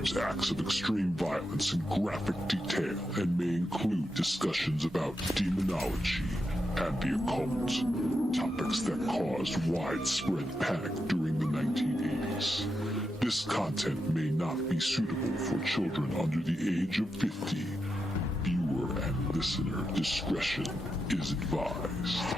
describes acts of extreme violence in graphic detail and may include discussions about demonology and the occult, topics that caused widespread panic during the 1980s. This content may not be suitable for children under the age of 50. Viewer and listener discretion is advised.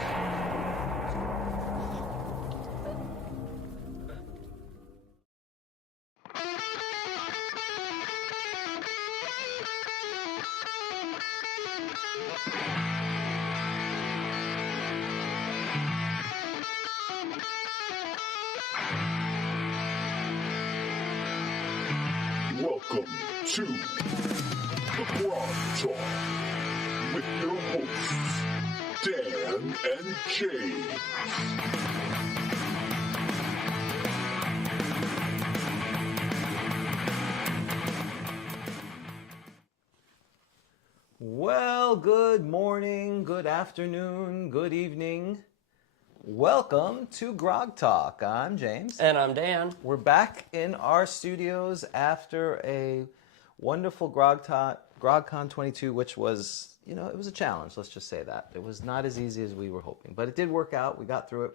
Welcome to the GROGTALK with your hosts, Dan and James. Well, good morning, good afternoon, good evening. Welcome to GROGTALK. I'm James. And I'm Dan. We're back in our studios after a wonderful Grogcon 22, which was, it was a challenge, let's just say that. It was not as easy as we were hoping, but it did work out. We got through it.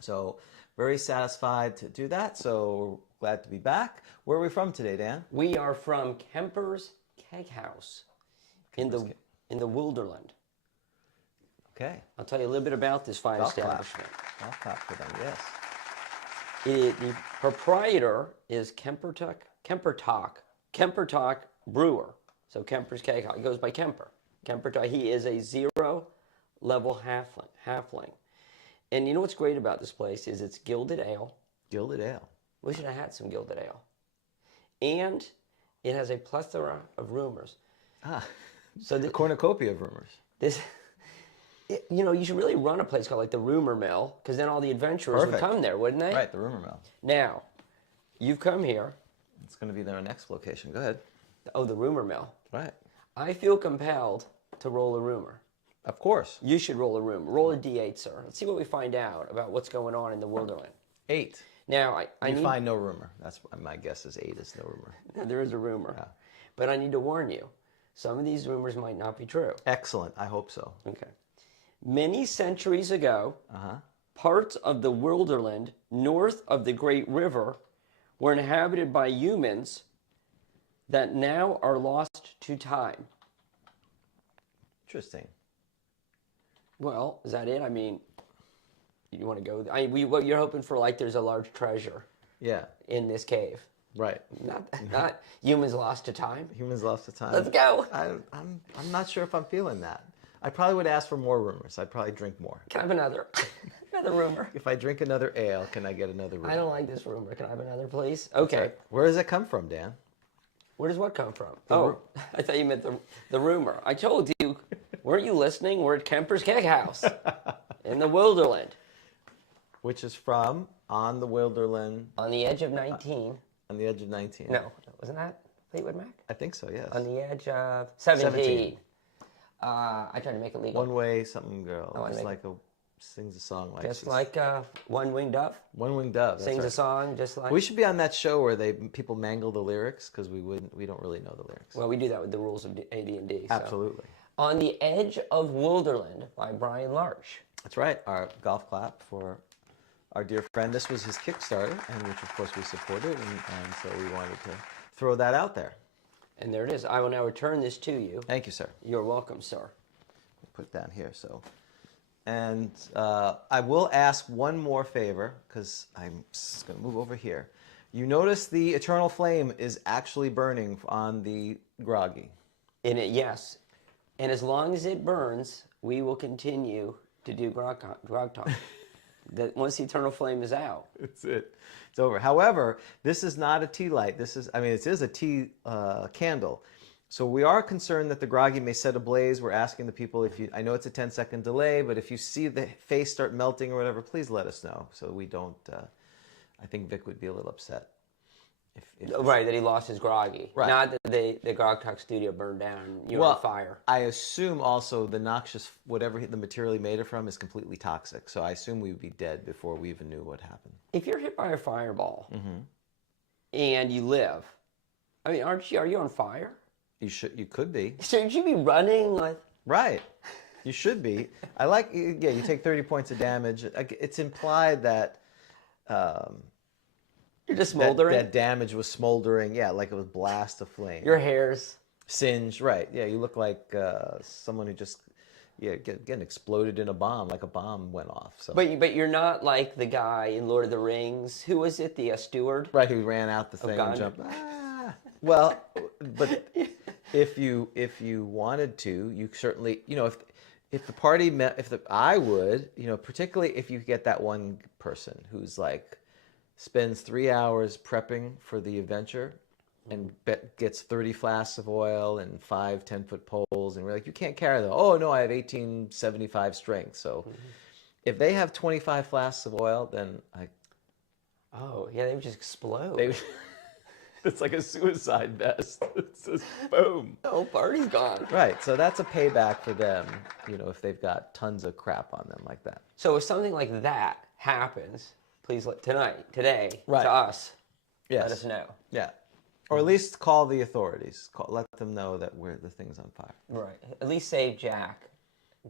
So very satisfied to do that. So glad to be back. Where are we from today, Dan? We are from Kemper's Keg House in the Wilderland. Okay. I'll tell you a little bit about this fine establishment. I'll clap for them, yes. The proprietor is Kempertalk Brewer. So Kemper's Keg House. It goes by Kemper. Kempertalk. He is a 0-level halfling. And you know what's great about this place is it's gilded ale. Gilded ale. We should have had some gilded ale. And it has a plethora of rumors. So the cornucopia of rumors. You should really run a place called like the Rumor Mill, because then all the adventurers would come there, wouldn't they? Right, the Rumor Mill. Now, you've come here. It's going to be their next location. Go ahead. Oh, the Rumor Mill. Right. I feel compelled to roll a rumor. Of course. You should roll a rumor. Roll a D8, sir. Let's see what we find out about what's going on in the Wilderland. 8. Now, I need... find no rumor. That's my guess is 8 is no rumor. There is a rumor. Yeah. But I need to warn you. Some of these rumors might not be true. Excellent. I hope so. Okay. Many centuries ago, parts of the Wilderland north of the Great River were inhabited by humans that now are lost to time. Interesting. Well, is that it? I mean, you want to go? What you're hoping for? Like, there's a large treasure. Yeah. In this cave. Right. Not humans lost to time. Humans lost to time. Let's go. I'm not sure if I'm feeling that. I probably would ask for more rumors. I'd probably drink more. Can I have another rumor? If I drink another ale, can I get another rumor? I don't like this rumor. Can I have another, please? Okay. Where does it come from, Dan? Where does what come from? I thought you meant the rumor. I told you, weren't you listening? We're at Kemper's Keg House in the Wilderland. Which is from On the Wilderland. On the edge of 19. On the edge of 19. No, wasn't that Fleetwood Mac? I think so, yes. On the edge of 17. I tried to make it legal. One way something girl. It's like sings a song like just like One Winged Dove. One Winged Dove. Sings a song just like. We should be on that show where people mangle the lyrics because we don't really know the lyrics. Well, we do that with the rules of AD&D. Absolutely. So. On the Edge of Wilderland by Brian Larch. That's right. Our golf clap for our dear friend. This was his Kickstarter, and which of course we supported, and so we wanted to throw that out there. And there it is. I will now return this to you. Thank you, sir. You're welcome, sir. Put it down here, so. And I will ask one more favor, because I'm just going to move over here. You notice the eternal flame is actually burning on the groggy. Yes. And as long as it burns, we will continue to do GROGTALK. That once the eternal flame is out. That's it. It's over. However, this is not a tea light. It is a tea candle. So we are concerned that the groggy may set ablaze. We're asking the people I know it's a 10-second delay, but if you see the face start melting or whatever, please let us know so we don't, I think Vic would be a little upset. Right, that he lost his groggy. Right. Not that the GROGTALK studio burned down. You're on fire. I assume also the noxious, whatever the material he made it from is completely toxic. So I assume we would be dead before we even knew what happened. If you're hit by a fireball and you live, I mean, are you on fire? You could be. Should you be running like? Right. You should be. I like, yeah, you take 30 points of damage. It's implied that You're just smoldering? that damage was smoldering. Yeah, like it was blast of flame. Your hair's Singed, right. Yeah, you look like someone who just, getting exploded in a bomb, like a bomb went off. So. But you're not like the guy in Lord of the Rings. Who was it? The steward? Right, who ran out the thing and jumped. Well, but if you wanted to, you certainly, if the party met, I would, particularly if you get that one person who's like spends 3 hours prepping for the adventure and gets 30 flasks of oil and 5 10-foot poles, and we're like, you can't carry them. Oh no, I have 1875 strength. So if they have 25 flasks of oil, then Oh yeah, they would just explode. It's like a suicide vest. It's just boom. The whole party's gone. Right, so that's a payback for them, if they've got tons of crap on them like that. So if something like that happens, please today, Right. to us, Yes. let us know. Yeah. Or at least call the authorities. Let them know that the thing's on fire. Right. At least save Jack,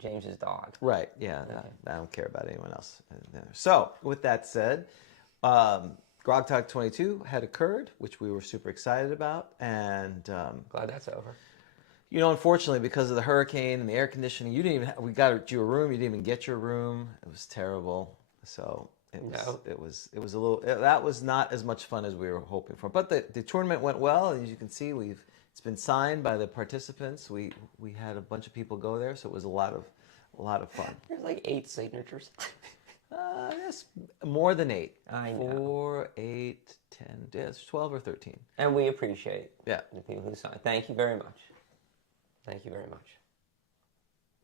James's dog. Right, yeah. I don't care about anyone else. So, with that said, GROGTALK 22 had occurred, which we were super excited about. And, Glad that's over. unfortunately, because of the hurricane and the air conditioning, we got you a room, you didn't even get your room. It was terrible. So... It was a little. That was not as much fun as we were hoping for. But the tournament went well, as you can see. It's been signed by the participants. We had a bunch of people go there, so it was a lot of fun. There's like 8 signatures. Yes, more than 8. I know. 4, 8, 10. Yeah, it's 12 or 13. And we appreciate the people who signed. Thank you very much. Thank you very much.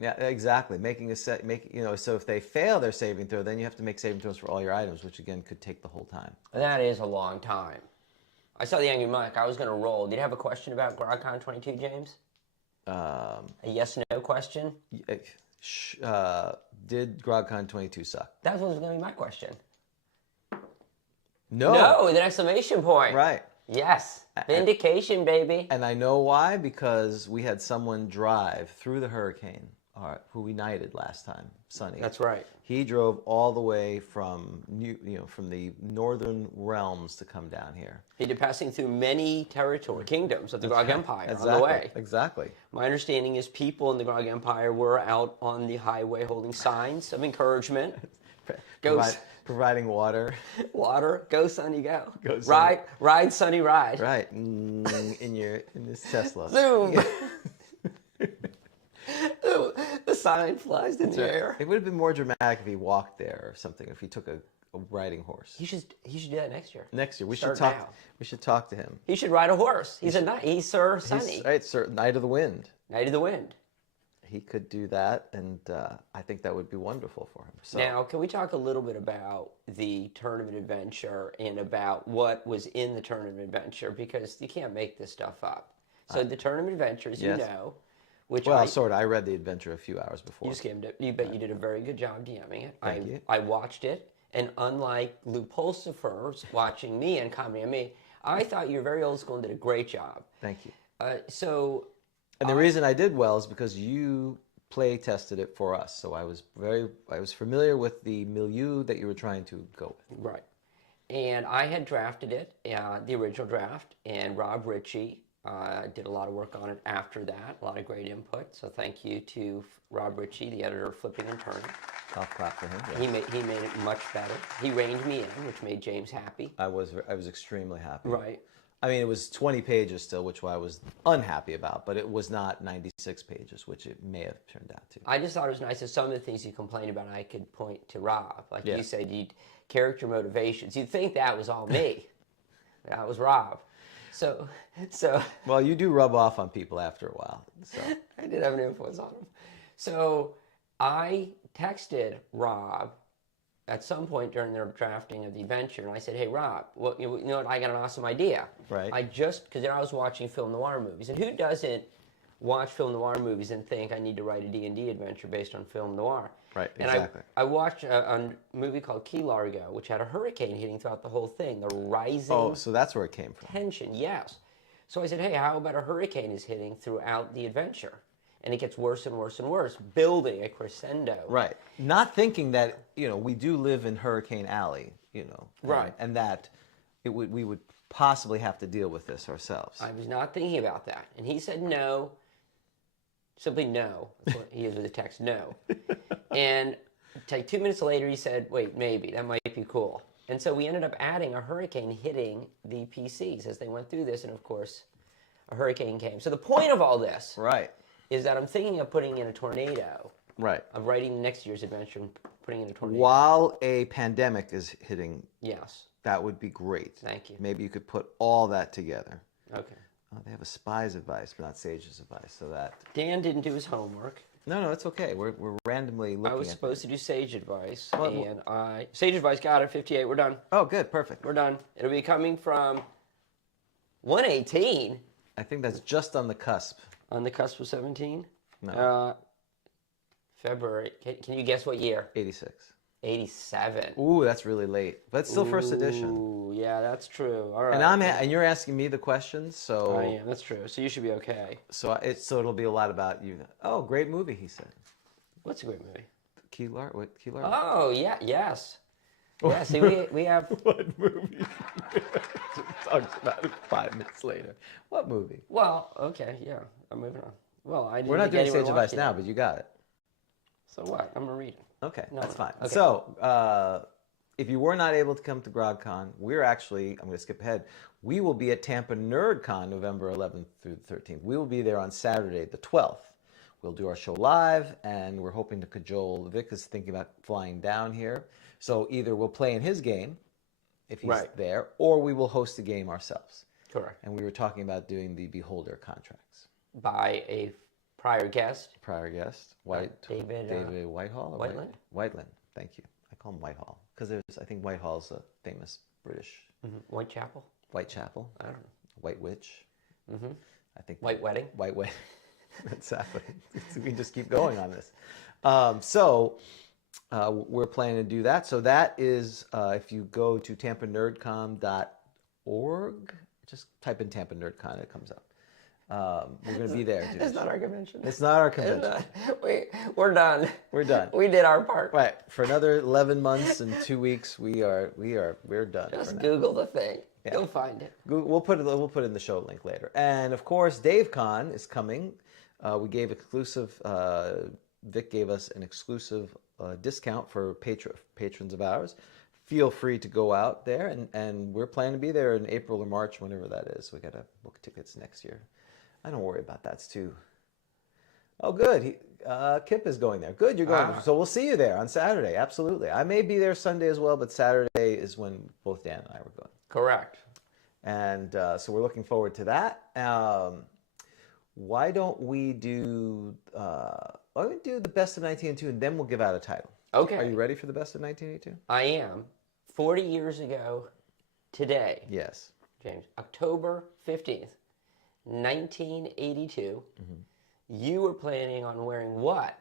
Yeah, exactly. So if they fail their saving throw, then you have to make saving throws for all your items, which again could take the whole time. That is a long time. I saw the Angry Mike. I was going to roll. Did you have a question about Grogcon 22, James? A yes/no question? Did GROGCON 22 suck? That was going to be my question. No. No, with an exclamation point. Right. Yes. Vindication, baby. And I know why, because we had someone drive through the hurricane, who we knighted last time, Sonny. That's right. He drove all the way from from the northern realms to come down here. He did, passing through many kingdoms of the Grog Empire Exactly. on the way. Exactly. My understanding is people in the Grog Empire were out on the highway holding signs of encouragement. Providing water. Water. Go, Sonny, go. Go, Sonny. Ride, Sonny, ride. Right. In this Tesla. Zoom. The sign flies in the air. It would have been more dramatic if he walked there or something. If he took a riding horse. He should do that next year. Next year, we Start should talk. now. We should talk to him. He should ride a horse. He's a knight. He's Sir Sonny. Right, Sir Knight of the Wind. Knight of the Wind. He could do that, and I think that would be wonderful for him. So. Now, can we talk a little bit about the tournament adventure and about what was in the tournament adventure? Because you can't make this stuff up. So the tournament adventure, as you know, which sort of. I read the adventure a few hours before. You skimmed it. You did a very good job DMing it. Thank you. I watched it, and unlike Lou Pulsifers watching me and commenting on me, I thought you were very old school and did a great job. Thank you. And the reason I did well is because you play tested it for us, so I was familiar with the milieu that you were trying to go with. Right, and I had drafted it, the original draft, and Rob Ritchie did a lot of work on it after that, a lot of great input. So thank you to Rob Ritchie, the editor of Flipping and Turning. I'll clap for him. Yeah. He made it much better. He reined me in, which made James happy. I was extremely happy. Right. I mean, it was 20 pages still, which I was unhappy about, but it was not 96 pages, which it may have turned out to. I just thought it was nice that some of the things you complained about, I could point to Rob. Like you said, character motivations. You'd think that was all me. That was Rob. So. Well, you do rub off on people after a while. So. I did have an influence on him. So I texted Rob at some point during their drafting of the adventure, and I said, "Hey, Rob, well, you know what? I got an awesome idea." Right. Because I was watching film noir movies, and who doesn't watch film noir movies and think I need to write a D&D adventure based on film noir? Right. And exactly. I watched a movie called Key Largo, which had a hurricane hitting throughout the whole thing. The rising. Oh, so that's where it came from. Tension, yes. So I said, hey, how about a hurricane is hitting throughout the adventure? And it gets worse and worse and worse, building a crescendo. Right. Not thinking that, we do live in Hurricane Alley, Right. And that we would possibly have to deal with this ourselves. I was not thinking about that. And he said no. Simply no. That's what he is with the text, no. And like 2 minutes later, he said, wait, maybe. That might be cool. And so we ended up adding a hurricane hitting the PCs as they went through this. And of course, a hurricane came. So the point of all this Right. is that I'm thinking of putting in a tornado. Right. Of writing next year's adventure and putting in a tornado. While a pandemic is hitting, Yes. that would be great. Thank you. Maybe you could put all that together. Okay. They have a spy's advice, but not sage's advice. So that. Dan didn't do his homework. No, it's okay. We're randomly looking. I was at supposed to do sage advice, Well, and sage advice got it. 58. We're done. Oh, good, perfect. We're done. It'll be coming from 118 I think that's just on the cusp. on the cusp of 17. No. February. Can you guess what year? 86. 87. Ooh, that's really late, but it's still first edition. Ooh, yeah, that's true. All right. And you're asking me the questions, so. I am. That's true. So you should be okay. So it'll be a lot about you. Oh, great movie, he said. What's a great movie? Key Largo. Oh, yeah, yes. Yeah, see, we have... What movie? Talks about it 5 minutes later. What movie? Well, okay, yeah. I'm moving on. Well, I didn't We're not think doing anyone sage advice watched it. now, but you got it. So what? I'm going to read it. Okay, No, that's fine. okay. So, if you were not able to come to GrogCon, I'm going to skip ahead. We will be at Tampa NerdCon November 11th through the 13th. We will be there on Saturday, the 12th. We'll do our show live, and we're hoping to cajole Vic is thinking about flying down here. So either we'll play in his game, if he's there, or we will host a game ourselves. Correct. And we were talking about doing the Beholder contracts. By a prior guest. David Whitehall? Or Whiteland? Whiteland, thank you. I call him Whitehall, because I think Whitehall's a famous British. Whitechapel? Whitechapel. I don't know. White Witch. Mm-hmm. I think. White Wedding? White Wedding. Exactly. We can just keep going on this. So we're planning to do that. So that is, if you go to tampanerdcom.org, just type in Tampa NerdCon, it comes up. We're going to be there. It's not our convention. It's not our convention. We're done. We're done. We did our part. Right. For another 11 months and 2 weeks, we're done. Just Google the thing. Yeah. You'll find it. We'll put in the show link later. And of course, DaveCon is coming. We gave exclusive. Vic gave us an exclusive discount for patrons of ours. Feel free to go out there, and we're planning to be there in April or March, whenever that is. We got to book tickets next year. I don't worry about that. It's too. Oh, good. Kip is going there. Good, you're going. So we'll see you there on Saturday. Absolutely. I may be there Sunday as well, but Saturday is when both Dan and I were going. Correct. And so we're looking forward to that. Why don't we do the best of 1982, and then we'll give out a title. Okay. Are you ready for the best of 1982? I am. 40 years ago today, Yes. James, October 15th, 1982, you were planning on wearing what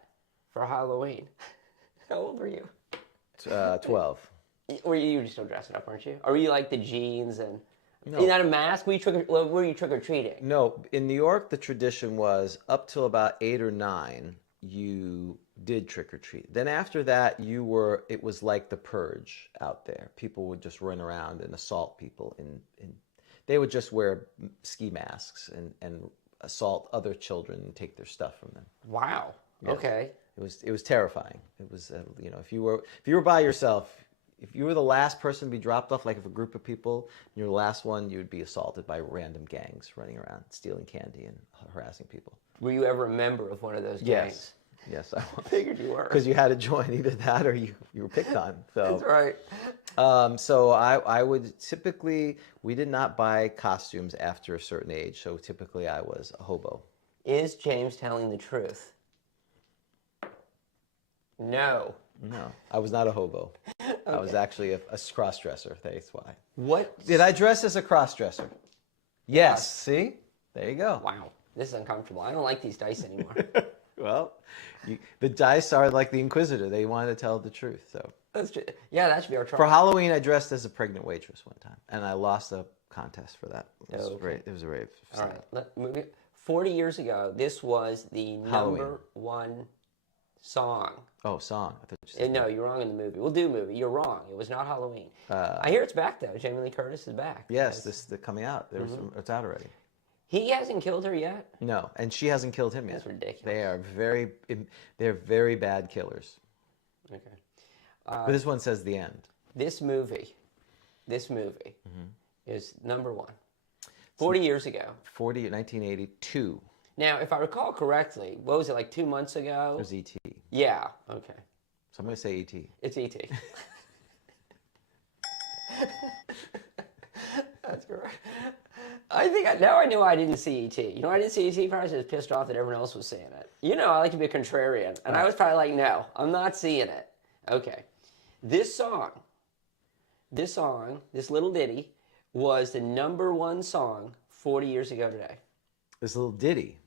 for Halloween? How old were you? 12. Were you still dressing up, weren't you? Or were you like the jeans and... No. You're not a mask? Were you trick-or-treating? No, in New York, the tradition was up till about 8 or 9, you did trick-or-treat. Then after that, it was like the purge out there. People would just run around and assault people. They would just wear ski masks and assault other children and take their stuff from them. Wow. Yeah. Okay. It was terrifying. It was if you were by yourself, if you were the last person to be dropped off, like if a group of people, and you're the last one, you would be assaulted by random gangs running around, stealing candy and harassing people. Were you ever a member of one of those gangs? Yes, I was. Figured you were. Because you had to join either that or you were picked on. So. That's right. So I would typically, we did not buy costumes after a certain age, so typically I was a hobo. Is James telling the truth? No. No, I was not a hobo. Okay. I was actually a cross-dresser, that's why. What? Did I dress as a cross-dresser? Yes, see? There you go. Wow, this is uncomfortable. I don't like these dice anymore. Well, the dice are like the Inquisitor. They want to tell the truth, so. That's true. Yeah, that should be our trial. For Halloween, I dressed as a pregnant waitress one time, and I lost a contest for that. It was, Okay. it was a rave. All right. 40 years ago, this was the number one song. Oh, song. I thought you said No, you're wrong in the movie. We'll do movie. You're wrong. It was not Halloween. I hear it's back, though. Jamie Lee Curtis is back. yes, they're coming out. It's out already. He hasn't killed her yet? No, and she hasn't killed him yet. That's ridiculous. They're very bad killers. Okay. But this one says the end. This movie is number one. 40 years ago. 1982. Now, if I recall correctly, what was it, like 2 months ago? It was E.T. Yeah, okay. So I'm going to say E.T. It's E.T. That's correct. Now I knew I didn't see E.T. You know I didn't see E.T. because I was pissed off that everyone else was seeing it. You know I like to be a contrarian. And I was probably like, no, I'm not seeing it. Okay. This little ditty, was the number one song 40 years ago today. This little ditty.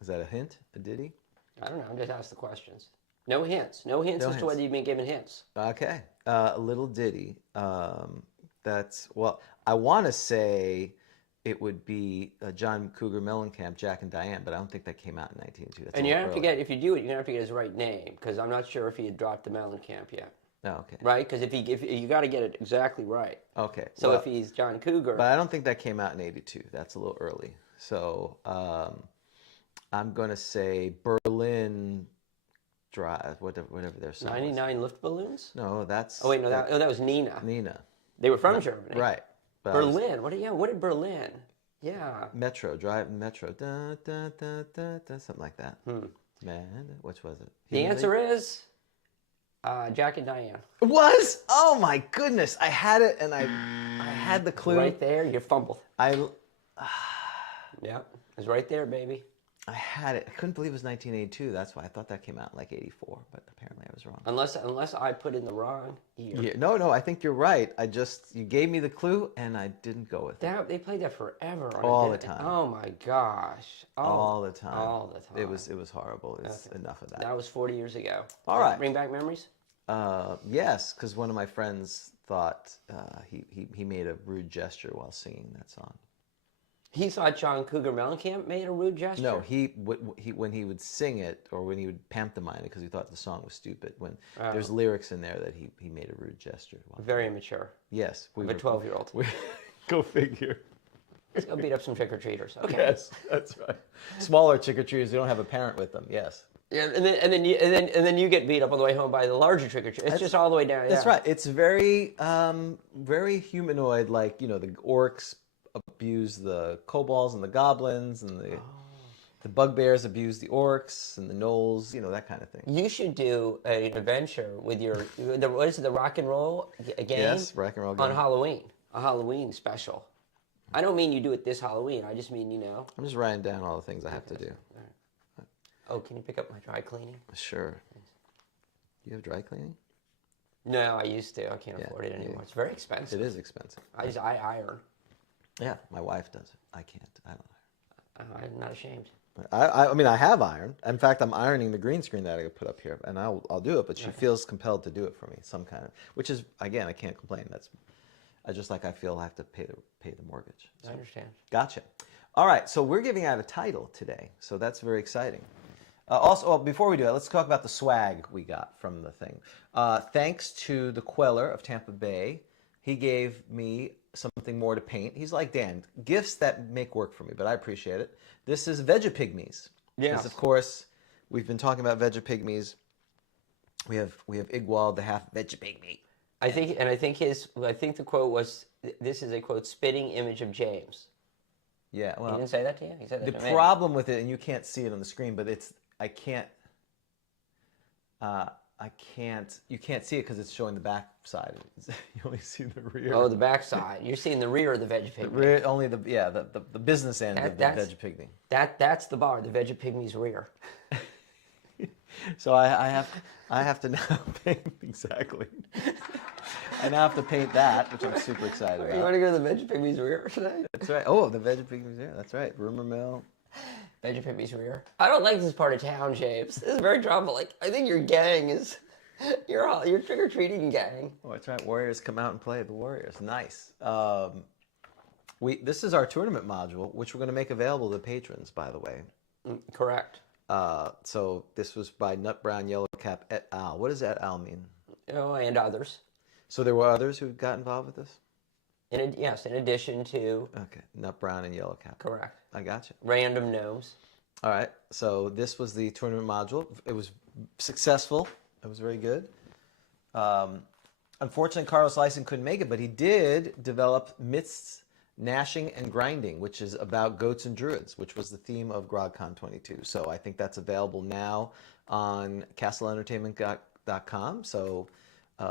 Is that a hint? A ditty? I don't know. I'm just asking the questions. No hints. No hints as to whether you've been given hints. Okay. A little ditty. I want to say it would be John Cougar Mellencamp, Jack and Diane, but I don't think that came out in 1982. And you have to get, if you do it, you're going to have to get his right name, because I'm not sure if he had dropped the Mellencamp yet. Oh, okay. Right? Because if you got to get it exactly right. Okay. So if he's John Cougar. But I don't think that came out in 82. That's a little early. So I'm going to say Berlin Drive, whatever their song 99 Luftballons? No, that's... Oh, wait, no, that was Nina. Nina. They were from Germany. Right. But Berlin. What did Berlin? Yeah. Metro. Da, da, da, da, da, something like that. Man, which was it? The answer is Jack and Diane. It was? Oh my goodness. I had it and I had the clue. Right there, you fumbled. Yeah, it's right there, baby. I had it. I couldn't believe it was 1982. That's why I thought that came out in like 84, but apparently I was wrong. Unless I put in the wrong year. Yeah, no, I think you're right. You gave me the clue and I didn't go with it. They played that forever. All the time. Oh my gosh. All the time. All the time. It was horrible. Enough of that. That was 40 years ago. All right. Bring back memories? Yes, because one of my friends thought he made a rude gesture while singing that song. He thought John Cougar Mellencamp made a rude gesture? No, when he would sing it or when he would pantomime it because he thought the song was stupid. When there's lyrics in there that he made a rude gesture. Very immature. Yes. A 12-year-old. Go figure. Let's go beat up some trick-or-treaters. Okay. Yes, that's right. Smaller trick-or-treaters, you don't have a parent with them. Yes. Yeah, and then you get beat up on the way home by the larger trick-or-treat. It's just all the way down. That's right. It's very very humanoid, like, the orcs abuse the kobolds and the goblins, and the bugbears abuse the orcs and the gnolls, that kind of thing. You should do an adventure with what is it, the rock and roll game? Yes, rock and roll game. On Halloween. A Halloween special. I don't mean you do it this Halloween. I just mean, I'm just writing down all the things I have to do. Right. Oh, can you pick up my dry cleaning? Sure. You have dry cleaning? No, I used to. I can't afford it anymore. It's very expensive. It is expensive. I iron. Yeah, my wife does it. I can't. I don't iron. I'm not ashamed. I mean, I have ironed. In fact, I'm ironing the green screen that I put up here, and I'll do it. But she feels compelled to do it for me, some kind of. Which is, again, I can't complain. I feel I have to pay the mortgage. So. I understand. Gotcha. All right, so we're giving out a title today, so that's very exciting. Also, before we do that, let's talk about the swag we got from the thing. Thanks to the Queller of Tampa Bay, he gave me something more to paint. He's like, Dan, gifts that make work for me, but I appreciate it. This is Vegapygmies. Yes. Of course, we've been talking about Vegapygmies. We have Igwald, the half Vegapygmy. I think the quote was, this is a, quote, spitting image of James. Yeah, well. He didn't say that to you? He said that the to me. problem with it, and you can't see it on the screen, but you can't see it because it's showing the back side. You only see the rear. Oh, the back side. You're seeing the rear of the Vegapygmy. Only the business end of the Vegapygmy. That's the bar, the Vegapygmy's rear. So I have to now paint exactly. I now have to paint that, which I'm super excited about. You want to go to the Vegapygmy's rear today? That's right. Oh, the Vegapygmy's rear. That's right. Rumor mill. Vegapygmy's rear. I don't like this part of town, James. This is very drama. Like, I think your gang is your trick-or-treating gang. Oh, that's right. Warriors come out and play. The Warriors. Nice. This is our tournament module, which we're going to make available to patrons, by the way. Correct. So this was by Nut Brown Yellowcap et al. What does et al. Mean? Oh, and others. So there were others who got involved with this? Yes, in addition to... Okay, Nut Brown and Yellowcap. Correct. I got you. Random gnomes. All right, so this was the tournament module. It was successful. It was very good. Unfortunately, Carlos Lyson couldn't make it, but he did develop Myths, Gnashing, and Grinding, which is about goats and druids, which was the theme of GrogCon 22. So I think that's available now on castlentertainment.com. So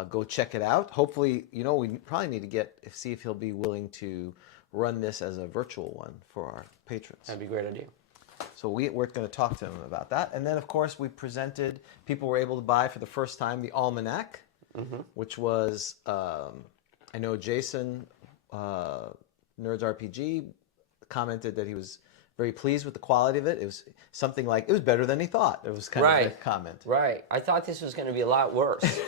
go check it out. Hopefully, we probably need to see if he'll be willing to run this as a virtual one for our patrons. That'd be a great idea. So we're going to talk to him about that. And then, of course, people were able to buy for the first time the Almanac, which was, I know Jason, Nerds RPG, commented that he was very pleased with the quality of it. It was something like, it was better than he thought. It was kind of a comment. Right. I thought this was going to be a lot worse.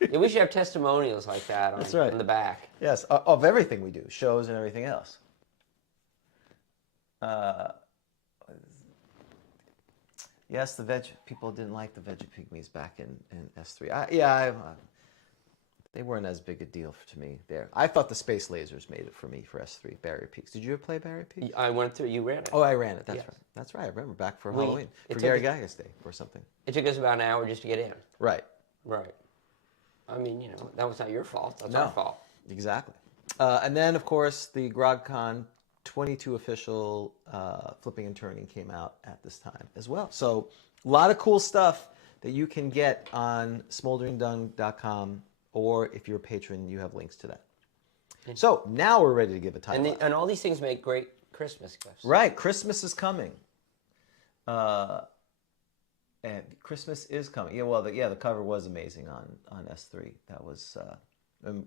Yeah, we should have testimonials like that on the back. Yes, of everything we do, shows and everything else. Yes, people didn't like the Veggie Pygmies back in S3. They weren't as big a deal to me there. I thought the Space Lasers made it for me for S3, Barrier Peaks. Did you ever play Barrier Peaks? I went through, you ran it. Oh, I ran it, that's Yes. right. That's right, I remember back for Halloween, for Gary Gygax Day or something. It took us about an hour just to get in. Right. Right. I mean, that was not your fault. That's our fault. Exactly. And then, of course, the GrogCon 22 official Flipping and Turning came out at this time as well. So a lot of cool stuff that you can get on smolderingdung.com, or if you're a patron, you have links to that. So now we're ready to give a title. And all these things make great Christmas gifts. Right. Christmas is coming. And Christmas is coming. Yeah, well, the cover was amazing on S3. That was...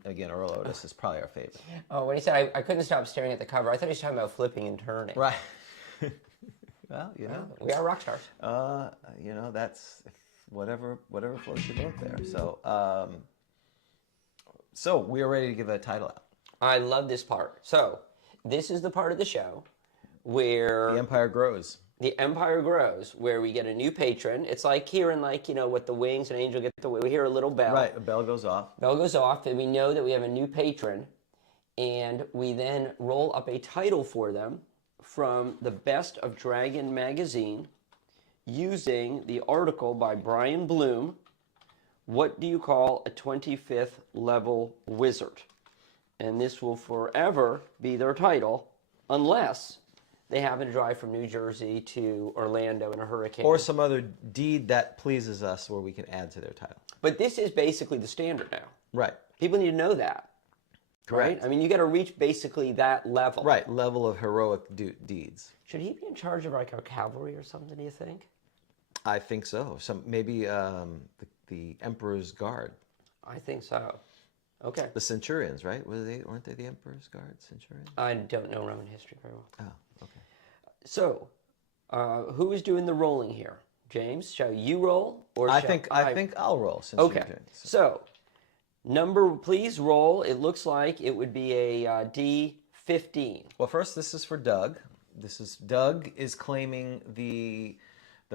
again, Earl Otis is probably our favorite. Oh, when he said I couldn't stop staring at the cover, I thought he was talking about flipping and turning. Right. Well, we are rock stars. That's whatever floats your boat there. So we are ready to give a title out. I love this part. So this is the part of the show where the empire grows. The empire grows, where we get a new patron. It's like hearing, with the wings, an angel gets the wing. We hear a little bell. Right, a bell goes off. Bell goes off, and we know that we have a new patron. And we then roll up a title for them from the Best of Dragon magazine using the article by Brian Bloom, What Do You Call a 25th Level Wizard? And this will forever be their title, unless they happen to drive from New Jersey to Orlando in a hurricane. Or some other deed that pleases us where we can add to their title. But this is basically the standard now. Right. People need to know that. Correct. Right? I mean, you got to reach basically that level. Right, level of heroic deeds. Should he be in charge of our cavalry or something, do you think? I think so. Maybe the Emperor's Guard. I think so. Okay. The Centurions, right? Weren't they the Emperor's Guard, Centurions? I don't know Roman history very well. Oh, okay. So, who is doing the rolling here? James, shall you roll, or I think I'll roll. Since okay. You're doing it. So, number, please roll. It looks like it would be a D15. Well, first, this is for Doug. Doug is claiming the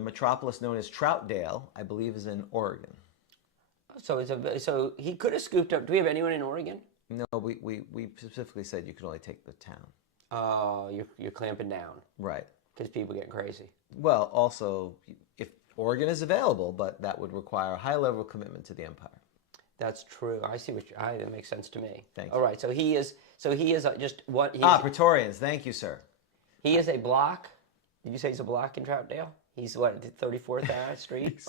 metropolis known as Troutdale, I believe, is in Oregon. So he could have scooped up. Do we have anyone in Oregon? No, we specifically said you could only take the town. Oh, you're clamping down. Right. Because people get crazy. Well, also, if Oregon is available, but that would require a high level of commitment to the empire. That's true. I see that makes sense to me. Thank you. All right. So he is just what? Praetorians. Thank you, sir. He is a block. Did you say he's a block in Troutdale? He's what, 34th Street?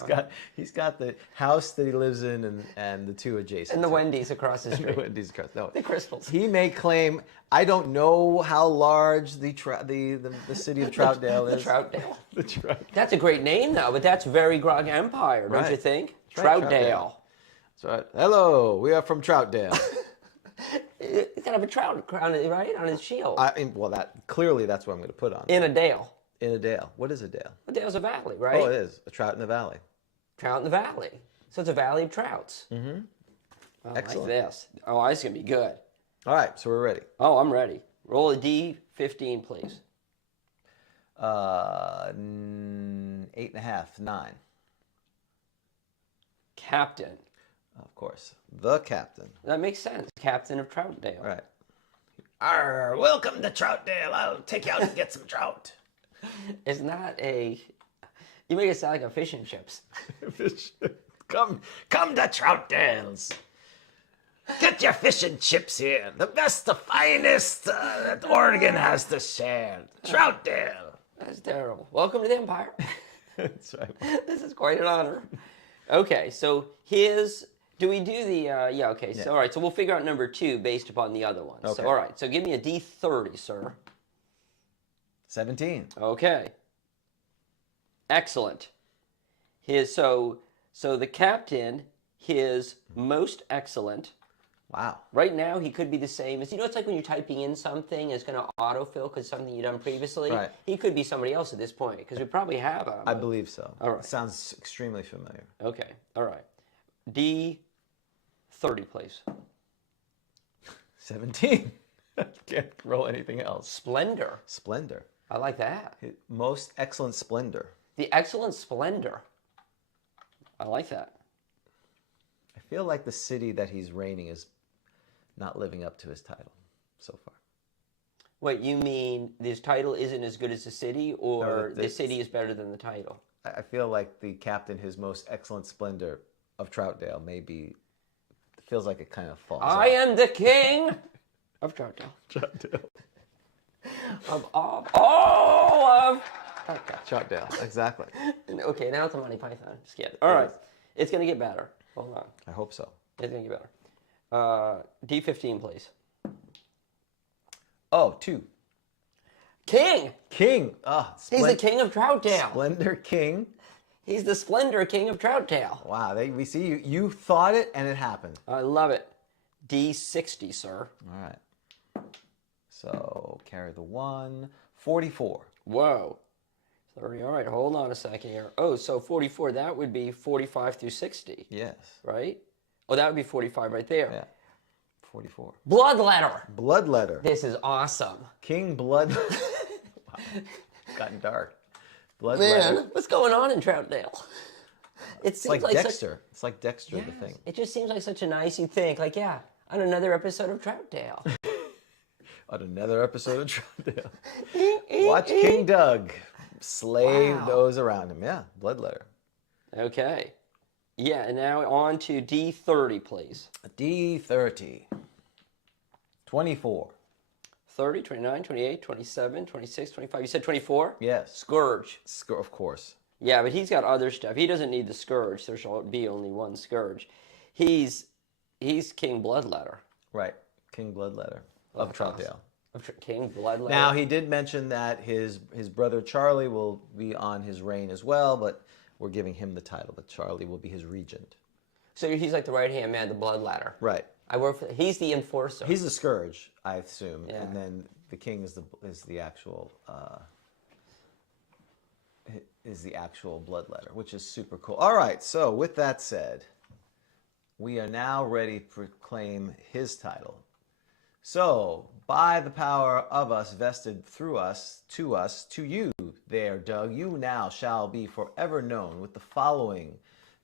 he's got the house that he lives in and the two adjacent. And the Wendy's across the street. The Wendy's across. No, the Crystals. He may claim. I don't know how large the city of Troutdale is. Troutdale. The Troutdale. That's a great name though, but that's very Grog Empire, don't you think? Right. Troutdale. That's right. Hello, we are from Troutdale. He's got to have a trout crown, right, on his shield. Clearly that's what I'm going to put on. In a dale. In a dale. What is a dale? A dale's a valley, right? Oh, it is. A trout in a valley. Trout in the valley. So it's a valley of trouts. Mm-hmm. I Excellent. like this. Oh, this is going to be good. All right, so we're ready. Oh, I'm ready. Roll a D15, please. 8.5, 9. Captain. Of course. The captain. That makes sense. Captain of Troutdale. Right. Arr, welcome to Troutdale. I'll take you out and get some trout. It's not a... You make it sound like a fish and chips. Come to Troutdale's. Get your fish and chips here. The best, the finest that Oregon has to share. Troutdale. That's terrible. Welcome to the Empire. That's right. This is quite an honor. Okay, so his... Do we do the... yeah, okay. So, all right, so we'll figure out number 2 based upon the other one. Okay. So, all right, so give me a D30, sir. 17. Okay. Excellent. So the captain, his most excellent... Wow. Right now, he could be the same as... it's like when you're typing in something, it's going to autofill because something you've done previously. Right. He could be somebody else at this point because we probably have him. I believe so. All right. Sounds extremely familiar. Okay. All right. D30, please. 17. Can't roll anything else. Splendor. Splendor. I like that. Most excellent splendor. The excellent splendor. I like that. I feel like the city that he's reigning is not living up to his title so far. Wait, you mean his title isn't as good as the city, or No, the city is better than the title? I feel like the captain, his most excellent splendor of Troutdale, maybe feels like it kind of falls I off. am the king of Troutdale. Troutdale. Of all of Troutdale. Troutdale, exactly. Okay, now it's a Monty Python skit. All right, it's going to get better. Hold on. I hope so. It's going to get better. D15, please. Oh, 2. King! King. He's the king of Troutdale. Splendor King. He's the splendor king of Troutdale. Wow, we see you. You thought it and it happened. I love it. D60, sir. All right. So carry the 1. 44. Whoa. 30. All right, hold on a second here. Oh, so 44, that would be 45 through 60. Yes. Right? Oh, that would be 45 right there. Yeah. 44. Bloodletter. Bloodletter. This is awesome. King Blood. Wow. It's gotten dark. Bloodletter. Man, what's going on in Troutdale? It's like Dexter. It's like Dexter, Yes, the thing. it just seems like such a nice, you think, like, yeah, on another episode of Troutdale. On another episode of Troutdale. Watch King Doug slay those around him. Yeah, Bloodletter. Okay. Yeah, and now on to D30, please. D30. 24. 30, 29, 28, 27, 26, 25. You said 24? Yes. Scourge. Of course. Yeah, but he's got other stuff. He doesn't need the Scourge. There shall be only one Scourge. He's King Bloodletter. Right. King Bloodletter of Troutdale. King Bloodletter. Now, he did mention that his brother Charlie will be on his reign as well, but we're giving him the title, but Charlie will be his regent. So he's like the right-hand man, the Bloodletter. Right. I work for... He's the enforcer. He's the scourge, I assume, Yeah. and then the king is the actual bloodletter, which is super cool. All right, so with that said, we are now ready to proclaim his title. So, by the power of us vested through us, to you there, Doug, you now shall be forever known with the following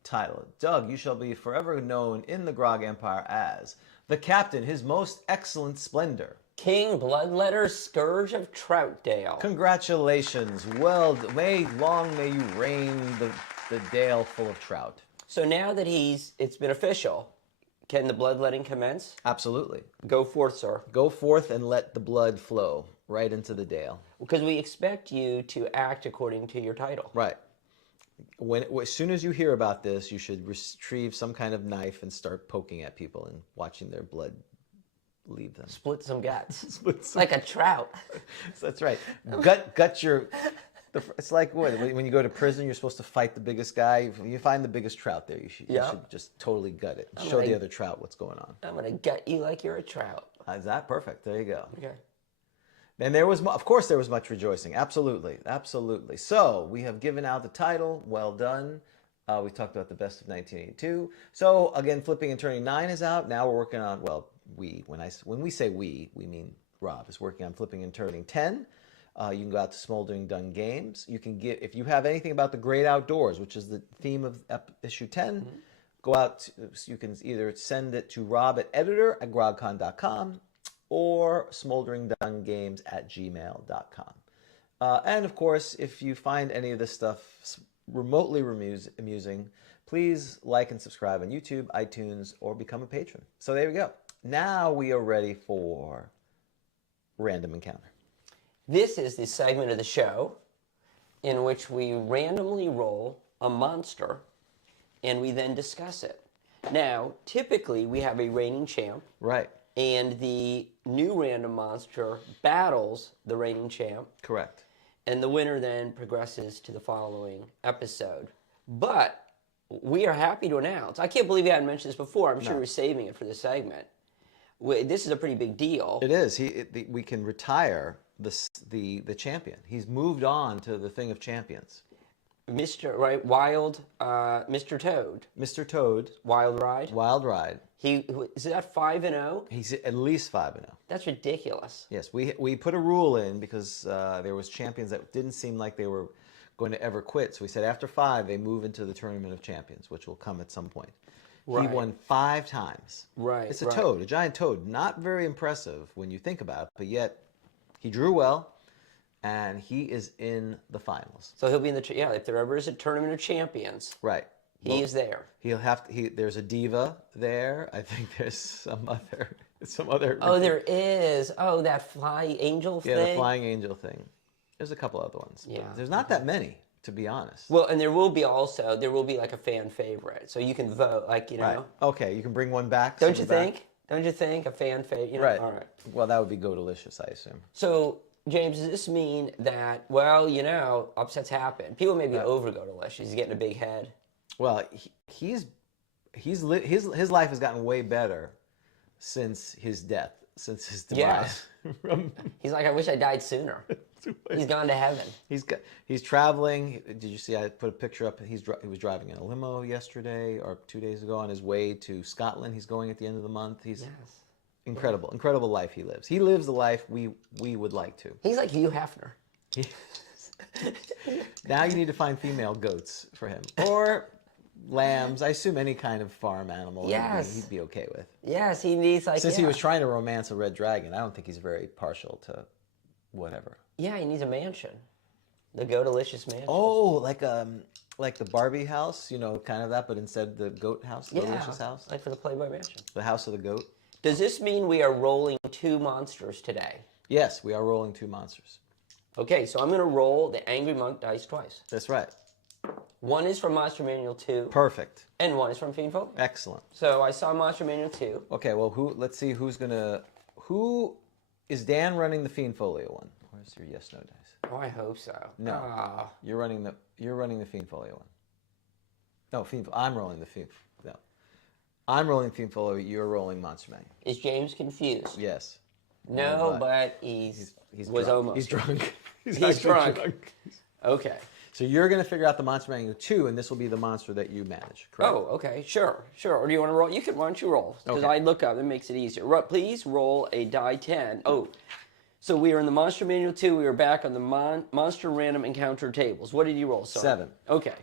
title. Doug, you shall be forever known in the Grog Empire as the Captain, His Most Excellent Splendor. King Bloodletter, Scourge of Troutdale. Congratulations. Well, long may you reign the dale full of trout. So now that it's been official, can the bloodletting commence? Absolutely. Go forth, sir. Go forth and let the blood flow right into the dale. Because we expect you to act according to your title. Right. As soon as you hear about this, you should retrieve some kind of knife and start poking at people and watching their blood leave them. Split some guts. Like a trout. That's right. Gut your... It's like what? When you go to prison, you're supposed to fight the biggest guy. If you find the biggest trout there, you should just totally gut it. Show the other trout what's going on. I'm going to gut you like you're a trout. Is that perfect? There you go. Okay. And of course, there was much rejoicing. Absolutely. Absolutely. So, we have given out the title. Well done. We talked about the best of 1982. So, again, Flipping and Turning 9 is out. Now we're working on, when we say we mean Rob is working on flipping and turning 10. You can go out to Smoldering Done Games. You can get, if you have anything about the great outdoors, which is the theme of issue 10, go out. You can either send it to Rob at editor@grogcon.com or smolderingdonegames@gmail.com. And of course, if you find any of this stuff remotely amusing, please like and subscribe on YouTube, iTunes, or become a patron. So there we go. Now we are ready for Random Encounter. This is the segment of the show in which we randomly roll a monster and we then discuss it. Now, typically we have a reigning champ. Right. And the new random monster battles the reigning champ. Correct. And the winner then progresses to the following episode. But we are happy to announce, I can't believe you hadn't mentioned this before. I'm sure you were saving it for this segment. This is a pretty big deal. It is. We can retire the champion. He's moved on to the Thing of Champions. Mr. Toad. Mr. Toad. Wild Ride. Wild Ride. Is that 5-0? He's at least 5-0. That's ridiculous. Yes, we put a rule in because there was champions that didn't seem like they were going to ever quit. So we said after 5, they move into the Tournament of Champions, which will come at some point. Right. He won 5 times. Right. It's a toad, a giant toad. Not very impressive when you think about it, but yet he drew well, and he is in the finals. So he'll be in the if there ever is a Tournament of Champions. Right. He is there. He'll have to, there's a diva there. I think there's some other. Oh, there is. Oh, that flying angel thing. Yeah, the flying angel thing. There's a couple other ones. Yeah. There's not that many, to be honest. Well, and there will be like a fan favorite, so you can vote, like Right. Okay, you can bring one back. Don't you think? Don't you think a fan favorite? Right. All right. Well, that would be Go Delicious, I assume. So, James, does this mean that upsets happen? People may be over Go Delicious. He's getting a big head. Well, his life has gotten way better since his death, since his demise. Yeah. He's like, I wish I died sooner. He's gone to heaven. He's traveling. Did you see? I put a picture up. He was driving in a limo yesterday or 2 days ago on his way to Scotland. He's going at the end of the month. Incredible life he lives. He lives the life we would like to. He's like Hugh Hefner. Now you need to find female goats for him or lambs. I assume any kind of farm animal. Yes. he'd be okay with. Yes, he needs Since he was trying to romance a red dragon, I don't think he's very partial to whatever. Yeah, he needs a mansion. The Go Delicious mansion. Oh, like the Barbie house, kind of that, but instead the goat house, the Delicious house. Like for the Playboy Mansion. The house of the goat. Does this mean we are rolling 2 monsters today? Yes, we are rolling 2 monsters. Okay, so I'm going to roll the Angry Monk dice twice. That's right. One is from Monster Manual 2. Perfect. And one is from Fiendfolio. Excellent. So I saw Monster Manual 2. Okay, well, let's see who is Dan running the Fiendfolio one? Where's your yes no dice? Oh, I hope so. No. You're running the Fiendfolio one. No, I'm rolling the Fiendfolio. No. I'm rolling Fiendfolio, you're rolling Monster Manual. Is James confused? Yes. No, but he was drunk. almost. He's drunk. He's drunk. Okay. So you're going to figure out the Monster Manual 2, and this will be the monster that you manage, correct? Oh, okay. Sure. Or do you want to roll? Why don't you roll? Because Okay. I look up. It makes it easier. Please roll a die 10. Oh, so we are in the Monster Manual 2. We are back on the Monster Random Encounter tables. What did you roll, son? 7. Okay.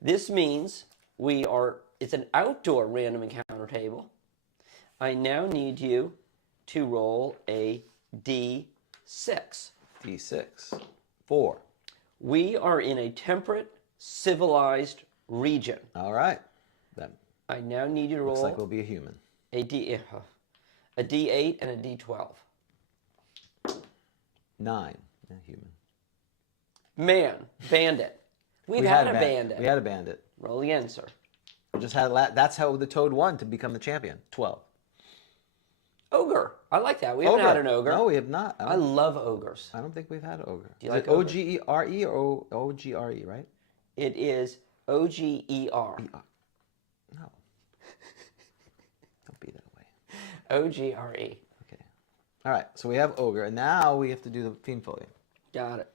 This means it's an outdoor random encounter table. I now need you to roll a D6. D6. 4. We are in a temperate, civilized region. All right. Then I now need you to roll looks like we'll be a human. a D8 and a D12. 9. Yeah, human. Man, bandit. We've had a bandit. We had a bandit. Roll again, sir. We just had that's how the toad won to become the champion. 12. Ogre. I like that. We haven't had an ogre. No, we have not. I love ogres. I don't think we've had an ogre. Do you Is like it O-G-E-R-E or O-G-R-E, right? It is O-G-E-R. No. Don't be that way. O-G-R-E. Okay. All right. So we have ogre, and now we have to do the Fiendfolio. Got it.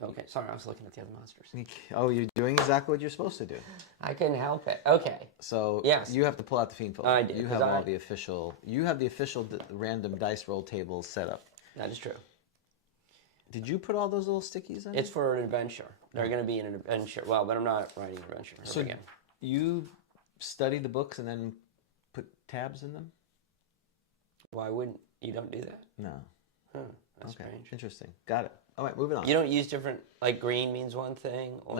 Okay, sorry, I was looking at the other monsters. Oh, you're doing exactly what you're supposed to do. I couldn't help it. Okay. So Yes. you have to pull out the fiend folder. I did, You 'cause have all the official. You have the official random dice roll tables set up. That is true. Did you put all those little stickies in? It's for an adventure. They're going to be an adventure. Well, but I'm not writing an adventure. So Again. you study the books and then put tabs in them? Why wouldn't you don't do that? No. Huh, that's Okay. strange. Interesting. Got it. All right, moving on. You don't use different, like green means one thing? Or,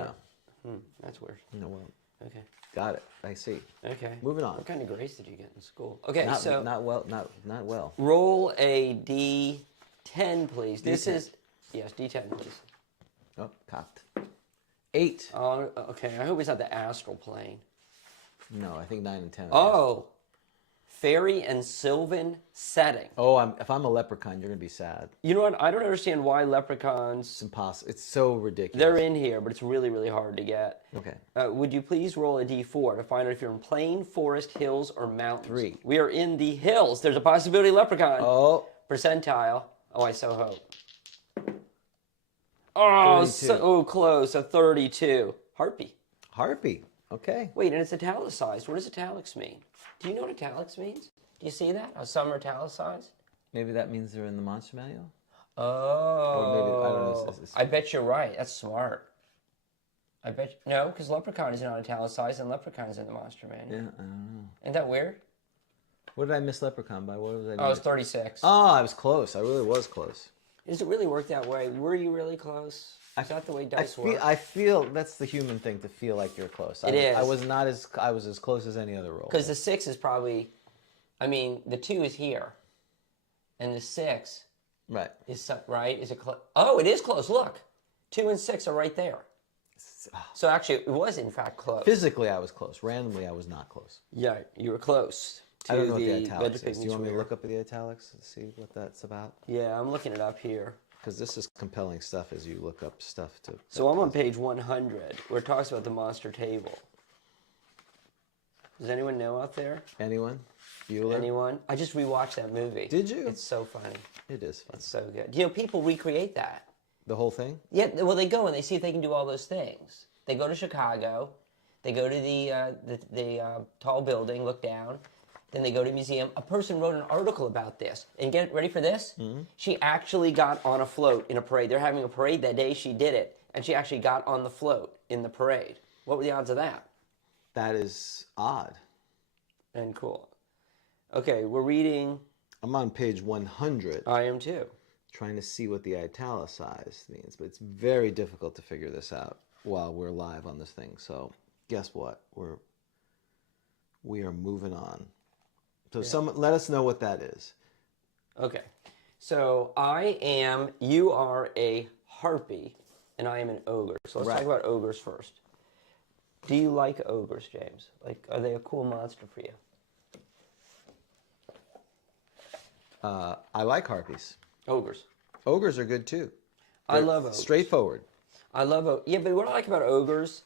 No. That's weird. No, well, Okay. got it. I see. Okay. Moving on. What kind of grades did you get in school? Okay, Not, so not well. Not well. roll a D10, please. This D10. is, yes, D10, please. Oh, cocked. 8. Oh, okay. I hope it's not the astral plane. No, I think 9 and 10. Oh, fairy and sylvan setting. Oh, if I'm a leprechaun, you're gonna be sad. You know what? I don't understand why leprechauns. It's impossible. It's so ridiculous. They're in here, but it's really, really hard to get. Okay. Would you please roll a d4 to find out if you're in plain, forest, hills, or mountains? 3. We are in the hills. There's a possibility leprechaun. Oh. Percentile. Oh, I so hope. Oh, 32. so close. A 32. Harpy. Harpy. Okay. Wait, and it's italicized. What does italics mean? Do you know what italics means? Do you see that? How some are italicized? Maybe that means they're in the monster manual. Oh. Or maybe I don't know. I bet you're right. That's smart. I bet no, because leprechaun is not italicized and leprechaun is in the monster manual. Yeah, I don't know. Isn't that weird? What did I miss leprechaun by? What was I? Oh, it was 36. Oh, I was close. I really was close. Does it really work that way? Were you really close? Is that the way dice work? I feel that's the human thing to feel like you're close. It is. I was as close as any other roll. Because the 6 is probably, I mean, the 2 is here, and the 6 right. is right. Is it close? Oh, it is close. Look, 2 and 6 are right there. So actually, it was in fact close. Physically, I was close. Randomly, I was not close. Yeah, you were close. I don't know what the the italics bed is. Do you want me to depictions look up the italics and see what that's about? Yeah, I'm looking it up here. Because this is compelling stuff as you look up stuff to. So I'm on page 100, where it talks about the monster table. Does anyone know out there? Anyone? Bueller? Anyone? I just rewatched that movie. Did you? It's so funny. It is fun. It's so good. You know, people recreate that. The whole thing? Yeah, well, they go and they see if they can do all those things. They go to Chicago. They go to the tall building, look down. Then they go to a museum. A person wrote an article about this. And get ready for this? Mm-hmm. She actually got on a float in a parade. They're having a parade that day. She did it. And she actually got on the float in the parade. What were the odds of that? That is odd. And cool. Okay, we're reading. I'm on page 100. I am too. Trying to see what the italicized means. But it's very difficult to figure this out while we're live on this thing. So guess what? We are moving on. So let us know what that is. Okay. So you are a harpy, and I am an ogre. So let's talk about ogres first. Do you like ogres, James? Like, are they a cool monster for you? I like harpies. Ogres. Ogres are good too. I love ogres. Straightforward. I love yeah, but what I like about ogres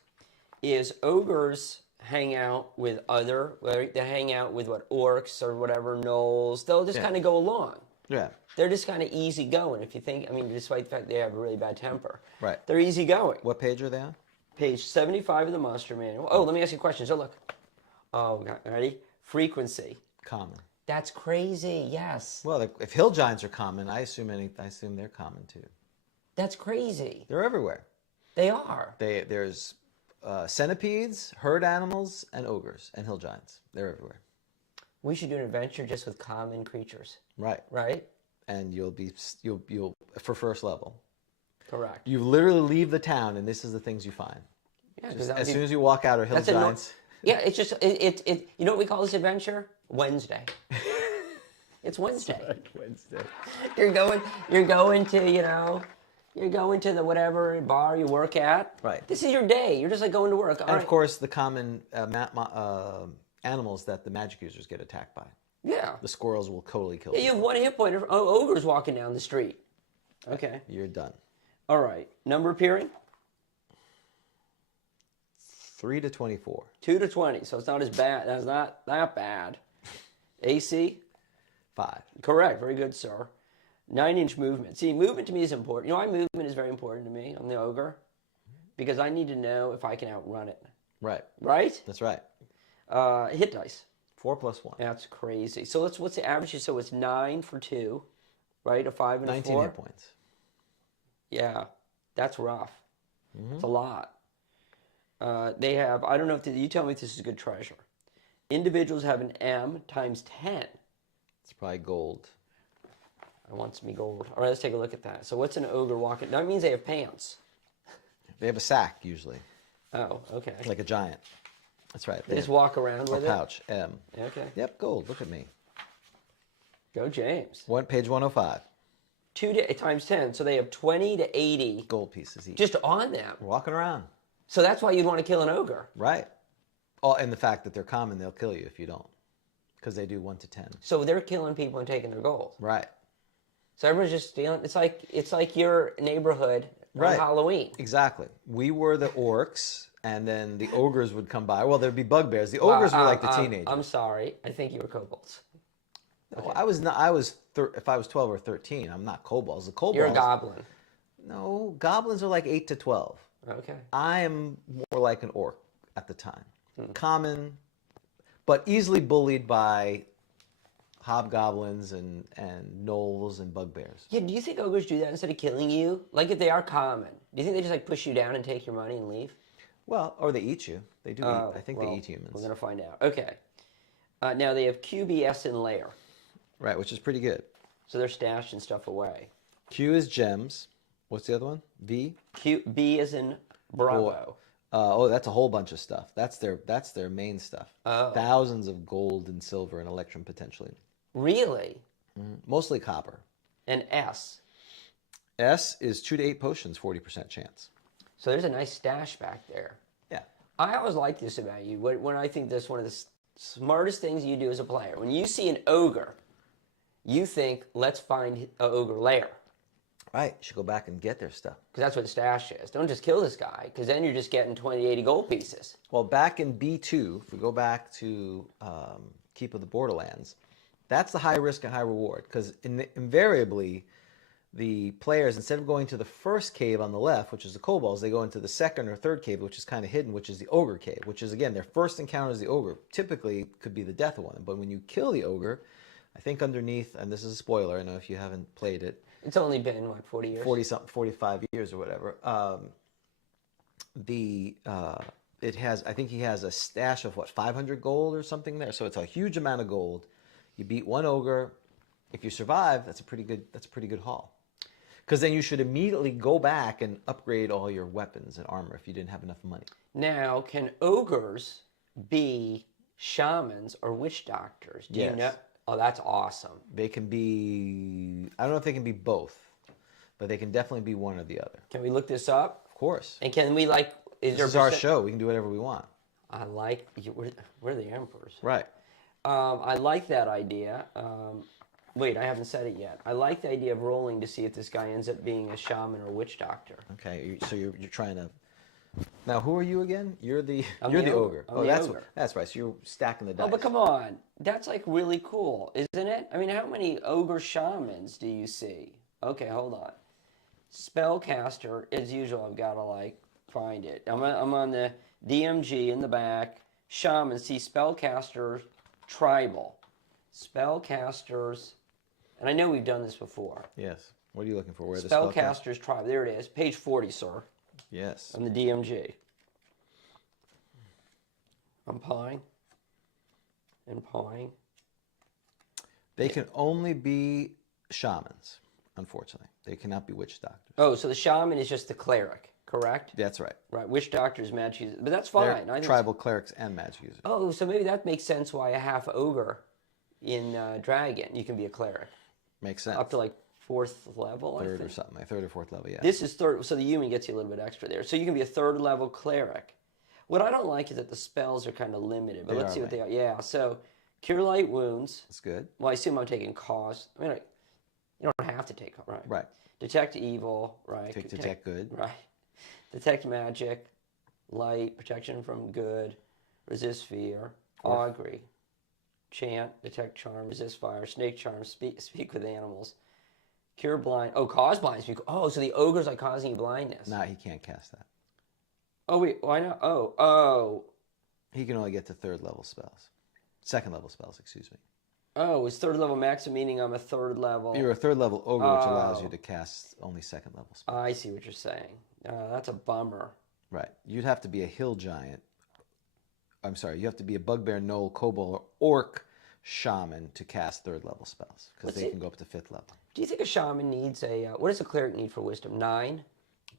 is ogres hang out with they hang out with orcs or whatever, gnolls. They'll just kind of go along. Yeah. They're just kind of easy going. If you think, I mean, despite the fact they have a really bad temper. Right. They're easy going. What page are they on? Page 75 of the Monster Manual. Oh, let me ask you a question. So look. Oh, God. Ready? Frequency. Common. That's crazy. Yes. Well, if hill giants are common, I assume they're common too. That's crazy. They're everywhere. They are. There's centipedes, herd animals, and ogres and hill giants. They're everywhere. We should do an adventure just with common creatures. Right. Right? And you'll for first level. Correct. You literally leave the town, and this is the things you find. Yeah, as soon as you walk out of hill giants. Yeah, it's just it. You know what we call this adventure? Wednesday. It's Wednesday. Wednesday. You're going to the whatever bar you work at. Right. This is your day. You're just like going to work. And of course, the common animals that the magic users get attacked by. Yeah. The squirrels will totally kill you have one hit point of ogres walking down the street. Okay. You're done. All right. Number appearing? 3 to 24. 2 to 20. So it's not as bad. That's not that bad. AC? 5. Correct. Very good, sir. 9-inch movement. See, movement to me is important. You know why movement is very important to me on the ogre? Because I need to know if I can outrun it. Right. Right? That's right. Hit dice. 4 plus 1. That's crazy. So what's the average? So it's 9 for 2, right? A 5 and a 19 4. hit points. Yeah, that's rough. It's a lot. They have, I don't know if you tell me if this is a good treasure. Individuals have an M times 10. It's probably gold. I want some gold. All right, let's take a look at that. So what's an ogre walking? That means they have pants. They have a sack usually, Oh, okay. like a giant. That's right. They just walk around a with pouch. M. it? Okay. Yep, gold. Look at me. Go James. Page 105. 2 times 10. So they have 20 to 80 Gold pieces each. just on them. Walking around. So that's why you'd want to kill an ogre. Right. Oh, and the fact that they're common, they'll kill you if you don't. Because they do 1 to 10. So they're killing people and taking their gold. Right. So everyone's just stealing. It's like your neighborhood on Halloween. Exactly. We were the orcs, and then the ogres would come by. Well, there'd be bugbears. The ogres were like the teenagers. I'm sorry. I think you were kobolds. Okay. Well, I was not. If I was 12 or 13, I'm not kobolds. The kobolds. You're a goblin. No, goblins are like 8 to 12. Okay. I am more like an orc at the time. Common, but easily bullied by hobgoblins and gnolls and bugbears. Yeah, do you think ogres do that instead of killing you? Like if they are common, do you think they just like push you down and take your money and leave? Well, or they eat you. They do eat. I think they eat humans. We're going to find out. Okay. Now they have QBS in layer. Right, which is pretty good. So they're stashing stuff away. Q is gems. What's the other one? V? B is in Bravo. Oh, that's a whole bunch of stuff. That's their main stuff. Oh. Thousands of gold and silver and electrum potentially. Really? Mostly copper. And S. S is 2 to 8 potions, 40% chance. So there's a nice stash back there. Yeah. I always like this about you. When I think that's one of the smartest things you do as a player. When you see an ogre, you think, let's find an ogre lair. Right. You should go back and get their stuff. Because that's what the stash is. Don't just kill this guy, because then you're just getting 20, 80 gold pieces. Well, back in B2, if we go back to Keep of the Borderlands, that's the high risk and high reward. Because invariably, the players, instead of going to the first cave on the left, which is the kobolds, they go into the second or third cave, which is kind of hidden, which is the ogre cave, which is, again, their first encounter is the ogre. Typically, could be the death of one. But when you kill the ogre, I think underneath, and this is a spoiler, I know if you haven't played it, It's only been, what, 40 years? 45 years or whatever. It has, I think he has a stash of, 500 gold or something there. So it's a huge amount of gold. You beat one ogre. If you survive, that's a pretty good haul. Because then you should immediately go back and upgrade all your weapons and armor if you didn't have enough money. Now, can ogres be shamans or witch doctors? Do you know? Oh, that's awesome. They can be, I don't know if they can be both, but they can definitely be one or the other. Can we look this up? Of course. And can we, like, This is our show. We can do whatever we want. I like, we're the emperors. Right. I like that idea. Wait, I haven't said it yet. I like the idea of rolling to see if this guy ends up being a shaman or a witch doctor. Okay, so you're trying to. Now, who are you again? You're the I'm you're the the ogre. ogre. I'm Oh, the that's ogre. that's right. So you're stacking the dice. Oh, but come on. That's like really cool, isn't it? I mean, how many ogre shamans do you see? Okay, hold on. Spellcaster, as usual, I've got to like find it. I'm on the DMG in the back. Shaman, see spellcaster, tribal. Spellcasters, and I know we've done this before. Yes. What are you looking for? Where the Spellcasters tribe. There it is. Page 40, sir. Yes. On the DMG. I'm pawing. And pawing. They can only be shamans, unfortunately. They cannot be witch doctors. Oh, so the shaman is just the cleric, correct? That's right. Right. Witch doctor is magic user. But that's fine. They're I think tribal clerics and magic users. oh, so maybe that makes sense why a half ogre in Dragon, you can be a cleric. Makes sense. Up to like 4th level, I third think. or something, like 3rd or 4th level, yeah. This is 3rd, so the human gets you a little bit extra there. So you can be a 3rd level cleric. What I don't like is that the spells are kind of limited, but let's see what they are. Yeah, so cure light wounds. That's good. Well, I assume I'm taking cause. I mean, you don't have to take, right? Right. Detect evil, right? Detect good. Right. Detect magic, light, protection from good, resist fear, augury, chant, detect charm, resist fire, snake charm, speak with animals, Cure blind. Oh, cause blindness. Oh, so the ogre's like causing you blindness. Nah, he can't cast that. Oh, wait. Why not? Oh. He can only get to third level spells. Second level spells, excuse me. Oh, it's third level maximum, meaning I'm a third level. You're a third level ogre, which allows you to cast only second level spells. I see what you're saying. That's a bummer. Right. You'd have to be a hill giant. I'm sorry, you have to be a bugbear, gnoll, kobold, or orc shaman to cast third level spells because they can go up to fifth level. Do you think a shaman needs a, what does a cleric need for wisdom? 9?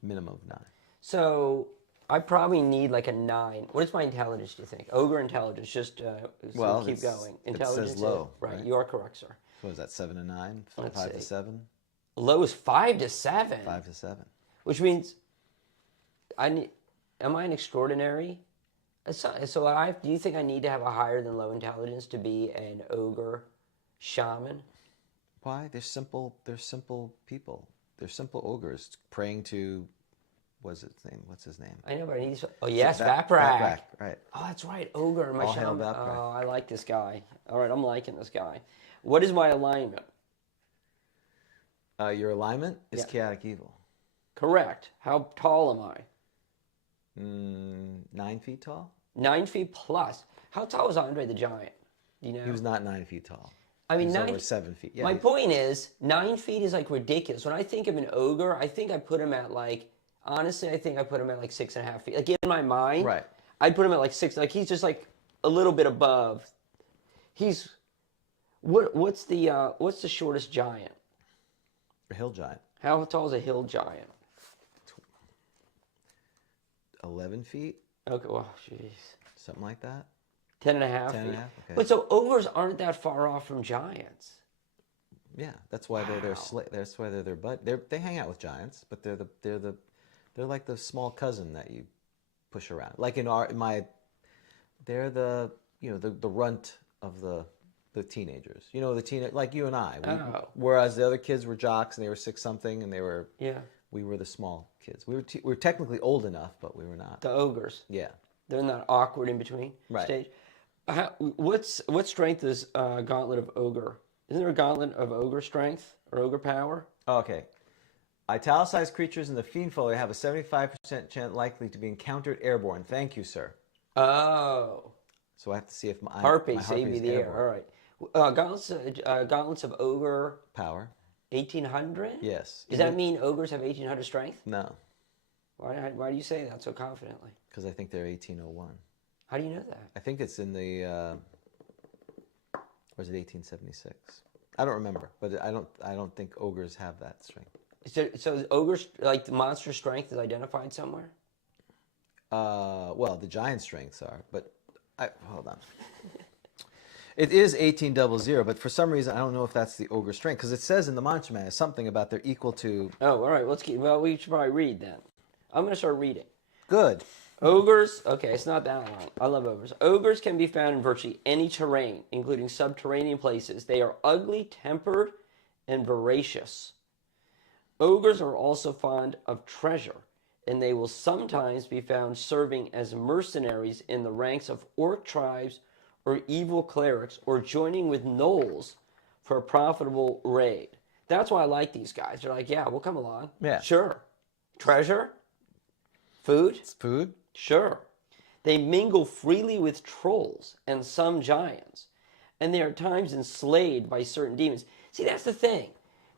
Minimum of 9. So I probably need like a 9. What is my intelligence, do you think? Ogre intelligence, just Well, keep going. it Intelligence says low, right, right? you are correct, sir. So is that 7 to 9? Let's 5 see. to 7? Low is 5 to 7. 5 to 7. Which means, am I an extraordinary? So do you think I need to have a higher than low intelligence to be an ogre shaman? Why? They're simple people. They're simple ogres praying to, what's his name? I know, but I need to... Oh, yes, Vaprak, Vaprak. right. Oh, that's right, ogre. My All hail shaman. Vaprak. Oh, I like this guy. All right, I'm liking this guy. What is my alignment? Your alignment is Yeah. chaotic evil. Correct. How tall am I? 9 feet tall? 9 feet plus. How tall was Andre the Giant? Do you know? He was not 9 feet tall. I mean, he was 9 over 7 feet. Yeah, my point is, 9 feet is like ridiculous. When I think of an ogre, I think I put him at like, honestly, I think I put him at like 6.5 feet. Like in my mind, right. I'd put him at like 6. Like he's just like a little bit above. He's what's the shortest giant? A hill giant. How tall is a hill giant? 11 feet, Okay, well, jeez. something like that. 10 and a half 10 and a feet. half, okay. But so ogres aren't that far off from giants. Yeah, that's why they're that's why they're their bud. They hang out with giants, but they're like the small cousin that you push around. Like they're the the runt of the teenagers. You know, like you and I. Whereas the other kids were jocks and they were 6 something and we were the small kids. We were technically old enough, but we were not. The ogres. Yeah. They're in that awkward in between stage. What strength is Gauntlet of Ogre? Isn't there a Gauntlet of Ogre strength or Ogre power? Okay. Italicized creatures in the fiend folio have a 75% chance likely to be encountered airborne. Thank you, sir. Oh. So I have to see if my Harpy, my save me is the air. airborne. All right. Gauntlets of Ogre. Power. 1800? Yes. Does that mean ogres have 1800 strength? No. Why do you say that so confidently? Because I think they're 1801. How do you know that? I think it's in the, or is it 1876? I don't remember, but I don't think ogres have that strength. So ogres, like the monster strength is identified somewhere? Well, the giant strengths are, but hold on. It is 1800, but for some reason I don't know if that's the ogre strength because it says in the Monster Manual something about they're equal to. Oh, all right. Well, we should probably read then. I'm going to start reading. Good. Ogres, okay, it's not that long. I love ogres. Ogres can be found in virtually any terrain, including subterranean places. They are ugly, tempered, and voracious. Ogres are also fond of treasure, and they will sometimes be found serving as mercenaries in the ranks of orc tribes or evil clerics, or joining with gnolls for a profitable raid. That's why I like these guys. They're like, yeah, we'll come along. Yeah. Sure. Treasure? Food? It's food? Sure. They mingle freely with trolls and some giants, and they are at times enslaved by certain demons. See, that's the thing.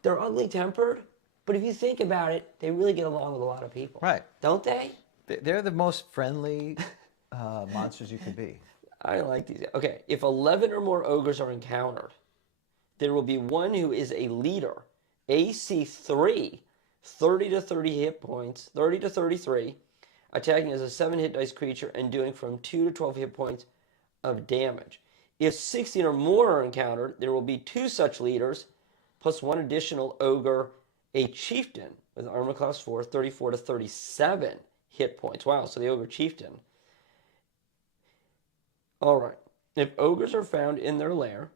They're ugly-tempered, but if you think about it, they really get along with a lot of people. Right. Don't they? They're the most friendly monsters you could be. I like these. Okay, if 11 or more ogres are encountered, there will be one who is a leader. AC 3, 30 to 30 hit points, 30 to 33, attacking as a 7 hit dice creature and doing from 2 to 12 hit points of damage. If 16 or more are encountered, there will be 2 such leaders, plus 1 additional ogre, a chieftain with armor class 4, 34 to 37 hit points. Wow, so the ogre chieftain. All right. If ogres are found in their lair,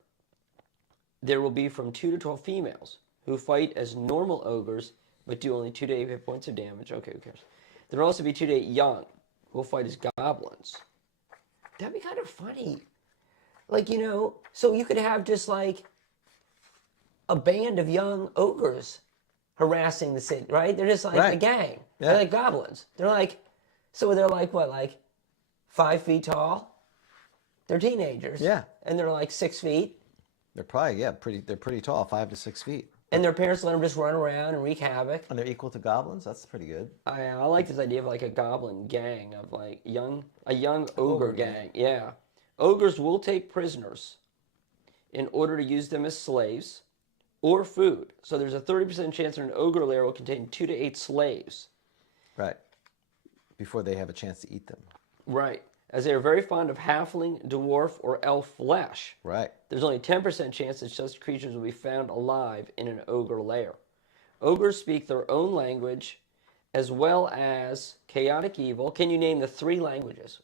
there will be from 2 to 12 females who fight as normal ogres but do only 2 to 8 hit points of damage. Okay, who cares? There will also be 2 to 8 young who will fight as goblins. That'd be kind of funny. Like, you know, so you could have just like a band of young ogres harassing the city, right? They're just like Right. a gang. Yeah. They're like goblins. They're like, so they're like what, like 5 feet tall? They're teenagers. Yeah. And they're like 6 feet. They're probably, they're pretty tall, 5 to 6 feet. And their parents let them just run around and wreak havoc. And they're equal to goblins? That's pretty good. I like this idea of like a goblin gang, of like a young ogre gang. Yeah. Ogres will take prisoners in order to use them as slaves or food. So there's a 30% chance that an ogre lair will contain 2 to 8 slaves. Right. Before they have a chance to eat them. Right. As they are very fond of halfling, dwarf, or elf flesh. Right. There's only a 10% chance that such creatures will be found alive in an ogre lair. Ogres speak their own language as well as chaotic evil. Can you name the 3 languages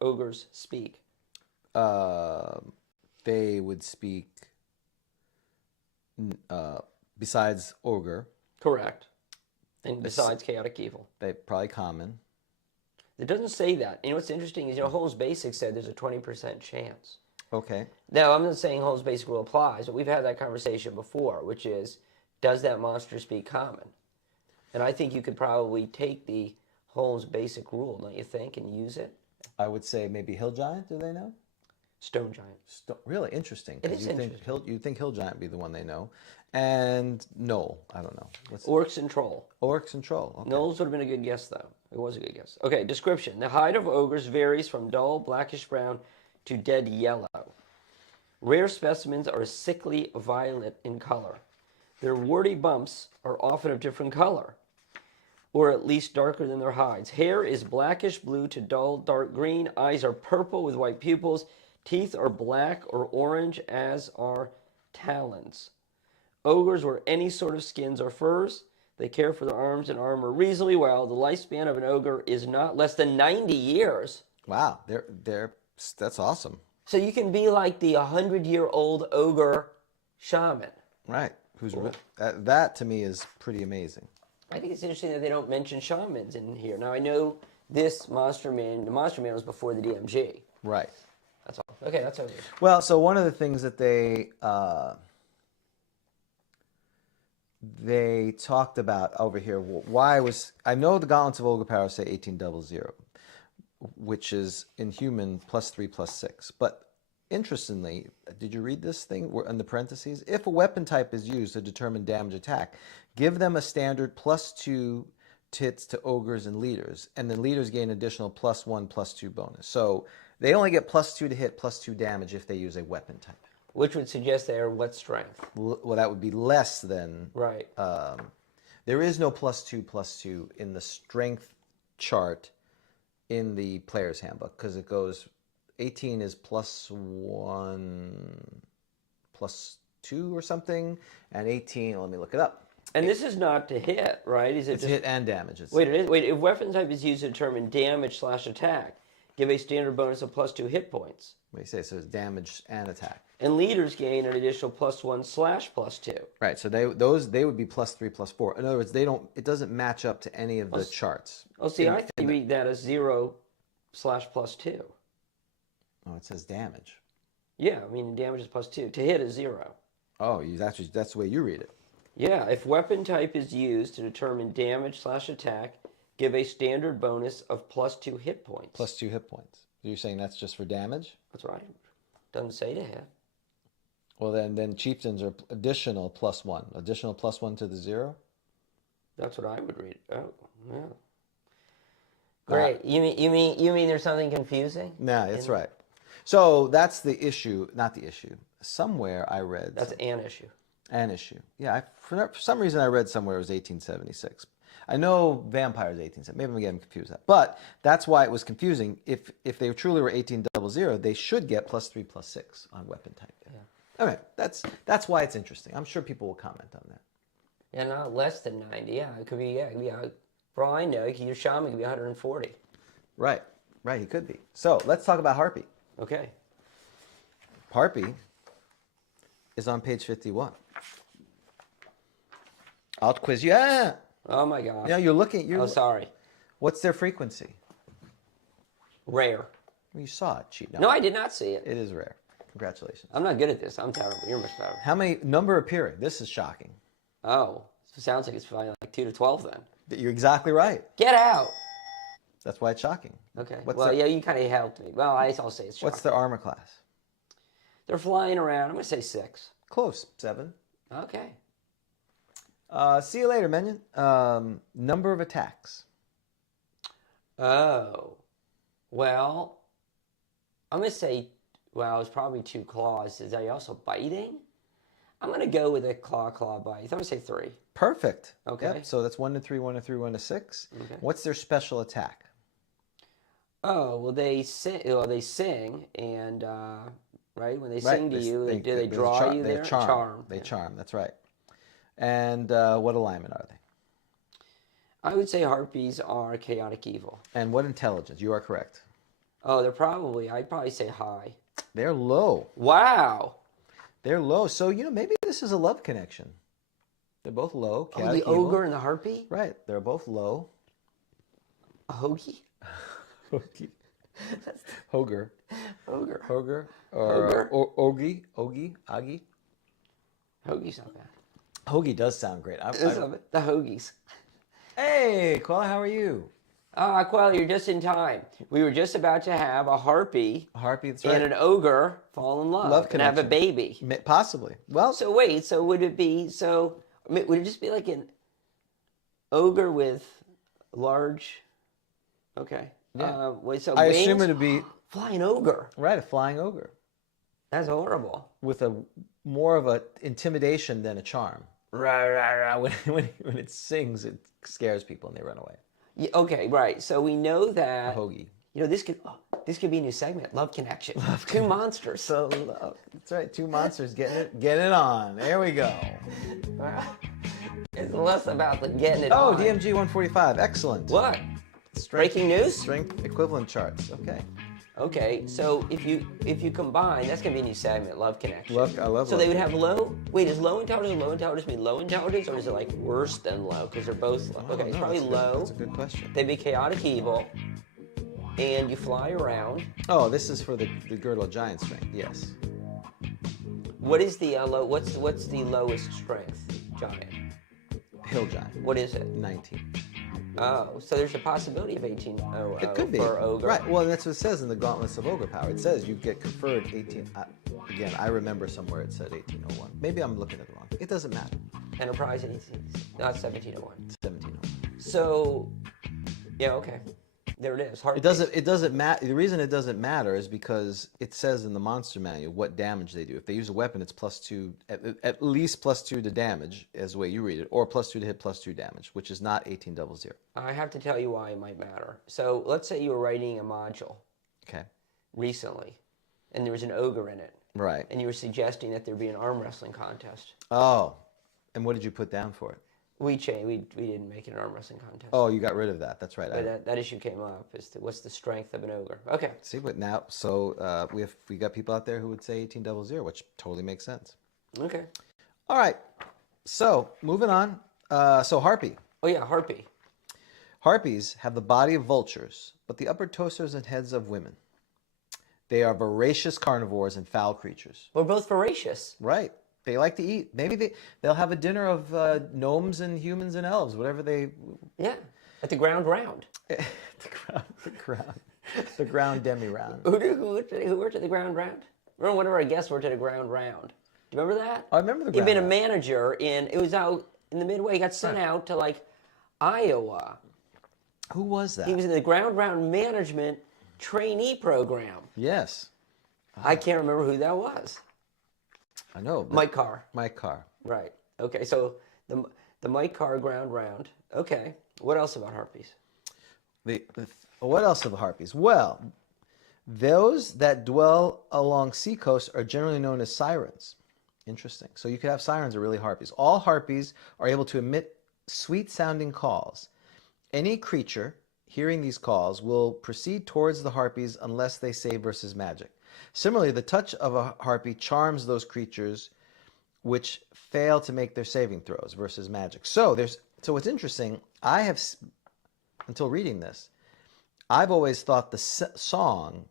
ogres speak? They would speak, besides ogre. Correct. And besides chaotic evil. They probably common. It doesn't say that. And what's interesting is, Holmes Basic said there's a 20% chance. Okay. Now, I'm not saying Holmes Basic rule applies, but we've had that conversation before, which is, does that monster speak common? And I think you could probably take the Holmes Basic rule, don't you think, and use it? I would say maybe hill giant. Do they know? Stone giant. Really interesting. It is You think hill giant would be the one they know, and Knoll. I don't know. Orcs and troll. Orcs and troll. Okay. Knowles would have been a good guess, though. It was a good guess. Okay, description. The hide of ogres varies from dull blackish brown to dead yellow. Rare specimens are sickly violet in color. Their warty bumps are often of different color, or at least darker than their hides. Hair is blackish blue to dull dark green. Eyes are purple with white pupils. Teeth are black or orange, as are talons. Ogres wear any sort of skins or furs. They care for their arms and armor reasonably well. The lifespan of an ogre is not less than 90 years. Wow, that's awesome. So you can be like the 100-year-old ogre shaman. Right. That to me is pretty amazing. I think it's interesting that they don't mention shamans in here. Now I know this Monster Man, the Monster Man was before the DMG. Right. That's all. Okay, that's over. Well, so one of the things that they talked about over here, I know the Gauntlets of Ogre Power say 1800, which is in human +3/+6. But interestingly, did you read this thing in the parentheses? If a weapon type is used to determine damage attack, give them a standard +2 hits to ogres and leaders, and then leaders gain additional +1/+2 bonus. So they only get +2 to hit, +2 damage if they use a weapon type. Which would suggest they are what strength? Well, that would be less than... Right. There is no +2/+2 in the strength chart in the player's handbook, because it goes 18 is +1/+2 or something, and 18, let me look it up. And this is not to hit, right? Is it It's just hit and damage. Wait, it is. Wait, if weapon type is used to determine damage/attack, give a standard bonus of +2 hit points. What do you say? So it's damage and attack. And leaders gain an additional +1/+2. Right. So they would be +3/+4. In other words, it doesn't match up to any of the charts. Oh, see, I think read that as 0/+2. Oh, it says damage. Yeah, I mean damage is +2. To hit is 0. Oh, that's the way you read it. Yeah, if weapon type is used to determine damage/attack, give a standard bonus of +2 hit points. +2 hit points. You're saying that's just for damage? That's right. Doesn't say to hit. Well, then chieftains are additional +1. Additional +1 to the 0? That's what I would read. Oh, yeah. Great. You mean there's something confusing? No, that's right. So that's the issue, not the issue. Somewhere I read... That's an issue. An issue. Yeah, for some reason I read somewhere it was 1876. I know vampires 1870. Maybe I'm getting confused with that. But that's why it was confusing. If they truly were 1800, they should get +3/+6 on weapon type. Yeah. Okay, that's why it's interesting. I'm sure people will comment on that. Yeah, not less than 90. Yeah, it could be. Yeah. For all I know, your shaman could be 140. Right. He could be. So let's talk about Harpy. Okay. Harpy is on page 51. I'll quiz you. Yeah. Oh my gosh. Yeah, you're looking. Oh, sorry. What's their frequency? Rare. You saw it, cheat. No, I did not see it. It is rare. Congratulations. I'm not good at this. I'm terrible. You're much better. How many number appearing? This is shocking. Oh, So it sounds like it's flying like 2 to 12 then. You're exactly right. Get out! That's why it's shocking. Okay. What's Well, their, yeah, you kind of helped me. Well, I'll say it's shocking. What's their armor class? They're flying around. I'm going to say 6. Close. 7. Okay. See you later, Minion. Number of attacks. Oh. Well, I'm going to say, well, it's probably 2 claws. Is that also biting? I'm going to go with a claw bite. I'm going to say 3. Perfect. Okay. Yep. So that's 1 to 3, 1 to 3, 1 to 6. Okay. What's their special attack? Oh, well, they sing, and right when they sing to you, do they draw you there? Charm. They charm. That's right. And what alignment are they? I would say harpies are chaotic evil. And what intelligence? You are correct. Oh, I'd probably say high. They're low. Wow. They're low. So, maybe this is a love connection. They're both low. Oh, the ogre and the harpy? Right. They're both low. A hoagie? Hoagie. Hoger. Ogre. Hoger. Ogre? Or Ogie. Agi. Hoagie's not bad. Hoagie does sound great. The hoagies. Hey, Koala, how are you? Quell, you're just in time. We were just about to have a harpy, That's right. and an ogre fall in love and have a baby. Possibly. Well, So wait, would it just be like an ogre with large? Okay. Yeah. So I wings? assume it'd be Flying ogre. right, a flying ogre That's horrible. with a more of a intimidation than a charm. Rah, rah, rah. When it sings, it scares people and they run away. Yeah, okay, right. So we know A that hoagie. this could be a new segment. Love connection. Two monsters. So that's right. 2 monsters getting it on. There we go. It's less about the getting it Oh, on. DMG 145. Excellent. What? Strength, Breaking news? Strength equivalent charts. Okay. Okay, so if you combine, that's gonna be a new segment, love connection. I love. So they would have low. Wait, is low intelligence and low intelligence mean low intelligence, or is it like worse than low? Because they're both low. Okay, it's probably low. That's a good question. They'd be chaotic evil, and you fly around. Oh, this is for the girdle of giant strength. Yes. What is the low? What's the lowest strength giant? Hill giant. What is it? 19. Oh, so there's a possibility of 18. It could be. For ogre. Right. Well, that's what it says in the Gauntlets of Ogre Power. It says you get conferred 18. Again, I remember somewhere it said 1801. Maybe I'm looking at it wrong. It doesn't matter. Enterprise 18. Not 1701. 1701. So, yeah, okay. There it is. It doesn't matter. The reason it doesn't matter is because it says in the monster manual what damage they do. If they use a weapon, it's +2, at least +2 to damage, as the way you read it, or +2 to hit, +2 damage, which is not 1800. I have to tell you why it might matter. So let's say you were writing a module Okay. recently, and there was an ogre in it, Right. and you were suggesting that there be an arm wrestling contest. Oh, and what did you put down for it? We changed. We didn't make it an arm wrestling contest. Oh, you got rid of that. That's right. But that issue came up. What's the strength of an ogre? Okay. See what now? So we got people out there who would say 1800, which totally makes sense. Okay. All right. So moving on. So harpy. Oh yeah, harpy. Harpies have the body of vultures, but the upper torsos and heads of women. They are voracious carnivores and foul creatures. We're both voracious. Right. They like to eat. Maybe they'll have a dinner of gnomes and humans and elves, whatever they. Yeah. At the ground round. the ground demi-round. Who worked at the ground round? Remember one of our guests worked at a ground round. Do you remember that? I remember the He'd ground been a round. manager it was out in the Midway. He got sent out to like Iowa. Who was that? He was in the ground round management trainee program. Yes. I can't remember who that was. I know. Mike Carr. Mike Carr. Right. Okay. So the Mike Carr ground round. Okay. What else about harpies? What else of the harpies? Well, those that dwell along seacoasts are generally known as sirens. Interesting. So you could have sirens are really harpies. All harpies are able to emit sweet-sounding calls. Any creature hearing these calls will proceed towards the harpies unless they say versus magic. Similarly, the touch of a harpy charms those creatures which fail to make their saving throws versus magic. So what's interesting, I have, until reading this, I've always thought the song,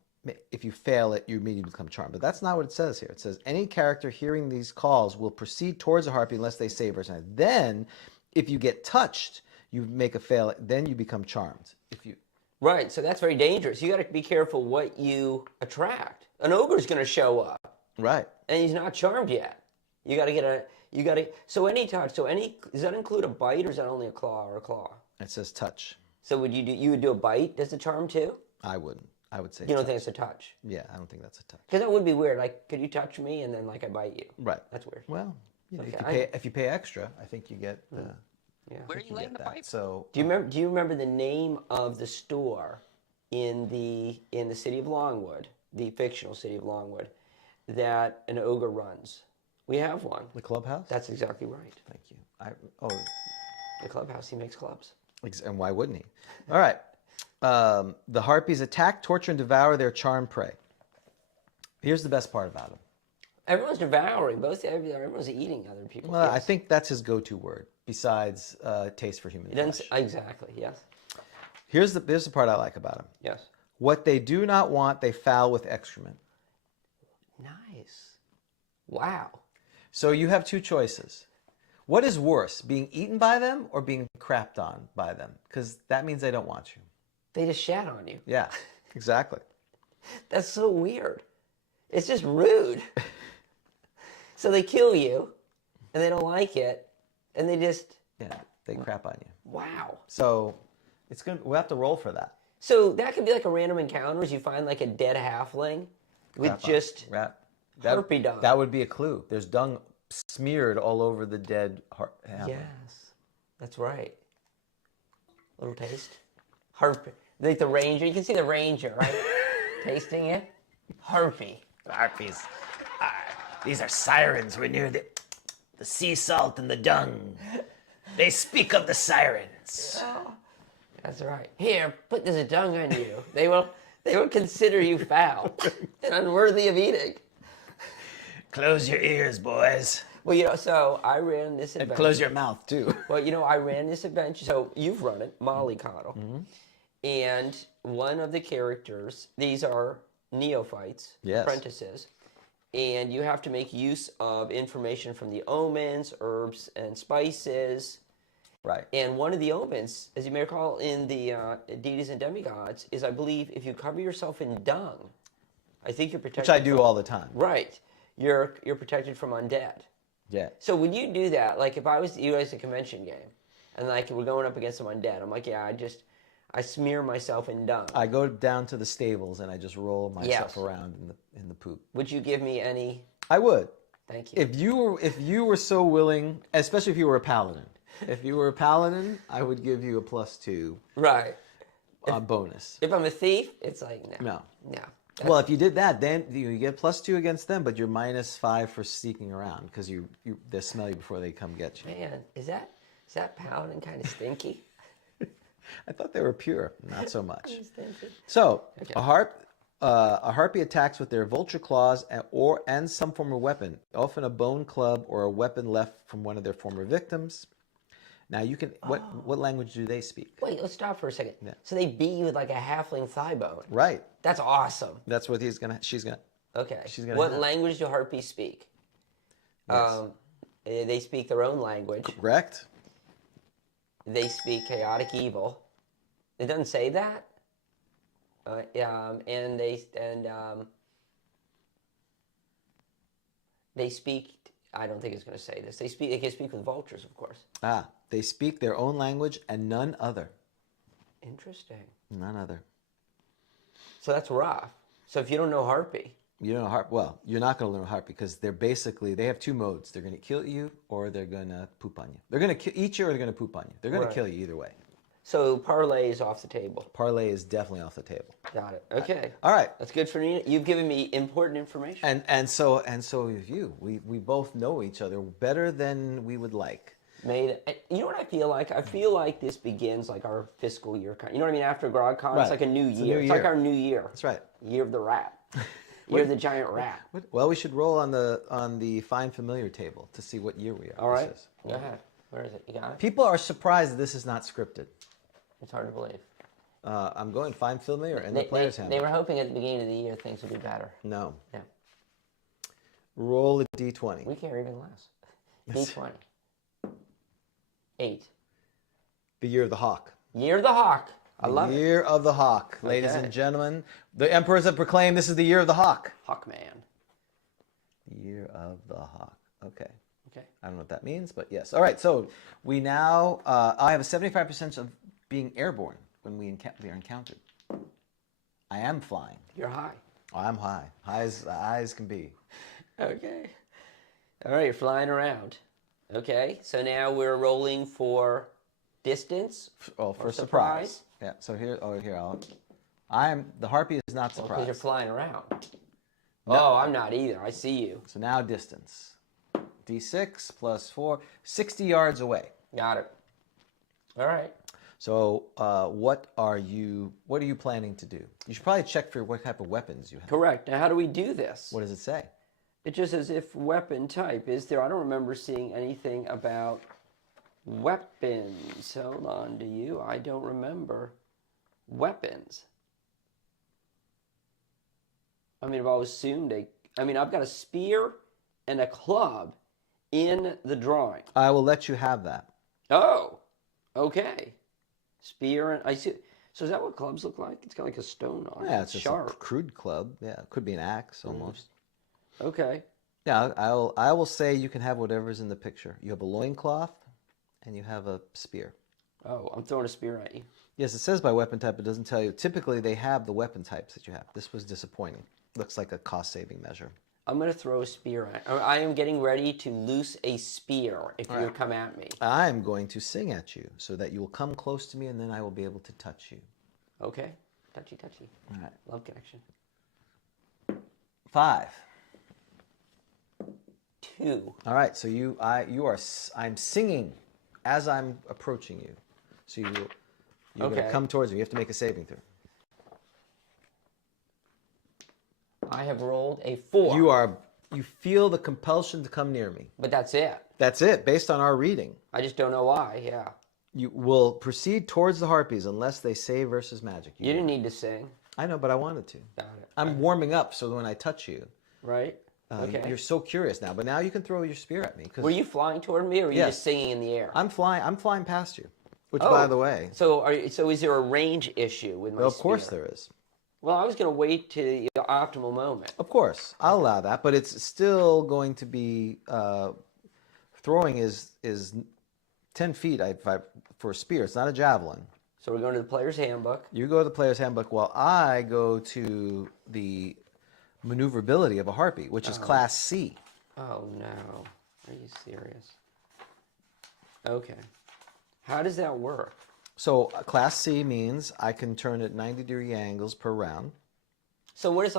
if you fail it, you immediately become charmed. But that's not what it says here. It says, any character hearing these calls will proceed towards a harpy unless they say versus magic. Then, if you get touched, you make a fail. Then you become charmed. If you Right, so that's very dangerous. You got to be careful what you attract. An ogre's going to show up, right, and he's not charmed yet. You got to get a. You got to. So any touch. So any. Does that include a bite, or is that only a claw or a claw? it says touch. So would you do? You would do a bite? Does it charm too? I wouldn't. I would say. You don't touch. think it's a touch? Yeah, I don't think that's a touch. Because that would be weird. Like, could you touch me and then like I bite you? Right. That's weird. Well, you know, Okay, if you pay extra, I think you get. Yeah. Where are you laying the that. pipe? So Do you remember the name of the store in the city of Longwood, the fictional city of Longwood, that an ogre runs? We have one. the clubhouse. That's exactly right. Thank you. The clubhouse. He makes clubs. And why wouldn't he? All right. The harpies attack, torture, and devour their charmed prey. Here's the best part about him. Everyone's devouring. Everyone's eating other people. Well, Yes. I think that's his go-to word, besides taste for human It doesn't flesh. exactly. Yes. Here's the part I like about him. Yes. What they do not want, they foul with excrement. Nice. Wow. So you have two choices. What is worse, being eaten by them or being crapped on by them? Because that means they don't want you. They just shat on you. Yeah, exactly. That's so weird. It's just rude. So they kill you, and they don't like it, and they just Yeah, they crap on you. wow. So we'll have to roll for that. So that could be like a random encounter as you find like a dead halfling with Crap on. just Harpy dung. That would be a clue. There's dung smeared all over the dead halfling. yes, that's right. Little taste. Harpy, like the ranger. You can see the ranger, right? Tasting it. Harpy. Harpies. These are sirens. We're near the sea salt and the dung. They speak of the sirens. That's right. Here, put this dung on you. They will consider you foul and unworthy of eating. Close your ears, boys. Well, so I ran this adventure. And close your mouth, too. Well, I ran this adventure. So you've run it, Mollycoddle. And one of the characters, these are neophytes, Yes. apprentices. And you have to make use of information from the omens, herbs, and spices. Right. And one of the omens, as you may recall in the deities and demigods, is, I believe, if you cover yourself in dung, I think you're protected. Which I do all the time. Right. You're protected from undead. Yeah. So when you do that, like if I was you guys at a convention game, and like we're going up against some undead, I'm like, yeah, I smear myself in dung. I go down to the stables and I just roll myself Yes. around in the poop. Would you give me any? I would. Thank you. If you were so willing, especially if you were a paladin. If you were a paladin, I would give you a +2 Right. bonus. If I'm a thief, it's like no. No. No. Well, if you did that, then you get +2 against them, but you're -5 for sneaking around because they smell you before they come get you. Man, is that paladin kind of stinky? I thought they were pure, not so much. Stinky. So Okay. a harpy attacks with their vulture claws and some form of weapon, often a bone club or a weapon left from one of their former victims. Now you can what language do they speak? Wait, let's stop for a second. Yeah. So they beat you with like a halfling thigh bone. Right. That's awesome. That's what she's gonna. Okay. She's gonna What have. language do harpies speak? Yes. They speak their own language. Correct. They speak chaotic evil. It doesn't say that. And they speak. I don't think it's going to say this. They can speak with vultures, of course. They speak their own language and none other. Interesting. None other. So that's rough. So if you don't know harpy, You don't know harp. Well, you're not going to learn harp because they have two modes. They're going to kill you or they're going to poop on you. They're going to eat you or they're going to poop on you. They're going Right. to kill you either way. so parlay is off the table. Parlay is definitely off the table. Got it. Okay. All right. That's good for me. You've given me important information. And so have you. We both know each other better than we would like. You know what I feel like? I feel like this begins like our fiscal year. You know what I mean? After GROGCON, Right. it's like a new It's a year. new It's like year. our new year. That's right. Year of the rat. Year of the giant rat. Well, we should roll on the Find Familiar table to see what year we are. All right. This is. Go ahead. Where is it? You got it? People are surprised this is not scripted. It's hard to believe. I'm going Find Familiar and the Player's They Handbook. were hoping at the beginning of the year things would be better. No. Yeah. Roll a d20. We care even less. D20. 8. The year of the hawk. Year of the hawk. I love The it. year of the hawk, ladies Okay. and gentlemen. The emperors have proclaimed this is the year of the hawk. Hawkman. The year of the hawk. Okay. Okay. I don't know what that means, but yes. All right. So we now, I have a 75% of being airborne when we are encountered. I am flying. You're high. I'm high. High as can be. Okay. All right, you're flying around. Okay, so now we're rolling for distance. Oh, for or surprise. Yeah. So here, the harpy is not Because surprised. you're flying around. No, I'm not either. I see you. So now distance. D6 plus 4, 60 yards away. Got it. All right. So what are you planning to do? You should probably check for what type of weapons you have. Correct. Now, how do we do this? What does it say? It just says if weapon type is there. I don't remember seeing anything about weapons. Hold on, do you? I don't remember weapons. I mean, I've always assumed I've got a spear and a club in the drawing. I will let you have that. Oh, okay. Spear and I see. So is that what clubs look like? It's got like a stone on it. Yeah, it's just sharp. a crude club. Yeah, it could be an axe almost. Okay. Yeah, I will say you can have whatever's in the picture. You have a loincloth and you have a spear. Oh, I'm throwing a spear at you. Yes, it says by weapon type. It doesn't tell you. Typically, they have the weapon types that you have. This was disappointing. Looks like a cost-saving measure. I'm going to throw a spear at you. I am getting ready to loose a spear if you come at me. I'm going to sing at you so that you will come close to me and then I will be able to touch you. Okay. Touchy, touchy. All right. Love connection. 5. 2. All right. So I'm singing as I'm approaching you. So you're going to come towards me. You have to make a saving throw. I have rolled a 4. You feel the compulsion to come near me. But that's it. That's it, based on our reading. I just don't know why, yeah. You will proceed towards the harpies unless they say versus magic. You didn't need to sing. I know, but I wanted to. Got it. I'm warming up so when I touch you. Right? Okay. You're so curious now, but now you can throw your spear at me. Were you flying toward me or were you Yes. just singing in the air? I'm flying past you. Which, by the way... So is there a range issue with my Well, of course spear? there is. Well, I was going to wait to the optimal moment. Of course. I'll allow that, but it's still going to be... throwing is 10 feet for a spear. It's not a javelin. So we're going to the player's handbook. You go to the player's handbook while I go to the maneuverability of a harpy, which is Class C. Oh, no. Are you serious? Okay. How does that work? So Class C means I can turn at 90-degree angles per round. So what is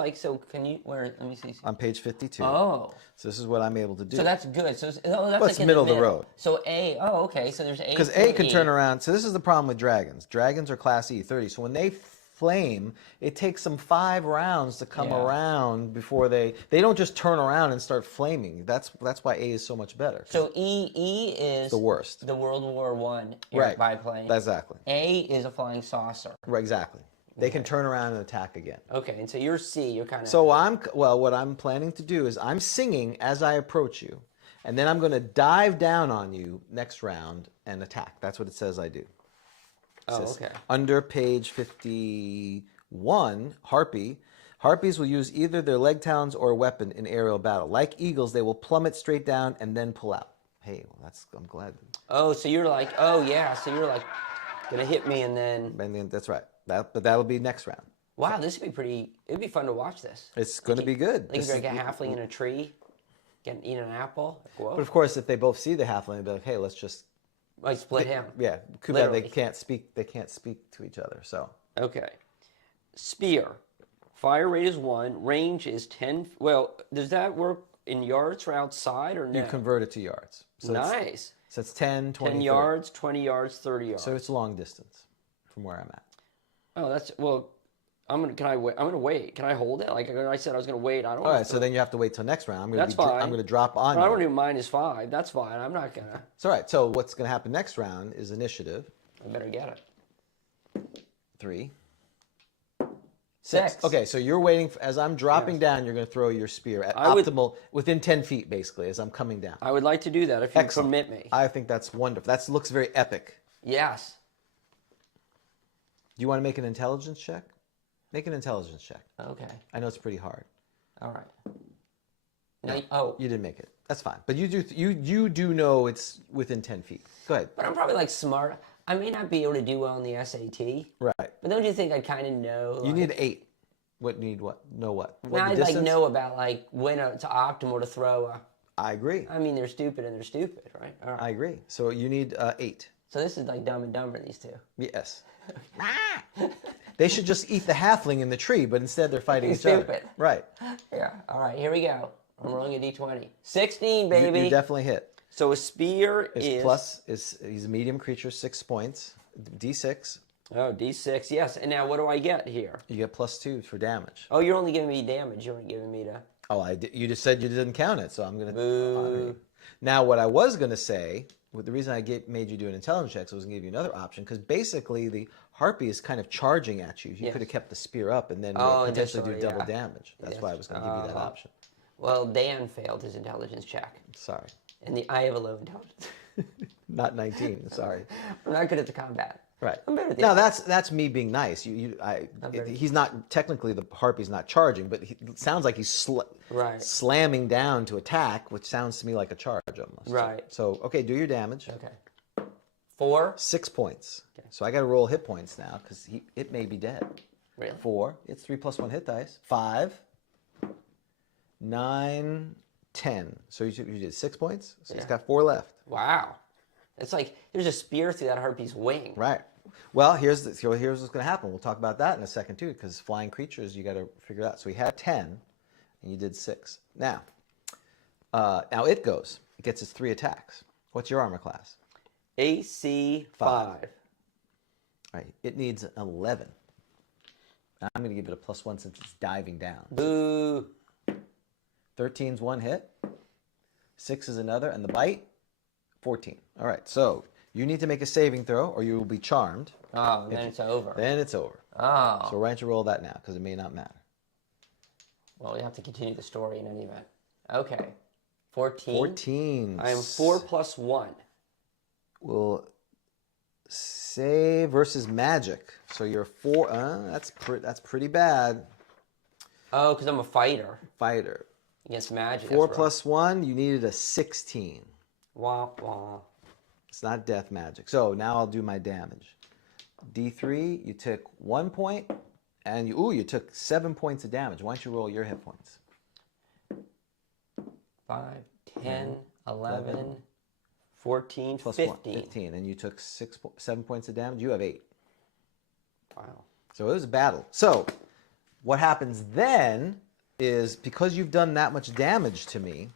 can you, let me see. On page 52. Oh. So this is what I'm able to do. So that's good. So that's Well, like it's in middle the of the road. So okay. So there's A. Because A can turn around. So this is the problem with dragons. Dragons are Class E, 30. So when they flame, it takes them 5 rounds to come around before they don't just turn around and start flaming. That's why A is so much better. So E is the worst. The World War I Right. biplane. Exactly. A is a flying saucer. Right, exactly. They can turn around and attack again. Okay, and so you're C. You're kind of. So what I'm planning to do is I'm singing as I approach you, and then I'm going to dive down on you next round and attack. That's what it says I do. It says, okay. Under page 51, harpies will use either their leg talons or a weapon in aerial battle. Like eagles, they will plummet straight down and then pull out. Hey, well, I'm glad. Oh, so you're like, so you're like, gonna hit me and then. That's right. But that'll be next round. Wow, this would be pretty. It'd be fun to watch this. It's going to be good. Like a halfling in a tree, eating an apple. Like, whoa. But of course, if they both see the halfling, they'll be like, "Hey, let's just like split him." Yeah, too bad they can't speak. They can't speak to each other. So okay, spear, fire rate is 1, range is 10. Well, does that work in yards or outside or no? you convert it to yards. So Nice. So it's 10, 20, 10 30. yards, 20 yards, 30 yards. So it's long distance from where I'm at. Oh, that's well. I'm gonna wait. Can I hold it? Like I said, I was gonna wait. I don't. All right, so then you have to wait till next round. That's fine. I'm gonna drop on. But I you. don't do -5. That's fine. I'm not gonna. It's all right. So what's gonna happen next round is initiative. I better get it. 3, 6. Okay, so you're waiting as I'm dropping down. You're going to throw your spear at optimal within 10 feet, basically, as I'm coming down. I would like to do that if you Excellent. permit me. I think that's wonderful. That looks very epic. Yes. Do you want to make an intelligence check? Make an intelligence check. Okay. I know it's pretty hard. All right. Now, You didn't make it. That's fine. But you do know it's within 10 feet. Go ahead. But I'm probably like smart. I may not be able to do well in the SAT. Right. But don't you think I kind of know? You need 8. Know what? Now I'd like know about like when to optimal to throw a... I agree. I mean, they're stupid and they're stupid, right? All right. I agree. So you need 8. So this is like Dumb and Dumber, these two. Yes. They should just eat the halfling in the tree, but instead they're fighting each other. Stupid. Right. Yeah. All right, here we go. I'm rolling a d20. 16, baby. You definitely hit. So a spear He's a medium creature, 6 points. D6. Oh, d6, yes. And now what do I get here? You get +2 for damage. Oh, you're only giving me damage. You weren't giving me to... Oh, you just said you didn't count it, so I'm going to honor Boo. you. Now, what I was going to say, the reason I made you do an intelligence check, so I was going to give you another option, because basically the harpy is kind of charging at you. You could have kept the spear up and then potentially do double damage. That's why I was going to give you that option. Well, Dan failed his intelligence check. Sorry. And I have a low intelligence. Not 19, sorry. I'm not good at the combat. Right. I'm better at the Now that's me being nice. He's not technically, the harpy's not charging, but it sounds like he's slamming down to attack, which sounds to me like a charge almost. Right. So okay, do your damage. Okay. 4. 6 points. Okay. So I got to roll hit points now because it may be dead. Really? 4. It's 3 + 1 hit dice. 5. 9. 10. So you did 6 points. So he's got 4 left. Wow. It's like there's a spear through that harpy's wing. Right. Well, here's what's going to happen. We'll talk about that in a second too, because flying creatures you got to figure out. So he had 10, and you did 6. Now it goes. It gets its 3 attacks. What's your armor class? AC 5. All right. It needs 11. I'm going to give it a +1 since it's diving down. Boo. 13's 1 hit. 6 is another, and the bite, 14. All right. So you need to make a saving throw, or you will be charmed. Oh, then it's over. Then it's over. Oh. So why don't you roll that now, because it may not matter. Well, we have to continue the story in any event. Okay. 14. 14. I am 4 + 1. Will save versus magic. So you're 4. That's pretty bad. Oh, because I'm a fighter. Fighter. Against magic. 4 + 1. You needed a 16. Wah, wah. It's not death magic. So now I'll do my damage. D3. You took 1 point, and you took 7 points of damage. Why don't you roll your hit points? 5, 10, 11, 14, Plus 15. 1, 15. And you took 7 points of damage. You have 8. Wow. So it was a battle. So what happens then is, because you've done that much damage to me,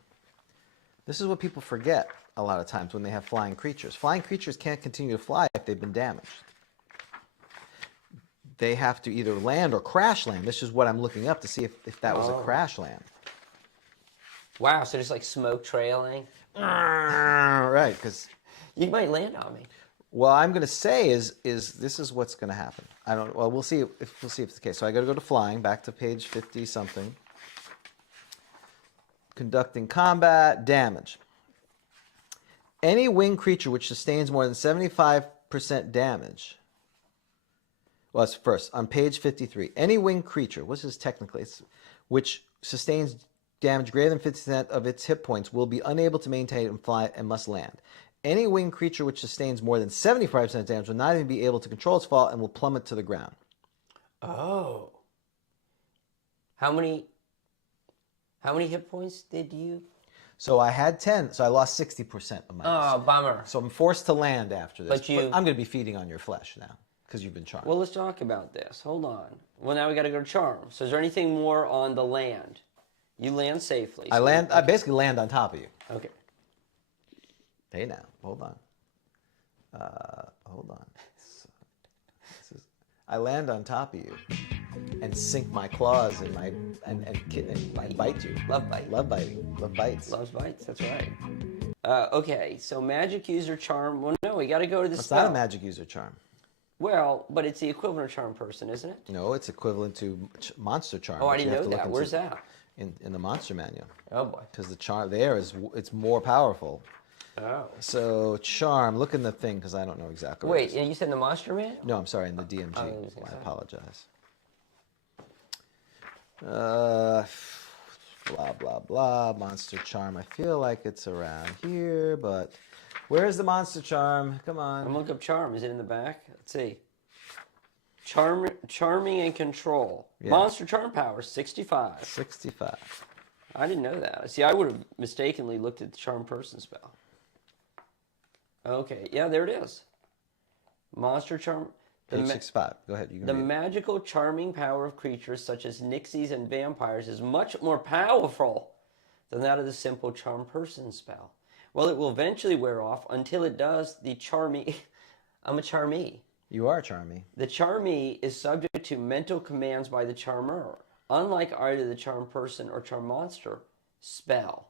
this is what people forget a lot of times when they have flying creatures. Flying creatures can't continue to fly if they've been damaged. They have to either land or crash land. This is what I'm looking up to see if that was a crash land. Wow, so just like smoke trailing? Right, because... You might land on me. What I'm going to say is this is what's going to happen. We'll see if it's the case. So I got to go to flying, back to page 50 something. Conducting combat, damage. Any winged creature which sustains more than 75% damage. Well, it's first on page 53. Any winged creature, which is technically, which sustains damage greater than 50% of its hit points will be unable to maintain and fly and must land. Any winged creature which sustains more than 75% damage will not even be able to control its fall and will plummet to the ground. Oh. How many hit points did you? So I had 10, so I lost 60% of my... Oh, bummer. So I'm forced to land after this. But I'm going to be feeding on your flesh now, because you've been charmed. Well, let's talk about this. Hold on. Well, now we got to go to charm. So is there anything more on the land? You land safely. So I basically land on top of you. Okay. Hey now, hold on. Hold on. I land on top of you and sink my claws and I bite you. Love bite. Love biting. Love bites. Loves bites. That's right. Okay, so magic user charm. Well, no, we got to go to the It's spell. not a magic user charm. Well, but it's the equivalent of charm person, isn't it? No, it's equivalent to monster charm. Oh, I but you didn't have know to look that. into Where's that? In the monster manual. Oh boy. Because the charm there it's more powerful. Oh. So charm, look in the thing because I don't know exactly. Wait, you said in the monster man? No, I'm sorry, in the DMG. Oh, I was gonna I say. apologize. Blah blah blah. Monster charm. I feel like it's around here, but where's the monster charm? Come on. I'm looking up charm. Is it in the back? Let's see. Charming and control. Yeah. Monster charm power 65. 65. I didn't know that. See, I would have mistakenly looked at the charm person spell. Okay, yeah, there it is. Monster charm. Page 65. Go ahead. You can The read it. magical charming power of creatures such as nixies and vampires is much more powerful than that of the simple charm person spell. Well, it will eventually wear off. Until it does, the charmee... I'm a charmee. You are charming. The charmee is subject to mental commands by the charmer, unlike either the charm person or charm monster spell.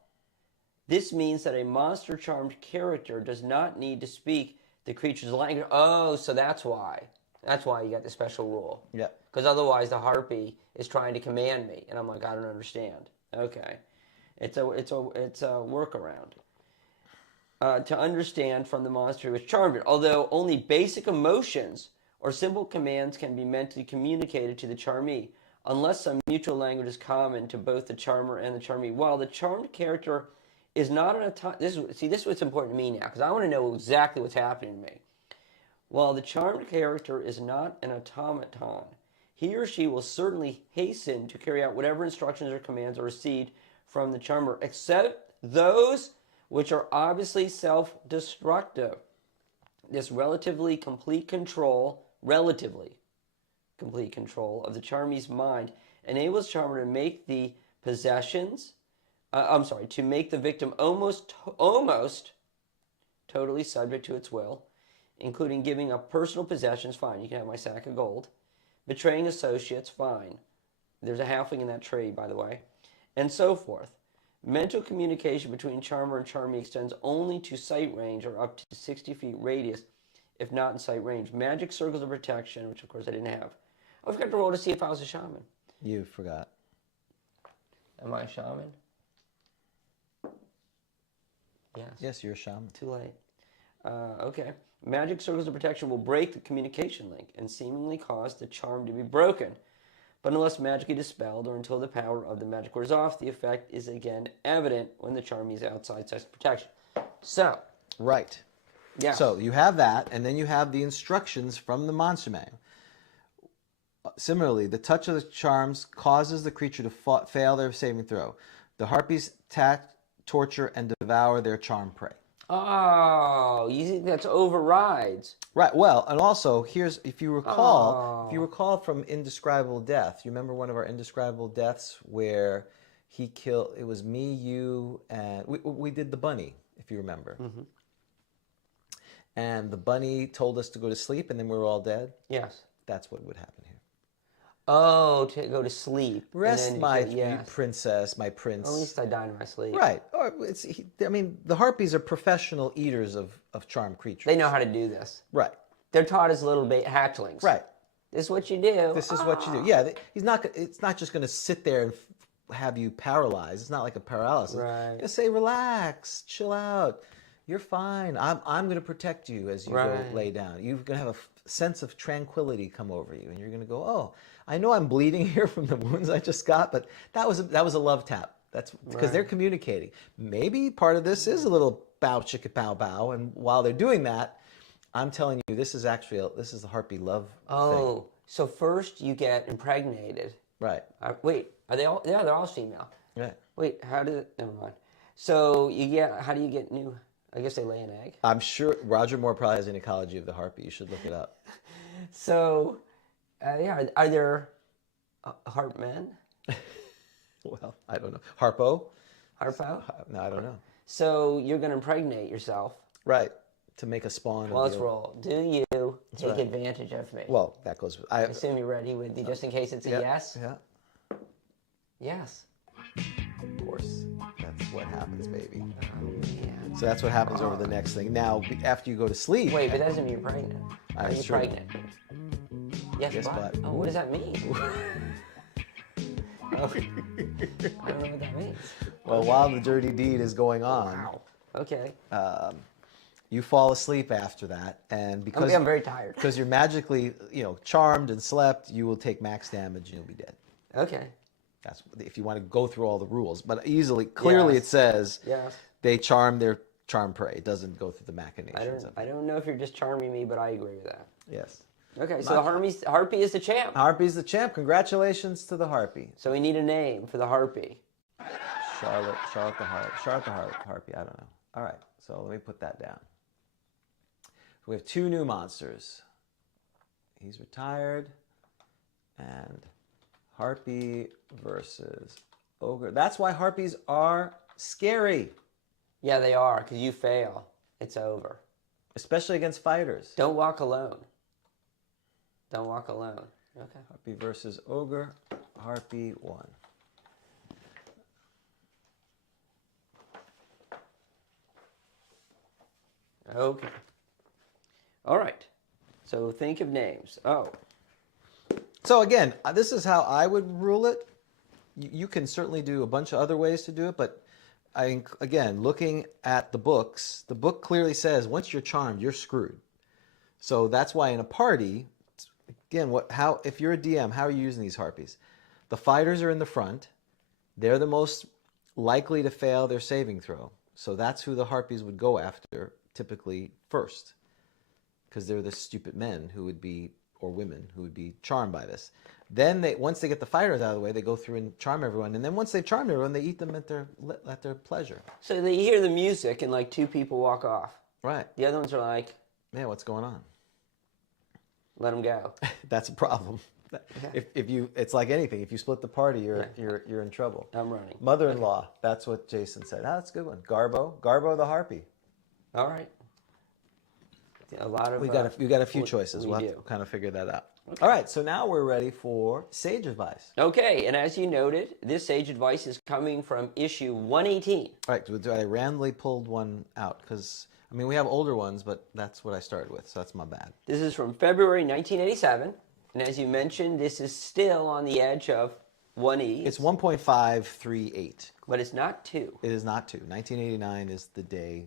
This means that a monster charmed character does not need to speak the creature's language. Oh, so that's why. That's why you got the special rule. Yeah. Because otherwise the harpy is trying to command me, and I'm like, I don't understand. Okay. It's a workaround. To understand from the monster who is charmed. Although only basic emotions or simple commands can be mentally communicated to the charmee, unless some mutual language is common to both the charmer and the charmee. While the charmed character is not an this is what's important to me now, because I want to know exactly what's happening to me. While the charmed character is not an automaton, he or she will certainly hasten to carry out whatever instructions or commands are received from the charmer, except those which are obviously self-destructive. This relatively complete control of the charmee's mind enables the charmer to make the to make the victim almost totally subject to its will, including giving up personal possessions, fine, you can have my sack of gold, betraying associates, fine, there's a halfling in that trade, by the way, and so forth. Mental communication between charmer and charmee extends only to sight range or up to 60 feet radius, if not in sight range. Magic circles of protection, which of course I didn't have. I forgot to roll to see if I was a shaman. You forgot. Am I a shaman? Yes. Yes, you're a shaman. Too late. Okay. Magic circles of protection will break the communication link and seemingly cause the charm to be broken. But unless magically dispelled or until the power of the magic wears off, the effect is again evident when the charmee is outside such protection. So. Right. Yeah. So you have that, and then you have the instructions from the monster manual. Similarly, the touch of the charms causes the creature to fail their saving throw. The harpies attack, torture, and devour their charm prey. Oh, you think that's overrides? Right. Well, and also here's if you recall from Indescribable Death. You remember one of our Indescribable Deaths where he killed? It was me, you, and we did the bunny. If you remember. Mm-hmm. And the bunny told us to go to sleep, and then we were all dead. Yes. That's what would happen here. Oh, to go to sleep. Rest, my princess, my prince. At least I died in my sleep. Right. Or the harpies are professional eaters of charmed creatures. They know how to do this. Right. They're taught as little hatchlings. Right. This is what you do. This is what you do. Yeah. It's not just going to sit there and have you paralyzed. It's not like a paralysis. Right. Just say, relax, chill out. You're fine. I'm going to protect you as you go lay down. You're going to have a sense of tranquility come over you, and you're going to go, oh, I know I'm bleeding here from the wounds I just got, but that was a love tap. That's because they're communicating. Maybe part of this is a little bow chicka bow bow, and while they're doing that, I'm telling you, this is the harpy love thing. So first you get impregnated. Right. Wait, are they all? Yeah, they're all female. Right. Wait, never mind. So how do you get new? I guess they lay an egg. I'm sure Roger Moore probably has an ecology of the harpy. You should look it up. So, are there harp men? Well, I don't know. Harpo? Harpo? No, I don't know. So you're going to impregnate yourself. Right. To make a spawn. Well, let's roll. Do you take advantage of me? Well, that goes... I assume you're ready with me, just in case it's a yes? Yeah. Yes. Of course. That's what happens, baby. Oh, man. So that's what happens over the next thing. Now, after you go to sleep... Wait, but that doesn't mean you're pregnant. Are you true. pregnant? Yes, Yes, but. but. Oh, what does that mean? I don't know what that means. Well, while the dirty deed is going on, Wow. Okay. you fall asleep after that, and because I'm very tired. because you're magically, charmed and slept, you will take max damage and you'll be dead. Okay. That's if you want to go through all the rules, but clearly Yes. it says Yes. they charm their charm prey. It doesn't go through the machinations of it. I don't know if you're just charming me, but I agree with that. Yes. Okay, so the harpy is the champ. Harpy's the champ. Congratulations to the Harpy. So we need a name for the harpy. Charlotte the Harpy. I don't know. All right, so let me put that down. We have two new monsters. He's retired, and Harpy versus Ogre. That's why Harpies are scary, Yeah, they are, because you fail. It's over. especially against fighters. Don't walk alone. Don't walk alone. Okay. Harpy versus Ogre. Harpy won. Okay. All right. So think of names. Oh. So again, this is how I would rule it. You can certainly do a bunch of other ways to do it, but again, looking at the books, the book clearly says once you're charmed, you're screwed. So that's why in a party, again, if you're a DM, how are you using these harpies? The fighters are in the front. They're the most likely to fail their saving throw. So that's who the harpies would go after typically first, because they're the stupid men who would be, or women who would be charmed by this. Then once they get the fighters out of the way, they go through and charm everyone. And then once they've charmed everyone, they eat them at their pleasure. So they hear the music and like two people walk off. Right. The other ones are like, Man, what's going on? let them go. That's a problem. It's like anything. If you split the party, you're in trouble. I'm running. Mother-in-law. Okay. That's what Jason said. That's a good one. Garbo the Harpy. All right. A lot of we got a few choices. We'll have to kind of figure that out. Okay. All right, so now we're ready for Sage Advice. Okay, and as you noted, this Sage Advice is coming from issue 118. All right, I randomly pulled one out because, we have older ones, but that's what I started with, so that's my bad. This is from February 1987, and as you mentioned, this is still on the edge of 1E. It's 1.538. But it's not 2. It is not 2. 1989 is the day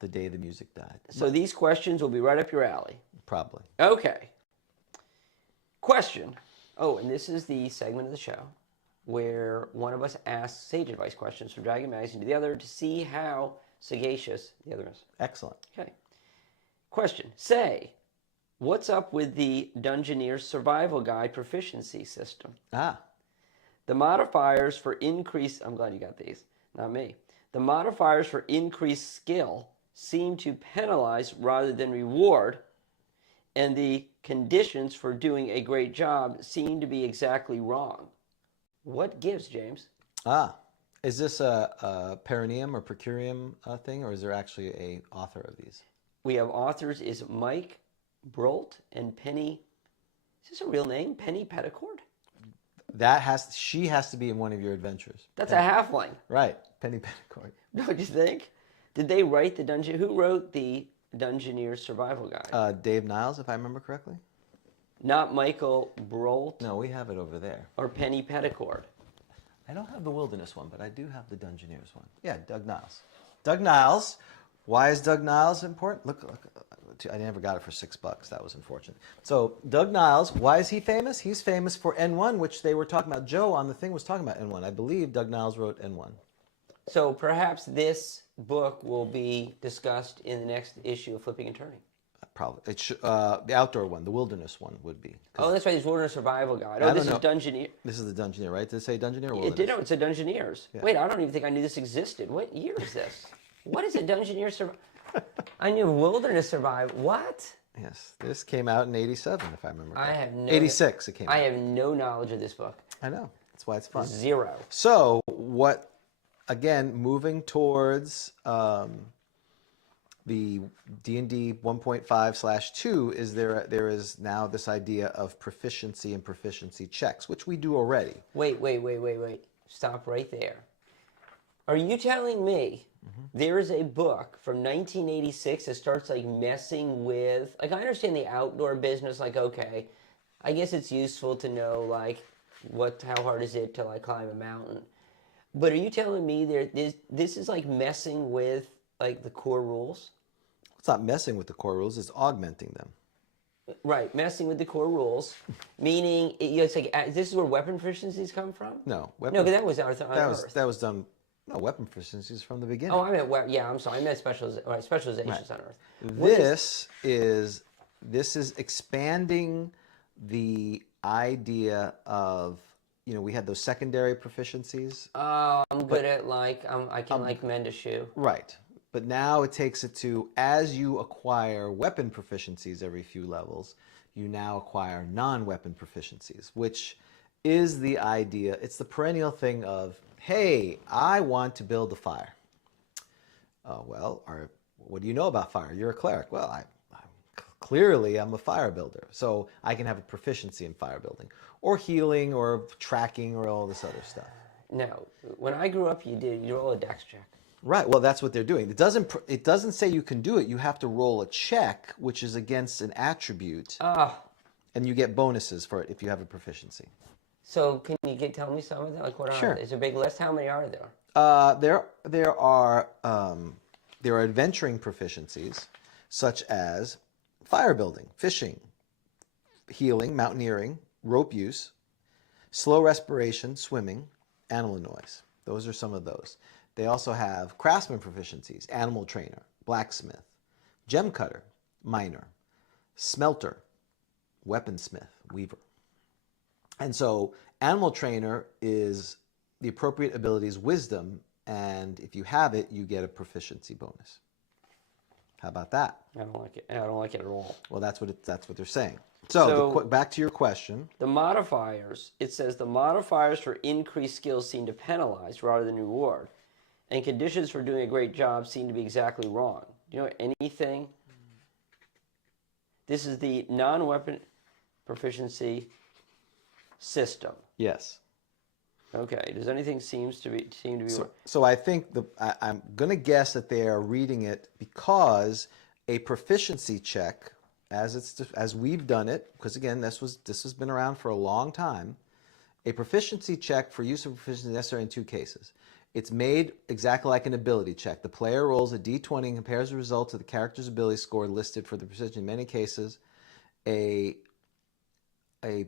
the music died. So these questions will be right up your alley. Probably. Okay. Question. Oh, and this is the segment of the show where one of us asks Sage Advice questions from Dragon Magazine to the other to see how sagacious the other is. Excellent. Okay. Question. Say, what's up with the Dungeoneer's Survival Guide proficiency system? The modifiers for increased... I'm glad you got these, not me. The modifiers for increased skill seem to penalize rather than reward, and the conditions for doing a great job seem to be exactly wrong. What gives, James? Is this a perineum or per curiam thing, or is there actually a author of these? We have authors is Mike Brolt and Penny. Is this a real name? Penny Petticord? She has to be in one of your adventures. That's a halfling. Right, Penny Petticord. Don't you think? Did they write the dungeon? Who wrote the Dungeoneer's Survival Guide? Dave Niles, if I remember correctly. Not Michael Brolt? No, we have it over there. Or Penny Petticord? I don't have the Wilderness one, but I do have the Dungeoneers one. Yeah, Doug Niles. Doug Niles. Why is Doug Niles important? Look, I never got it for $6. That was unfortunate. So Doug Niles, why is he famous? He's famous for N1, which they were talking about. Joe on the thing was talking about N1. I believe Doug Niles wrote N1. So perhaps this book will be discussed in the next issue of Flipping and Turning. Probably. The outdoor one, the Wilderness one would be. Oh, that's right. It's Wilderness Survival Guide. Oh, this is Dungeoneer. This is the Dungeoneer, right? Did it say Dungeoneer or Wilderness? It did. No, it's a Dungeoneers. Yeah. Wait, I don't even think I knew this existed. What year is this? What is a Dungeoneer Survival? I knew Wilderness Survival. What? Yes, this came out in 87, if I remember correctly. I have no... 86 it came out. I have no knowledge of this book. I know. That's why it's fun. Zero. So, again, moving towards the D&D 1.5/2 is there is now this idea of proficiency and proficiency checks, which we do already. Wait. Stop right there. Are you telling me There is a book from 1986 that starts like messing with, like, I understand the outdoor business, like, okay, I guess it's useful to know like how hard is it to like climb a mountain. But are you telling me this is like messing with like the core rules? It's not messing with the core rules, it's augmenting them. Right, messing with the core rules, meaning it's like this is where weapon proficiencies come from. No, No, because that was on Earth. That was done. No, weapon proficiencies from the beginning. Oh, I meant I'm sorry. I meant specializations on Earth. This is expanding the idea of, we had those secondary proficiencies. Oh, I'm good at I can mend a shoe. Right. But now it takes it to, as you acquire weapon proficiencies every few levels, you now acquire non-weapon proficiencies, which is the idea. It's the perennial thing of, hey, I want to build a fire. What do you know about fire? You're a cleric. Well, clearly I'm a fire builder, so I can have a proficiency in fire building, or healing, or tracking, or all this other stuff. No, when I grew up, you roll a dex check. Right. Well, that's what they're doing. It doesn't say you can do it. You have to roll a check, which is against an attribute, and you get bonuses for it if you have a proficiency. So can you tell me some of them? Like what Sure. are there? Is there a big list? How many are there? There are adventuring proficiencies, such as fire building, fishing, healing, mountaineering, rope use, slow respiration, swimming, animal noise. Those are some of those. They also have craftsman proficiencies, animal trainer, blacksmith, gem cutter, miner, smelter, weaponsmith, weaver. And so animal trainer is the appropriate abilities, wisdom, and if you have it, you get a proficiency bonus. How about that? I don't like it. I don't like it at all. Well, that's what they're saying. So back to your question. The modifiers, it says the modifiers for increased skills seem to penalize rather than reward, and conditions for doing a great job seem to be exactly wrong. Do you know anything? This is the non-weapon proficiency system. Yes. Okay. Does anything seem to be? So I think I'm going to guess that they are reading it because a proficiency check, as we've done it, because again this has been around for a long time. A proficiency check for use of proficiency is necessary in two cases. It's made exactly like an ability check. The player rolls a d20 and compares the results of the character's ability score listed for the proficiency. In many cases, a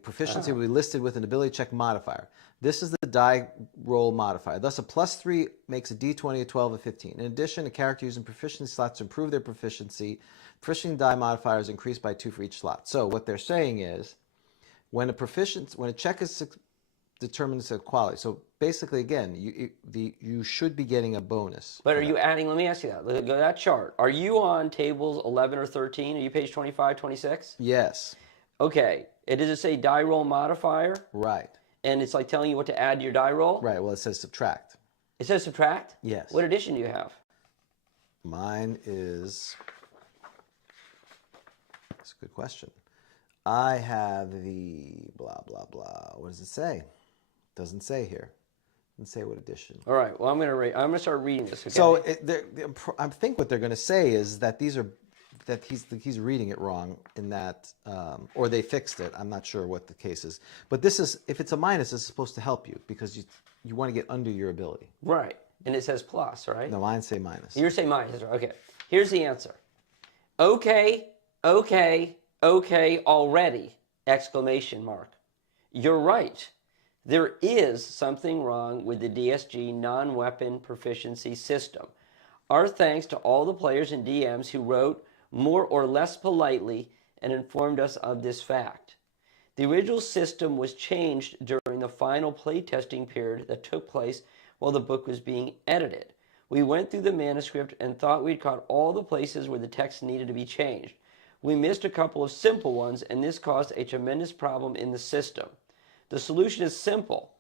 proficiency will be listed with an ability check modifier. This is the die roll modifier. Thus, a +3 makes a d20, a 12, a 15. In addition, a character using proficiency slots to improve their proficiency die modifier is increased by 2 for each slot. So what they're saying is, when a check is determined as a quality. So basically, again, you should be getting a bonus. But are you adding? Let me ask you that. Go to that chart. Are you on tables 11 or 13? Are you page 25, 26? Yes. Okay. Does it say die roll modifier? Right. And it's like telling you what to add to your die roll? Right. Well, it says subtract. It says subtract? Yes. What edition do you have? Mine is... That's a good question. I have the blah, blah, blah. What does it say? Doesn't say here. Doesn't say what edition. All right. Well, I'm going to start reading this. Okay? So I think what they're going to say is that he's reading it wrong in that, or they fixed it. I'm not sure what the case is. But if it's a minus, it's supposed to help you because you want to get under your ability. Right. And it says plus, right? No, mine say minus. You're saying minus. Okay. Here's the answer. Okay, already! Exclamation mark. You're right. There is something wrong with the DSG non-weapon proficiency system. Our thanks to all the players and DMs who wrote more or less politely and informed us of this fact. The original system was changed during the final playtesting period that took place while the book was being edited. We went through the manuscript and thought we'd caught all the places where the text needed to be changed. We missed a couple of simple ones, and this caused a tremendous problem in the system. The solution is simple.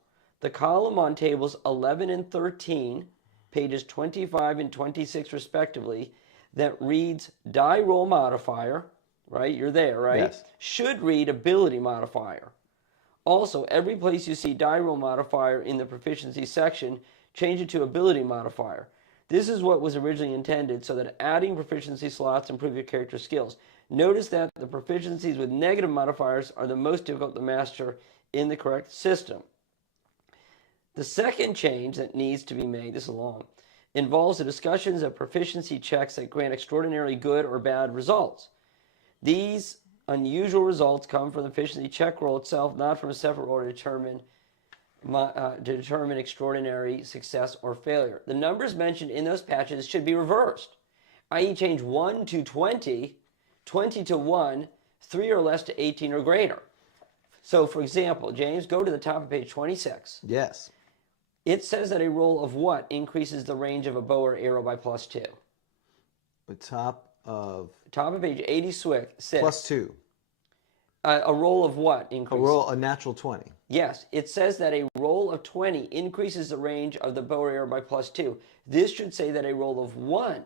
The column on tables 11 and 13, pages 25 and 26 respectively, that reads die roll modifier, right? You're there, right? Yes. Should read ability modifier. Also, every place you see die roll modifier in the proficiency section, change it to ability modifier. This is what was originally intended so that adding proficiency slots improve your character skills. Notice that the proficiencies with negative modifiers are the most difficult to master in the correct system. The second change that needs to be made, this is long, involves the discussions of proficiency checks that grant extraordinarily good or bad results. These unusual results come from the proficiency check roll itself, not from a separate roll to determine extraordinary success or failure. The numbers mentioned in those patches should be reversed, i.e. change 1 to 20, 20 to 1, 3 or less to 18 or greater. So, for example, James, go to the top of page 26. Yes. It says that a roll of what increases the range of a bow or arrow by +2? The top of page 86. +2. A roll of what increases? A natural 20. Yes, it says that a roll of 20 increases the range of the bow or arrow by +2. This should say that a roll of 1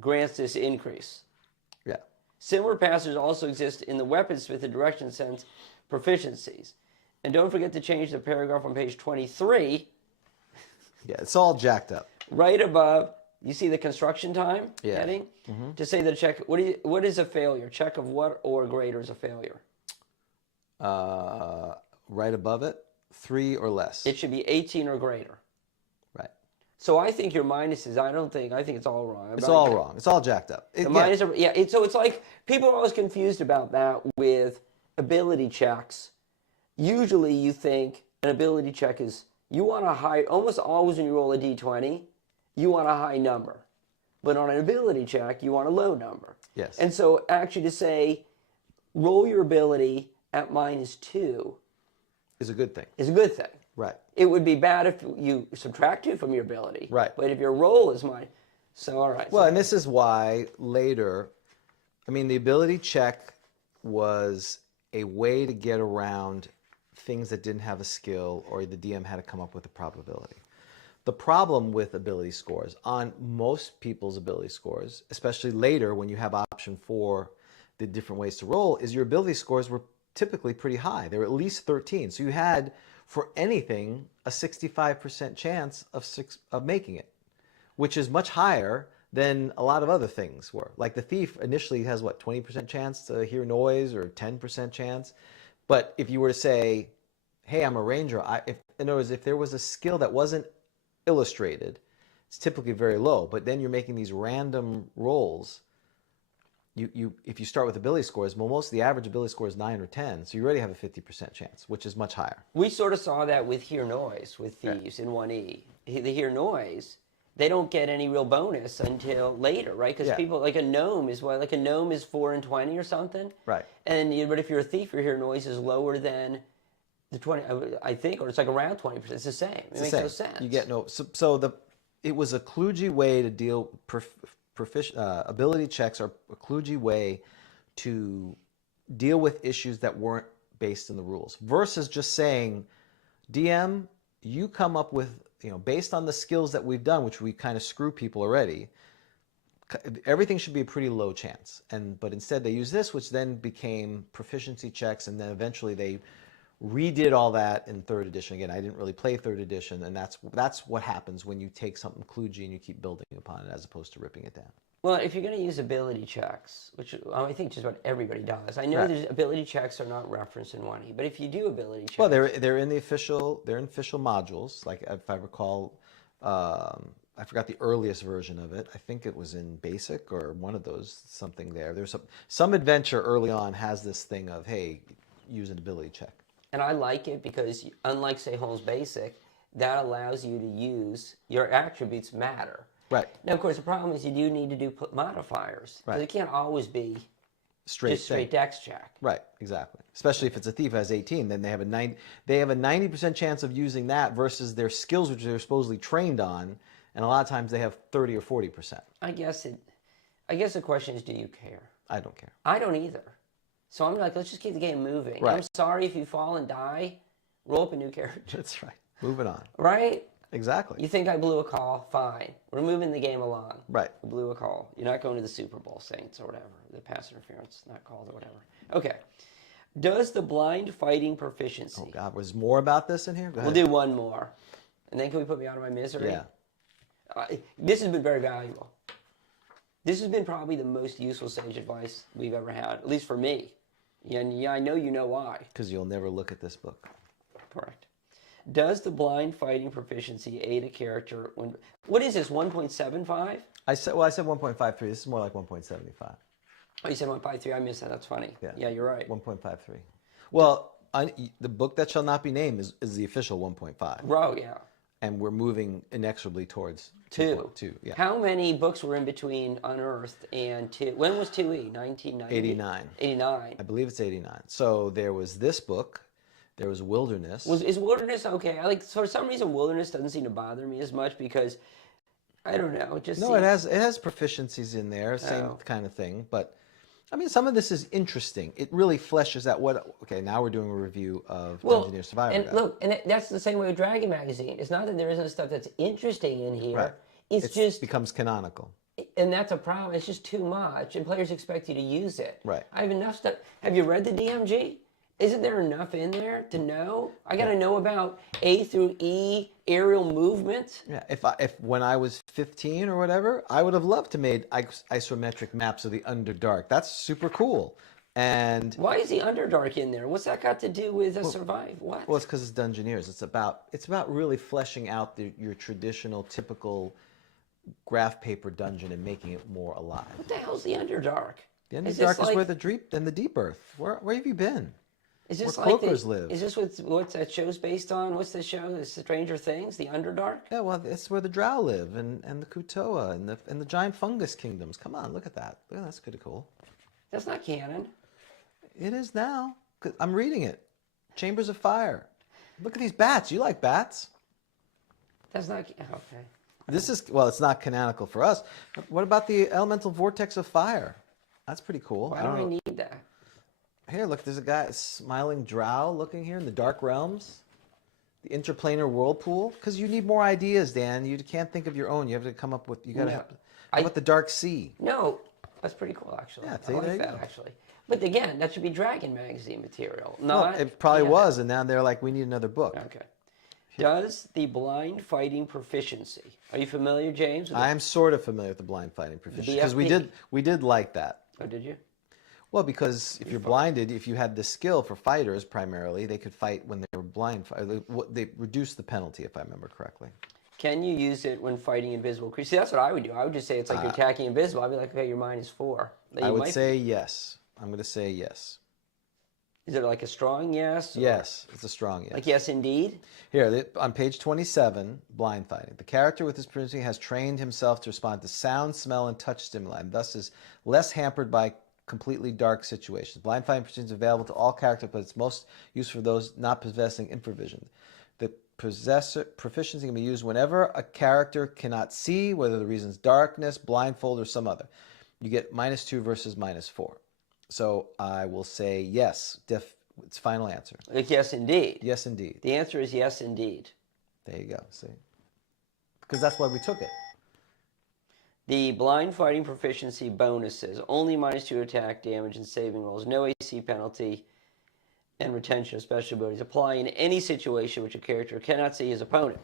grants this increase. Yeah. Similar passages also exist in the weaponsmith and direction sense proficiencies. And don't forget to change the paragraph on page 23. Yeah, it's all jacked up. Right above, you see the construction time Yeah. heading? To say that a check, what is a failure? Check of what or greater is a failure? Right above it, 3 or less. It should be 18 or greater. Right. So I think your minuses, I think it's all wrong. It's all wrong. It's all jacked up. The minus are, so it's like, people are always confused about that with ability checks. Usually you think an ability check is, you want a high, almost always when you roll a d20, you want a high number. But on an ability check, you want a low number. Yes. And so actually to say, roll your ability at -2 is a good thing. is a good thing. Right. It would be bad if you subtract 2 from your ability. Right. But if your roll is mine, so all right. Well, so, and this is why later, the ability check was a way to get around things that didn't have a skill, or the DM had to come up with a probability. The problem with ability scores, on most people's ability scores, especially later when you have option 4, the different ways to roll, is your ability scores were typically pretty high. They were at least 13. So you had, for anything, a 65% chance of making it, which is much higher than a lot of other things were. Like the thief initially has, 20% chance to hear noise, or 10% chance. But if you were to say, hey, I'm a ranger, in other words, if there was a skill that wasn't illustrated, it's typically very low. But then you're making these random rolls. If you start with ability scores, most of the average ability score is 9 or 10, so you already have a 50% chance, which is much higher. we sort of saw that with hear noise with thieves in 1E. The hear noise, they don't get any real bonus until later, right? Because people, like a gnome is 4 and 20 or something. Right. But if you're a thief, your hear noise is lower than the 20, I think, or it's like around 20%. It's the same. It makes no sense. You get no. It was a kludgy way to deal. Ability checks are a kludgy way to deal with issues that weren't based in the rules, versus just saying, DM, you come up with, based on the skills that we've done, which we kind of screw people already, everything should be a pretty low chance. But instead they use this, which then became proficiency checks, and then eventually they redid all that in 3rd edition. Again, I didn't really play 3rd edition, and that's what happens when you take something kludgy and you keep building upon it as opposed to ripping it down. Well, if you're going to use ability checks, which I think just about everybody does. I know there's ability checks are not referenced in 1E, but if you do ability checks, well, they're in official modules. Like if I recall, I forgot the earliest version of it. I think it was in Basic or one of those, something there. There's some adventure early on has this thing of, hey, use an ability check. And I like it because, unlike, say, Holmes Basic, that allows you to use your attributes matter. Right. Now, of course, the problem is you do need to do modifiers. Right. It can't always be just straight dex check. Right, exactly. Especially if it's a thief who has 18, then they have a 90% chance of using that versus their skills, which they're supposedly trained on, and a lot of times they have 30 or 40%. I guess the question is, do you care? I don't care. I don't either. So I'm like, let's just keep the game moving. Right. I'm sorry if you fall and die. Roll up a new character. That's right. Moving on. Right? Exactly. You think I blew a call? Fine. We're moving the game along. Right. I blew a call. You're not going to the Super Bowl, Saints, or whatever. The pass interference, not called or whatever. Okay. Does the blind fighting proficiency... Oh, God. Was more about this in here? Go ahead. We'll do one more. And then can we put me out of my misery? Yeah. This has been very valuable. This has been probably the most useful sage advice we've ever had, at least for me. And yeah, I know you know why. Because you'll never look at this book. Correct. Does the blind fighting proficiency aid a character when... What is this, 1.75? I said 1.53. This is more like 1.75. Oh, you said 1.53. I missed that. That's funny. Yeah, you're right. 1.53. Well, the book that shall not be named is the official 1.5. Oh, yeah. And we're moving inexorably towards 2. Yeah. How many books were in between Unearthed and 2? When was 2E? 1990? 89. 89. I believe it's 89. So there was this book. There was Wilderness. Is Wilderness okay? For some reason, Wilderness doesn't seem to bother me as much because, I don't know. It just No, it has proficiencies in there, same kind of thing. But, I mean, some of this is interesting. It really fleshes out what... Okay, now we're doing a review of Dungeoneer Survivor and Guide. look, and that's the same way with Dragon Magazine. It's not that there isn't stuff that's interesting in here. Right. It's It just... becomes canonical. And that's a problem. It's just too much, and players expect you to use it. Right. I have enough stuff. Have you read the DMG? Isn't there enough in there to know? I got to know about A through E aerial movement. Yeah, if when I was 15 or whatever, I would have loved to made isometric maps of the Underdark. That's super cool. And why is the Underdark in there? What's that got to do with Survive? What? Well, it's because it's Dungeoneers. It's about really fleshing out your traditional, typical graph paper dungeon and making it more alive. What the hell's the Underdark? The Underdark is where the deep earth. Where have you been? Is this where like cloakers live? Is this what's that show's based on? What's the show? Is Stranger Things? The Underdark? Yeah, well, it's where the Drow live, and the Kutoa, and the giant fungus kingdoms. Come on, look at that. Yeah, that's pretty cool. That's not canon. It is now. 'Cause I'm reading it. Chambers of Fire. Look at these bats. You like bats? That's not okay. This is it's not canonical for us. What about the elemental vortex of fire? That's pretty cool. Why do I need that? Here, look, there's a guy, smiling drow looking here in the Dark Realms. The interplanar whirlpool. Because you need more ideas, Dan. You can't think of your own. You have to come up with, how about the Dark Sea? No, that's pretty cool, actually. Yeah, I like that, actually. But again, that should be Dragon Magazine material. Not, it probably was, and now they're like, we need another book. Okay. Does the blind fighting proficiency, are you familiar, James? I am sort of familiar with the blind fighting proficiency. Because we did like that. Oh, did you? Well, because if you're blinded, if you had the skill for fighters primarily, they could fight when they were blind. They reduced the penalty, if I remember correctly. Can you use it when fighting invisible creatures? See, that's what I would do. I would just say it's like you're attacking invisible. I'd be like, okay, your -4. I would say yes. I'm going to say yes. Is it like a strong yes? Yes, it's a strong yes. Like yes, indeed? Here, on page 27, blind fighting. The character with this proficiency has trained himself to respond to sound, smell, and touch stimuli, and thus is less hampered by completely dark situations. Blind fighting proficiency is available to all characters, but it's most useful for those not possessing infravision. The proficiency can be used whenever a character cannot see, whether the reason is darkness, blindfold, or some other. You get -2 versus -4. So I will say yes. It's final answer. Like yes, indeed. Yes, indeed. The answer is yes, indeed. There you go. See, because that's why we took it. The blind fighting proficiency bonuses, only -2 attack, damage, and saving rolls, no AC penalty, and retention of special abilities apply in any situation which a character cannot see his opponent.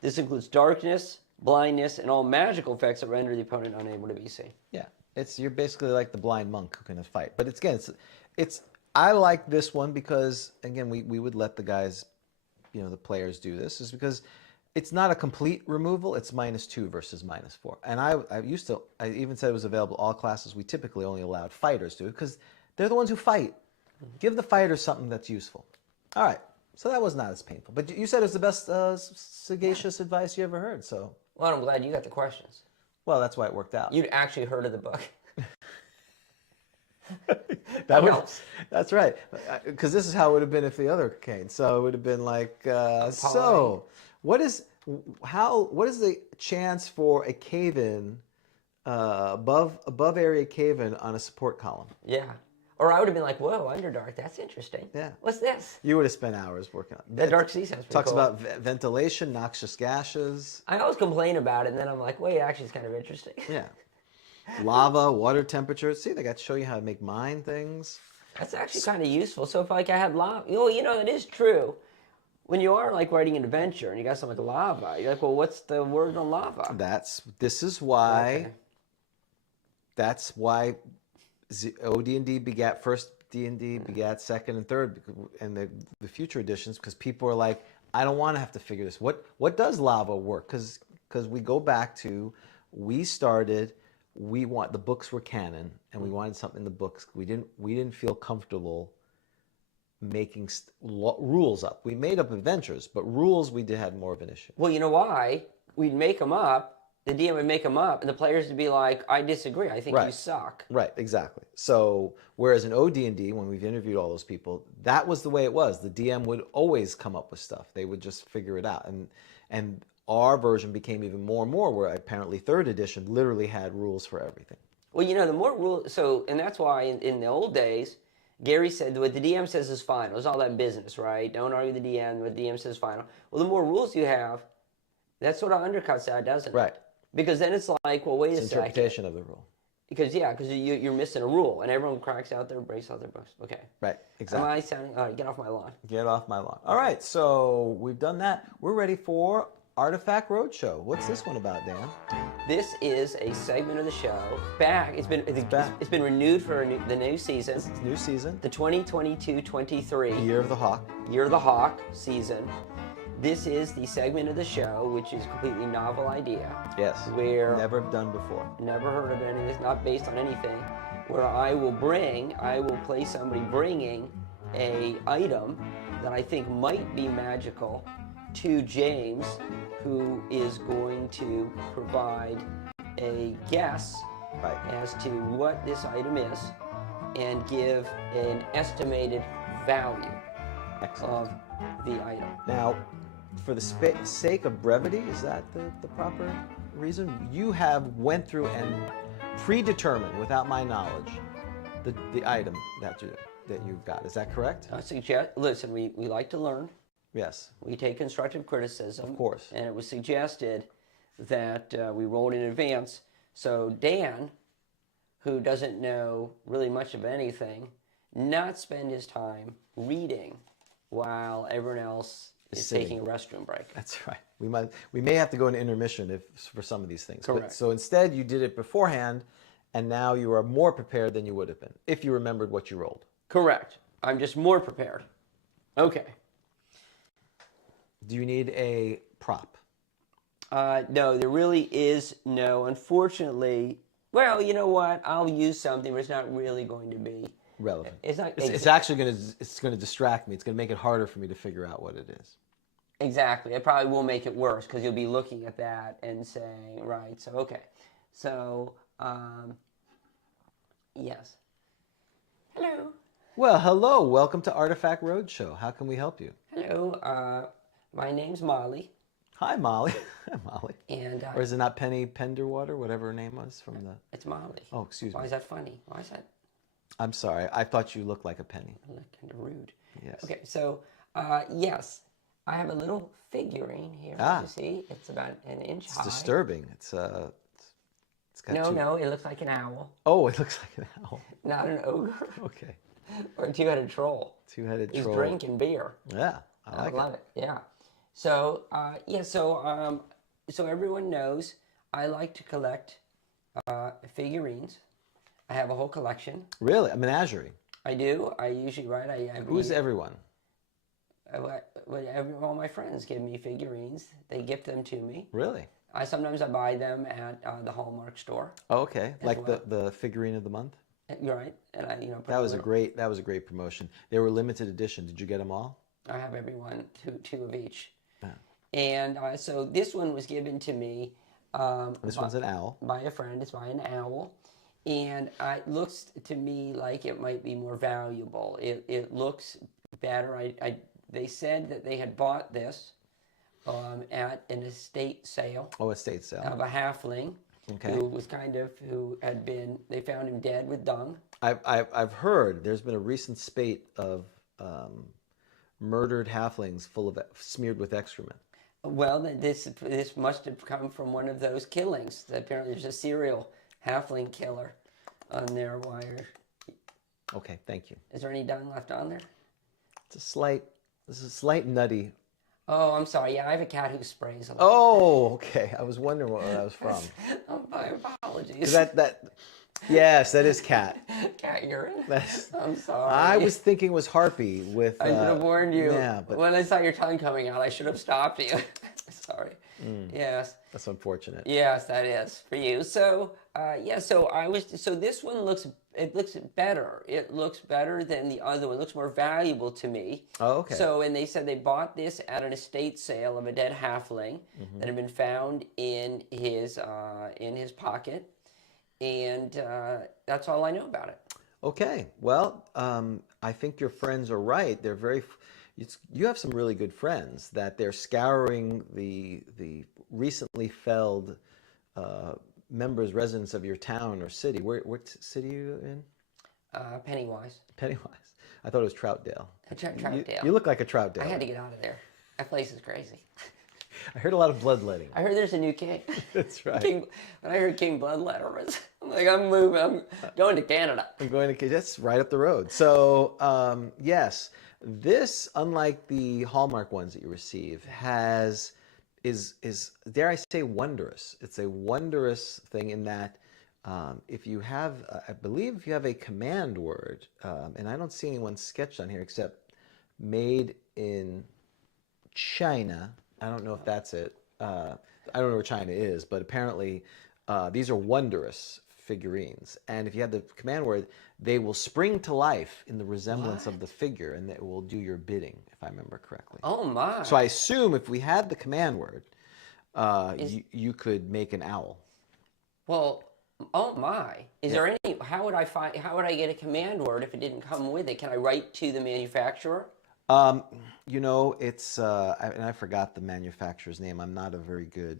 This includes darkness, blindness, and all magical effects that render the opponent unable to be seen. Yeah, you're basically like the blind monk who can fight. But I like this one because, again, we would let the guys, the players do this, is because it's not a complete removal. It's -2 versus -4. And I even said it was available to all classes. We typically only allowed fighters to, because they're the ones who fight. Give the fighters something that's useful. All right, so that was not as painful. But you said it was the best sagacious advice you ever heard. So. Well, I'm glad you got the questions. Well, that's why it worked out. You'd actually heard of the book. That's right. Because this is how it would have been if the other came. So it would have been like, what is the chance for a cave-in, above area cave-in on a support column? Yeah. Or I would have been like, whoa, Underdark, that's interesting. Yeah. What's this? You would have spent hours working on it. The Dark Sea sounds pretty Talks cool. about ventilation, noxious gases. I always complain about it, and then I'm like, wait, actually, it's kind of interesting. Yeah. Lava, water temperature. See, they got to show you how to make mine things. That's actually kind of useful. So if I had lava, it is true. when you are like writing an adventure and you got something like lava, you're like, well, what's the word on lava? This is why. Okay. That's why OD&D begat first D&D begat second and third, and the future editions, because people are like, I don't want to have to figure this. What does lava work? Because we go back to, we want the books were canon, and we wanted something in the books. We didn't feel comfortable making rules up. We made up adventures, but rules had more of an issue. Well, you know why? We'd make them up. The DM would make them up, and the players would be like, I disagree. I think you suck. Right, exactly. So, whereas in OD&D, when we've interviewed all those people, that was the way it was. The DM would always come up with stuff. They would just figure it out. And our version became even more and more, where apparently third edition literally had rules for everything. Well, the more rules, and that's why in the old days, Gary said what the DM says is final. It's all that business, right? Don't argue the DM. What the DM says is final. Well, the more rules you have, that sort of undercuts that, doesn't it? Right. Because then it's like, well, wait a second. It's interpretation of the rule. Because you're missing a rule, and everyone cracks out their breaks out their books. Okay. Right. Exactly. Am I sounding? All right, get off my lawn. Get off my lawn. All right. So we've done that. We're ready for Artifact Roadshow. What's this one about, Dan? This is a segment of the show. It's been renewed for the new season. New season. The 2022-23 Year of the Hawk. Year of the Hawk season. This is the segment of the show, which is a completely novel idea. Yes. Where never done before. Never heard of anything. It's not based on anything. Where I will play somebody bringing a item that I think might be magical to James, who is going to provide a guess as to what this item is and give an estimated value of the item. Now, for the sake of brevity, is that the proper reason? You went through and predetermined, without my knowledge, the item that you've got. Is that correct? Listen, we like to learn. Yes. We take constructive criticism. Of course. And it was suggested that we roll in advance. So Dan, who doesn't know really much of anything, not spend his time reading while everyone else is taking a restroom break. That's right. We may have to go into intermission for some of these things. Correct. So instead, you did it beforehand, and now you are more prepared than you would have been if you remembered what you rolled. Correct. I'm just more prepared. Okay. Do you need a prop? No, there really is no. Unfortunately, well, you know what? I'll use something, but it's not really going to be relevant. It's not. It's actually going to distract me. It's going to make it harder for me to figure out what it is. Exactly. It probably will make it worse because you'll be looking at that and saying, right. So okay. So yes. Hello. Well, hello. Welcome to Artifact Roadshow. How can we help you? Hello. My name's Molly. Hi, Molly. Hi, Molly. And or is it not Penny Penderwater, whatever her name was from the? It's Molly. Oh, excuse me. Why is that funny? Why is that? I'm sorry. I thought you looked like a penny. I look kind of rude. Yes. Okay. So yes, I have a little figurine here. You see, it's about an inch high. It's disturbing. It's got No, it looks like an owl. Oh, it looks like an owl. Not an ogre. Okay. Or a two-headed troll. Two-headed troll. He's drinking beer. Yeah, I love it. Yeah. So so everyone knows I like to collect figurines. I have a whole collection. Really, a menagerie. I do. I usually Who's everyone? All my friends give me figurines. They gift them to me. Really? Sometimes I buy them at the Hallmark store. Oh, okay, like the figurine of the month. You're right, and that was a great promotion. They were limited edition. Did you get them all? I have everyone two of each. Yeah. And so this one was given to me. This one's an owl. By a friend. It's by an owl. And it looks to me like it might be more valuable. It looks better. They said that they had bought this at an estate sale. Oh, estate sale. Of a halfling. Okay. They found him dead with dung. I've heard there's been a recent spate of murdered halflings smeared with excrement. Well, this must have come from one of those killings. Apparently there's a serial halfling killer on their wire. Okay, thank you. Is there any dung left on there? This is a slight nutty Oh, I'm sorry. Yeah, I have a cat who sprays a lot. Oh, okay. I was wondering where that was from. Oh, my apologies. Yes, that is cat. Cat urine. That's, I'm sorry. I was thinking it was harpy with. I should have warned you. Yeah, but When I saw your tongue coming out, I should have stopped you. Sorry. Yes. that's unfortunate. Yes, that is for you. So, yeah. So So this one looks. It looks better. It looks better than the other one. It looks more valuable to me. Oh, okay. So, and they said they bought this at an estate sale of a dead halfling that had been found in his pocket, and that's all I know about it. Okay. Well, I think your friends are right. They're very. You have some really good friends that they're scouring the recently felled members, residents of your town or city. What city are you in? Pennywise. Pennywise. I thought it was Troutdale. Troutdale. You look like a Troutdale. I had to get out of there. That place is crazy. I heard a lot of bloodletting. I heard there's a new king. That's right. When I heard King Bloodletter, I'm like, I'm moving. I'm going to Canada. I'm going to. That's right up the road. So yes, this, unlike the Hallmark ones that you receive, is dare I say wondrous. It's a wondrous thing in that if you have, I believe, if you have a command word, and I don't see anyone sketched on here except made in China. I don't know if that's it. I don't know where China is, but apparently these are wondrous figurines. And if you have the command word, they will spring to life in the resemblance of the figure, and it will do your bidding, if I remember correctly. Oh my! So I assume if we had the command word, you could make an owl. Well, oh my! Is there any? How would I get a command word if it didn't come with it? Can I write to the manufacturer? You know, it's and I forgot the manufacturer's name. I'm not a very good.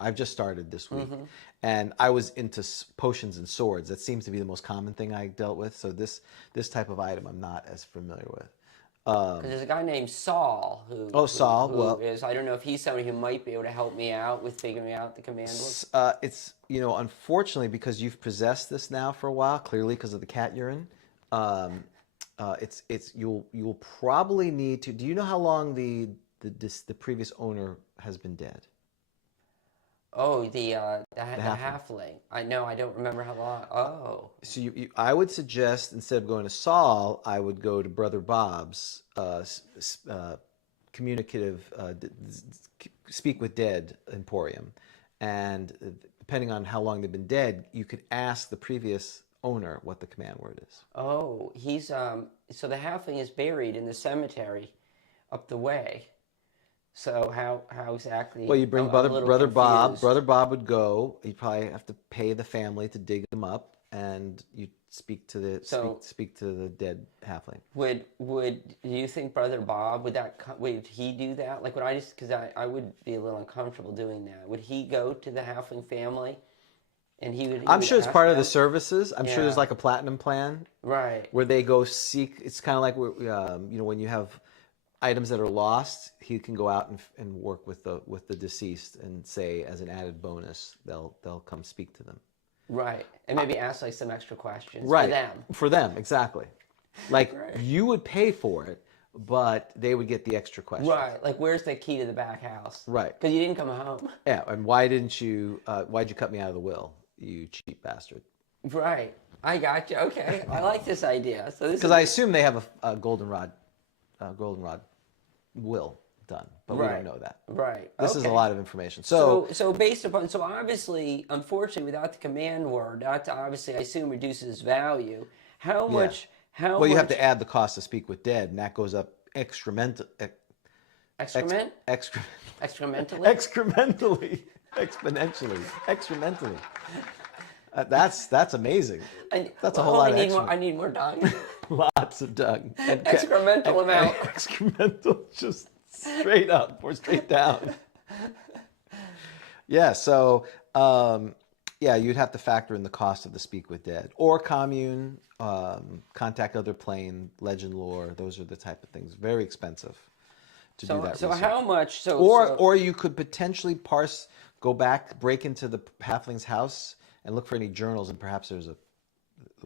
I've just started this week, and I was into potions and swords. That seems to be the most common thing I dealt with. So this type of item I'm not as familiar with. Because there's a guy named Saul who. Saul. Is, I don't know if he's somebody who might be able to help me out with figuring out the command word. It's unfortunately, because you've possessed this now for a while, clearly because of the cat urine. You'll probably need to. Do you know how long the previous owner has been dead? Oh, the halfling. I know. I don't remember how long. Oh. So I would suggest, instead of going to Saul, I would go to Brother Bob's communicative speak with dead emporium, and depending on how long they've been dead, you could ask the previous owner what the command word is. Oh, he's so the halfling is buried in the cemetery up the way. So how exactly? Well, you bring Brother Bob. Brother Bob would go. You'd probably have to pay the family to dig him up, and you speak to the dead halfling. Would you think Brother Bob would he do that? Like, would I just, because I would be a little uncomfortable doing that. Would he go to the halfling family? And I'm sure it's part of the services. I'm sure there's like a platinum plan, right? Where they go seek. It's kind of like when you have items that are lost, he can go out and work with the deceased and say, as an added bonus, they'll come speak to them. Right, and maybe ask like some extra questions for them. For them, exactly. Like right. You would pay for it, but they would get the extra questions. Right, like where's the key to the back house? Right, because you didn't come home. Yeah, and why'd you cut me out of the will? You cheap bastard. Right. I got you. Okay. I like this idea. So this, because I assume they have a goldenrod will done, but we don't know that. Right. This is a lot of information. So based upon, obviously, unfortunately, without the command word, that obviously I assume reduces its value. How much? Well, you have to add the cost to speak with dead, and that goes up excrementally. Exponentially. That's amazing. That's a whole lot of extra. I need more dung. Lots of dung. Excremental amount. Excremental, just straight up or straight down. Yeah, so you'd have to factor in the cost of the speak with dead. Or commune, contact other plane, legend lore, those are the type of things. Very expensive to do that. So research. How much? Or you could potentially go back, break into the halfling's house, and look for any journals, and perhaps the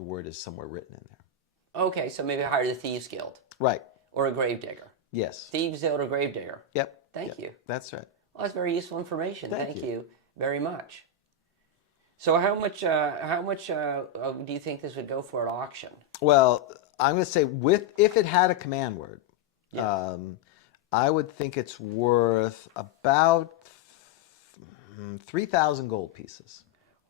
word is somewhere written in there. Okay, so maybe hire the Thieves Guild. Right. Or a gravedigger. Yes. Steve Zilder Gravedigger. Yep. Thank Yep. you. That's right. Well, that's very useful information. Thank Thank you. you very much. So how much do you think this would go for at auction? Well, I'm going to say if it had a command word, Yes. I would think it's worth about 3,000 gold pieces.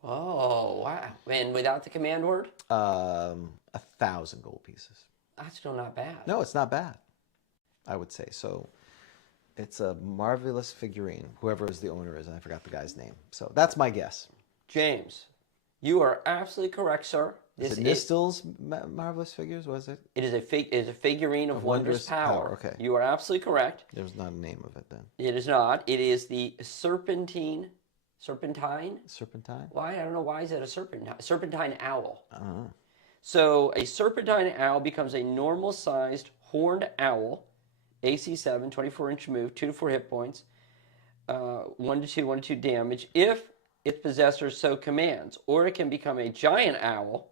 Oh, wow. And without the command word? 1,000 gold pieces. That's still not bad. No, it's not bad, I would say. So it's a marvelous figurine, whoever the owner is, and I forgot the guy's name. So that's my guess. James, you are absolutely correct, sir. Is it Nistel's Marvelous Figures, was it? It is a figurine of wondrous power. Okay. You are absolutely correct. There's not a name of it then. It is not. It is the serpentine? Serpentine? Why? I don't know. Why is it a serpentine owl? Uh-huh. So a serpentine owl becomes a normal-sized horned owl, AC 7, 24-inch move, 2 to 4 hit points, 1 to 2, 1 to 2 damage, if its possessor so commands. Or it can become a giant owl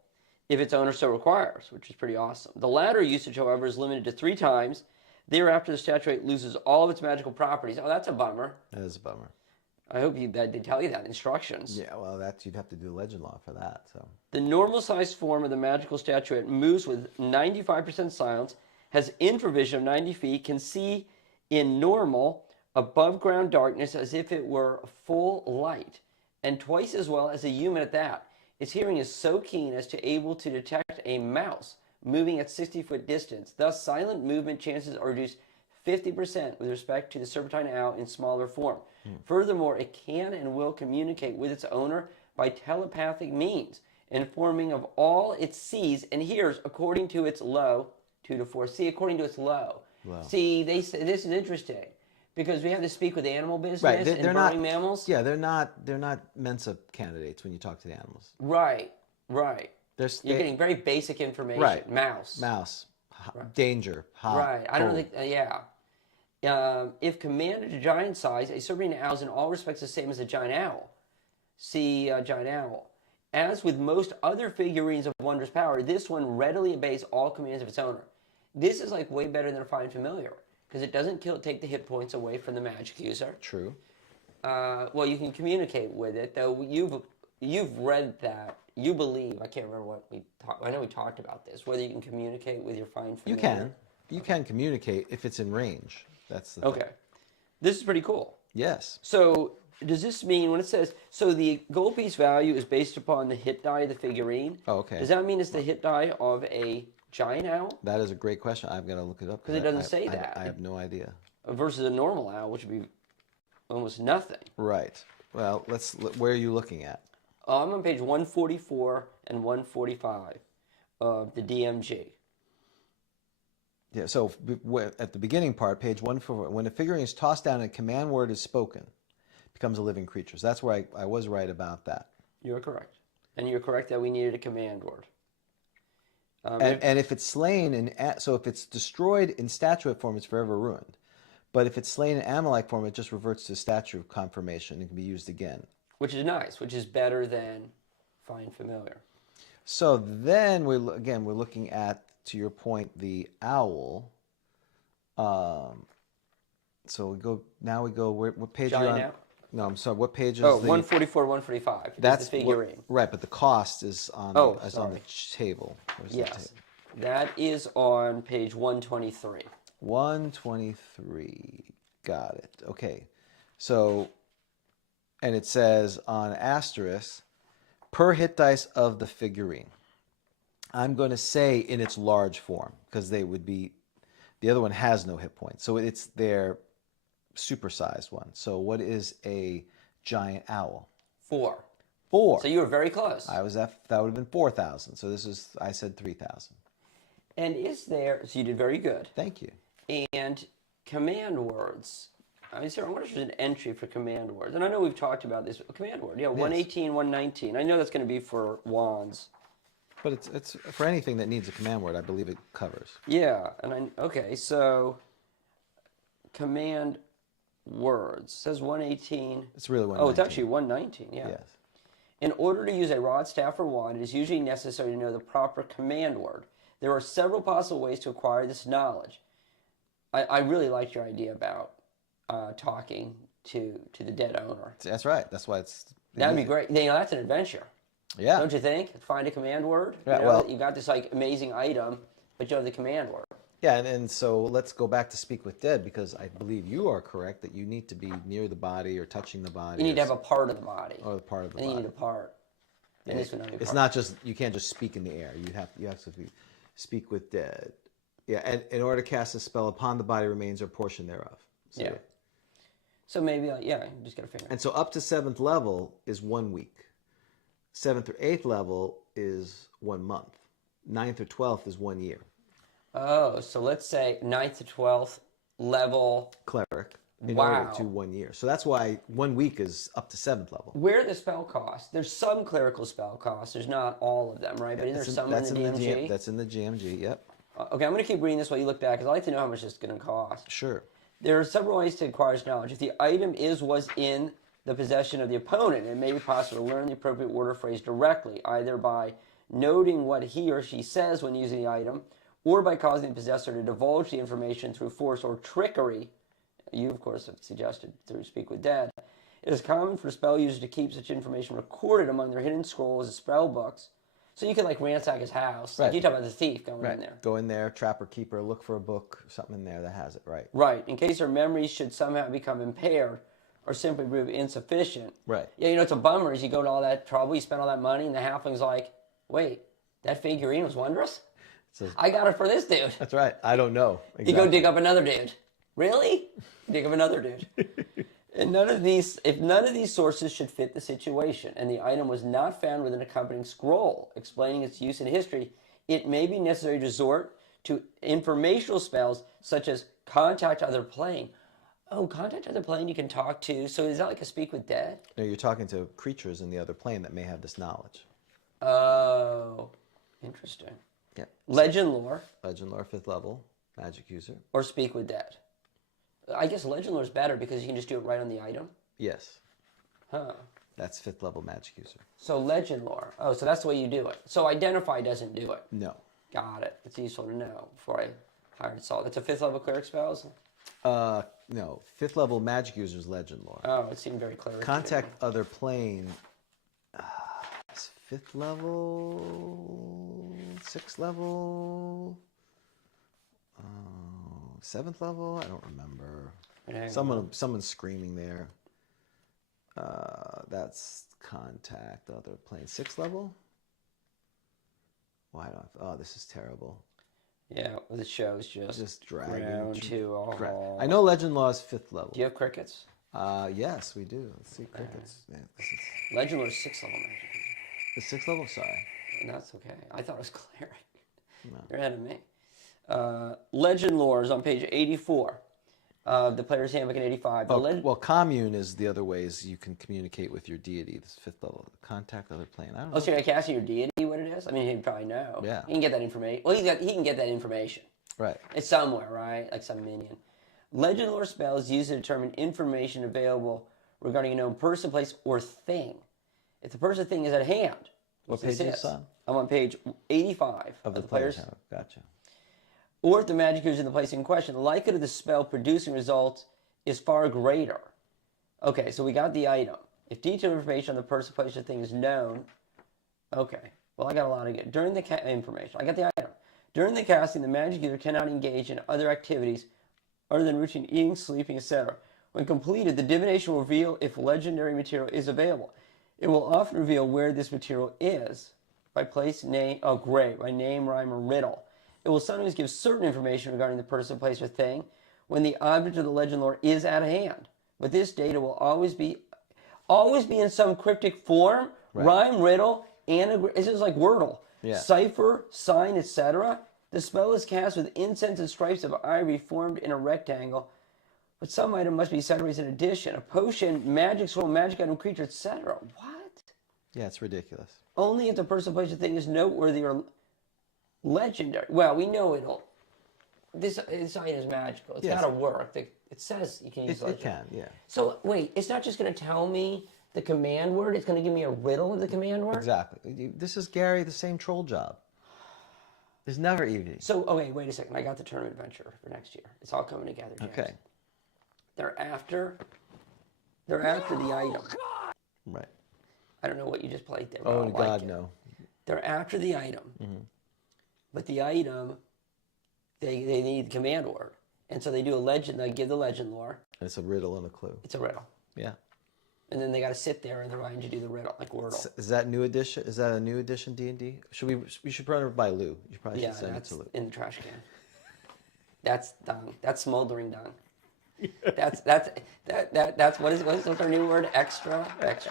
if its owner so requires, which is pretty awesome. The latter usage, however, is limited to 3 times. Thereafter, the statuette loses all of its magical properties. Oh, that's a bummer. That is a bummer. I hope they tell you that in instructions. Yeah, well, you'd have to do legend law for that. So the normal-sized form of the magical statuette moves with 95% silence, has infravision of 90 feet, can see in normal, above-ground darkness as if it were full light, and twice as well as a human at that. Its hearing is so keen as to able to detect a mouse moving at 60-foot distance. Thus, silent movement chances are reduced 50% with respect to the serpentine owl in smaller form. Furthermore, it can and will communicate with its owner by telepathic means, informing of all it sees and hears according to its low, 2 to 4. See, according to its low. Wow. See, they say, this is interesting because we have to speak with the animal business right, and they're burning not mammals. Yeah, they're not Mensa candidates when you talk to the animals. Right, right. You're Getting very basic information. Right. Mouse. Right. Danger. Hot. Right. I don't think. Yeah. If commanded to giant size, a serpentine owl is in all respects the same as a giant owl. See giant owl. As with most other figurines of wondrous power, this one readily obeys all commands of its owner. This is like way better than a fine familiar because it doesn't take the hit points away from the magic user. True. Well, you can communicate with it, though. You've read that. You believe. I can't remember what we talked. I know we talked about this. Whether you can communicate with your fine familiar. You can communicate if it's in range. That's the Okay. thing. This is pretty cool. Yes. So does this mean when it says, so the gold piece value is based upon the hit die of the figurine? Oh, okay. Does that mean it's the hit die of a giant owl? That is a great question. I've got to look it up. Because it doesn't say that. I have no idea. Versus a normal owl, which would be almost nothing. Right. Well, where are you looking at? I'm on page 144 and 145 of the DMG. Yeah, so at the beginning part, page 144, when a figurine is tossed down and a command word is spoken, it becomes a living creature. So that's where I was right about that. You're correct. And you're correct that we needed a command word. And if it's slain, so if it's destroyed in statuette form, it's forever ruined. But if it's slain in animal-like form, it just reverts to statue of confirmation and can be used again. Which is nice, which is better than fine familiar. So then, we're looking at, to your point, the owl. So we go, what page are you on? Owl? No, I'm sorry, what page is 144, 145. That's the figurine. Right, but the cost is on on the table. Where's the table? That is on page 123. 123. Got it. Okay. So, and it says on asterisk, per hit dice of the figurine. I'm going to say in its large form because they would be, the other one has no hit points. So it's their supersized one. So what is a giant owl? 4. 4. So you were very close. That would have been 4,000. So I said 3,000. And so you did very good. Thank you. And command words. I wonder if there's an entry for command words. And I know we've talked about this. Command word. Yeah, 118, 119. I know that's going to be for wands. But it's for anything that needs a command word, I believe it covers. Yeah, okay, so command words. It says 118. It's really 119. Oh, it's actually 119, yeah. Yes. In order to use a rod, staff, or wand, it is usually necessary to know the proper command word. There are several possible ways to acquire this knowledge. I really liked your idea about talking to the dead owner. That's right. That's why it's... That'd be great. You know, that's an adventure. Yeah. Don't you think? Find a command word. Yeah, You know, well... you got this like amazing item, but you have the command word. Yeah, and so let's go back to Speak with Dead, because I believe you are correct that you need to be near the body or touching the body. You need to have a part of the body. Or the part of the and body. You need a part. And this would not be It's part. not just, you can't just speak in the air. You have to speak with dead. Yeah, and in order to cast a spell upon the body remains or portion thereof. So, Yeah. So maybe, you just got to figure it out. And so up to 7th level is 1 week. 7th or 8th level is 1 month. 9th or 12th is 1 year. Oh, so let's say 9th to 12th level. Cleric. In Wow. order to 1 year. So that's why 1 week is up to 7th level. Where are the spell costs? There's some clerical spell costs. There's not all of them, right? But is there some in the DMG? That's in the GMG, yep. Okay, I'm going to keep reading this while you look back, because I'd like to know how much it's going to cost. Sure. There are several ways to acquire this knowledge. If the item was in the possession of the opponent, it may be possible to learn the appropriate word or phrase directly, either by noting what he or she says when using the item, or by causing the possessor to divulge the information through force or trickery. You, of course, have suggested through Speak with Dead. It is common for spell users to keep such information recorded among their hidden scrolls and spell books. So you could, like, ransack his house. Right. Like you talk about the thief going in there. Go in there, trapper, keeper, look for a book, something in there that has it, right? Right. In case their memories should somehow become impaired or simply prove insufficient. Right. Yeah, you know, it's a bummer is you go to all that trouble, you spend all that money, and the halfling's like, wait, that figurine was wondrous? I got it for this dude. That's right. I don't know. Exactly. You go dig up another dude. Really? Dig up another dude. And if none of these sources should fit the situation, and the item was not found with an accompanying scroll explaining its use in history, it may be necessary to resort to informational spells such as contact other plane. Oh, contact other plane you can talk to. So is that like a Speak with Dead? No, you're talking to creatures in the other plane that may have this knowledge. Oh, interesting. Yeah. Legend lore. Legend lore, 5th level, magic user. Or Speak with Dead. I guess legend lore is better because you can just do it right on the item. Yes. Huh. That's 5th level magic user. So legend lore. Oh, so that's the way you do it. So identify doesn't do it. No. Got it. It's useful to know before I hired Saul. That's a 5th level cleric spells? No. 5th level magic user is legend lore. Oh, it seemed very cleric. Contact other plane. Is 5th level, 6th level, 7th level. I don't remember. Someone's screaming there. That's contact other plane. 6th level. Why don't? Oh, this is terrible. Yeah, the show's just dragging. Round to a halt. I know legend law is 5th level. Do you have crickets? Yes, we do. Let's see crickets. Yeah, Legend lore is 6th level magic. the 6th level. Sorry. And that's okay. I thought it was cleric. No. You're ahead of me. Legend lore is on page 84 of the Player's Handbook in 85. Well, commune is the other ways you can communicate with your deity. This 5th level. Contact other plane. I don't know. Oh, so you're casting your deity what it is? I mean, he'd probably know. Yeah. He can get that information. Well, he can get that information. Right. It's somewhere, right? Like some minion. Legend lore spells used to determine information available regarding a known person, place, or thing. If the person or thing is at hand. What page is this on? I'm on page 85 Of the player's handbook. Gotcha. Or if the magic user in the place in question, the likelihood of the spell producing results is far greater. Okay, so we got the item. If detailed information on the person, place, or thing is known, okay. Well, I got a lot of it. During the information, I got the item. During the casting, the magic user cannot engage in other activities other than routine eating, sleeping, etc. When completed, the divination will reveal if legendary material is available. It will often reveal where this material is by place, name, by name, rhyme, or riddle. It will sometimes give certain information regarding the person, place, or thing when the object of the legend lore is at hand. But this data will always be in some cryptic form, Right. rhyme, riddle, anagram. This is like Wordle. Yeah. Cipher, sign, etc. The spell is cast with incense and stripes of ivory formed in a rectangle, but some item must be set as an addition. A potion, magic scroll, magic item, creature, etc. What? Yeah, it's ridiculous. Only if the person, place, or thing is noteworthy or legendary. Well, we know it'll. This item is magical. It's Yes. got to work. It says you can use It can, yeah. So wait, it's not just going to tell me the command word. It's going to give me a riddle of the command word. Exactly. This is, Gary, the same troll job. There's never easy. So, okay, wait a second. I got the tournament adventure for next year. It's all coming together, James. Okay. They're after the item. Right. I don't know what you just played there. Oh, God, no. They're after the item. Mm-hmm. But the item, they need the command word. And so they do a legend. They give the legend lore. It's a riddle and a clue. It's a riddle. Yeah. And then they got to sit there and they're trying to do the riddle, like Wordle. Is that new edition? Is that a new edition D&D? We should run it by Lou. You probably should send it to Lou. In the trash can. That's dung. That's smoldering dung. That's what's our new word? Excrement. It's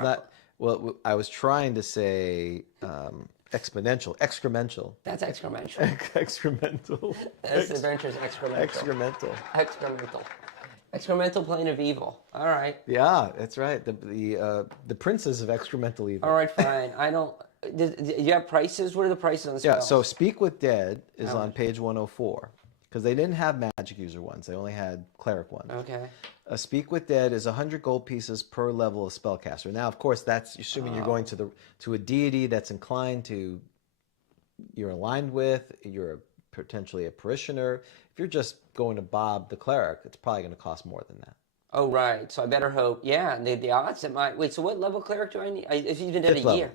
not. Well, I was trying to say exponential. Excremental. That's excremental. Excremental. This adventure's excremental. Excremental. Excremental. Excremental plane of evil. All right. Yeah, that's right. The princes of excremental evil. All right, fine. I don't. Do you have prices? What are the prices on the spells? Yeah. So Speak with Dead is on page 104 because they didn't have magic user ones. They only had cleric ones. Okay. Speak with Dead is 100 gold pieces per level of spellcaster. Now, of course, that's assuming you're going to a deity that's inclined to, you're aligned with, you're potentially a parishioner. If you're just going to Bob the cleric, it's probably going to cost more than that. Oh, right. So I better hope. Yeah, the odds it might. Wait, so what level cleric do I need? If you've been dead a year.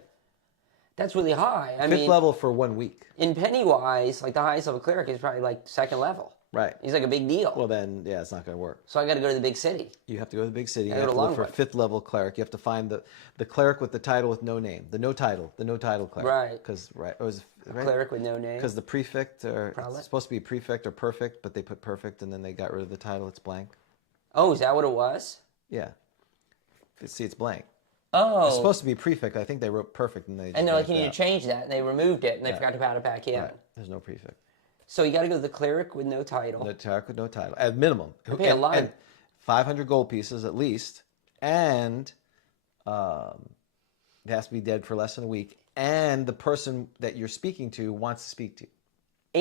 That's really high. I mean, Fifth level for 1 week. In Pennywise, like the highest level cleric is probably like second level. Right. He's like a big deal. Well, then, yeah, it's not going to work. So I got to go to the big city. You have to go to the big city. You go have to to look for a Longwood. fifth level cleric. You have to find the cleric with the title with no name. The no title cleric. Right. Because, right. It was, right? Cleric with no name. Because the prefect, or Prelate? it's supposed to be prefect or perfect, but they put perfect and then they got rid of the title. It's blank. Oh, is that what it was? Yeah. See, it's blank. Oh. It's supposed to be prefect. I think they wrote perfect and they just And they're like, you blanked need out. to change that, and they removed it, and they forgot to put it back in. Right. There's no prefect. So you got to go to the cleric with no title. No cleric with no title. At minimum. pay a lot. And 500 gold pieces at least. And it has to be dead for less than a week. And the person that you're speaking to wants to speak to you.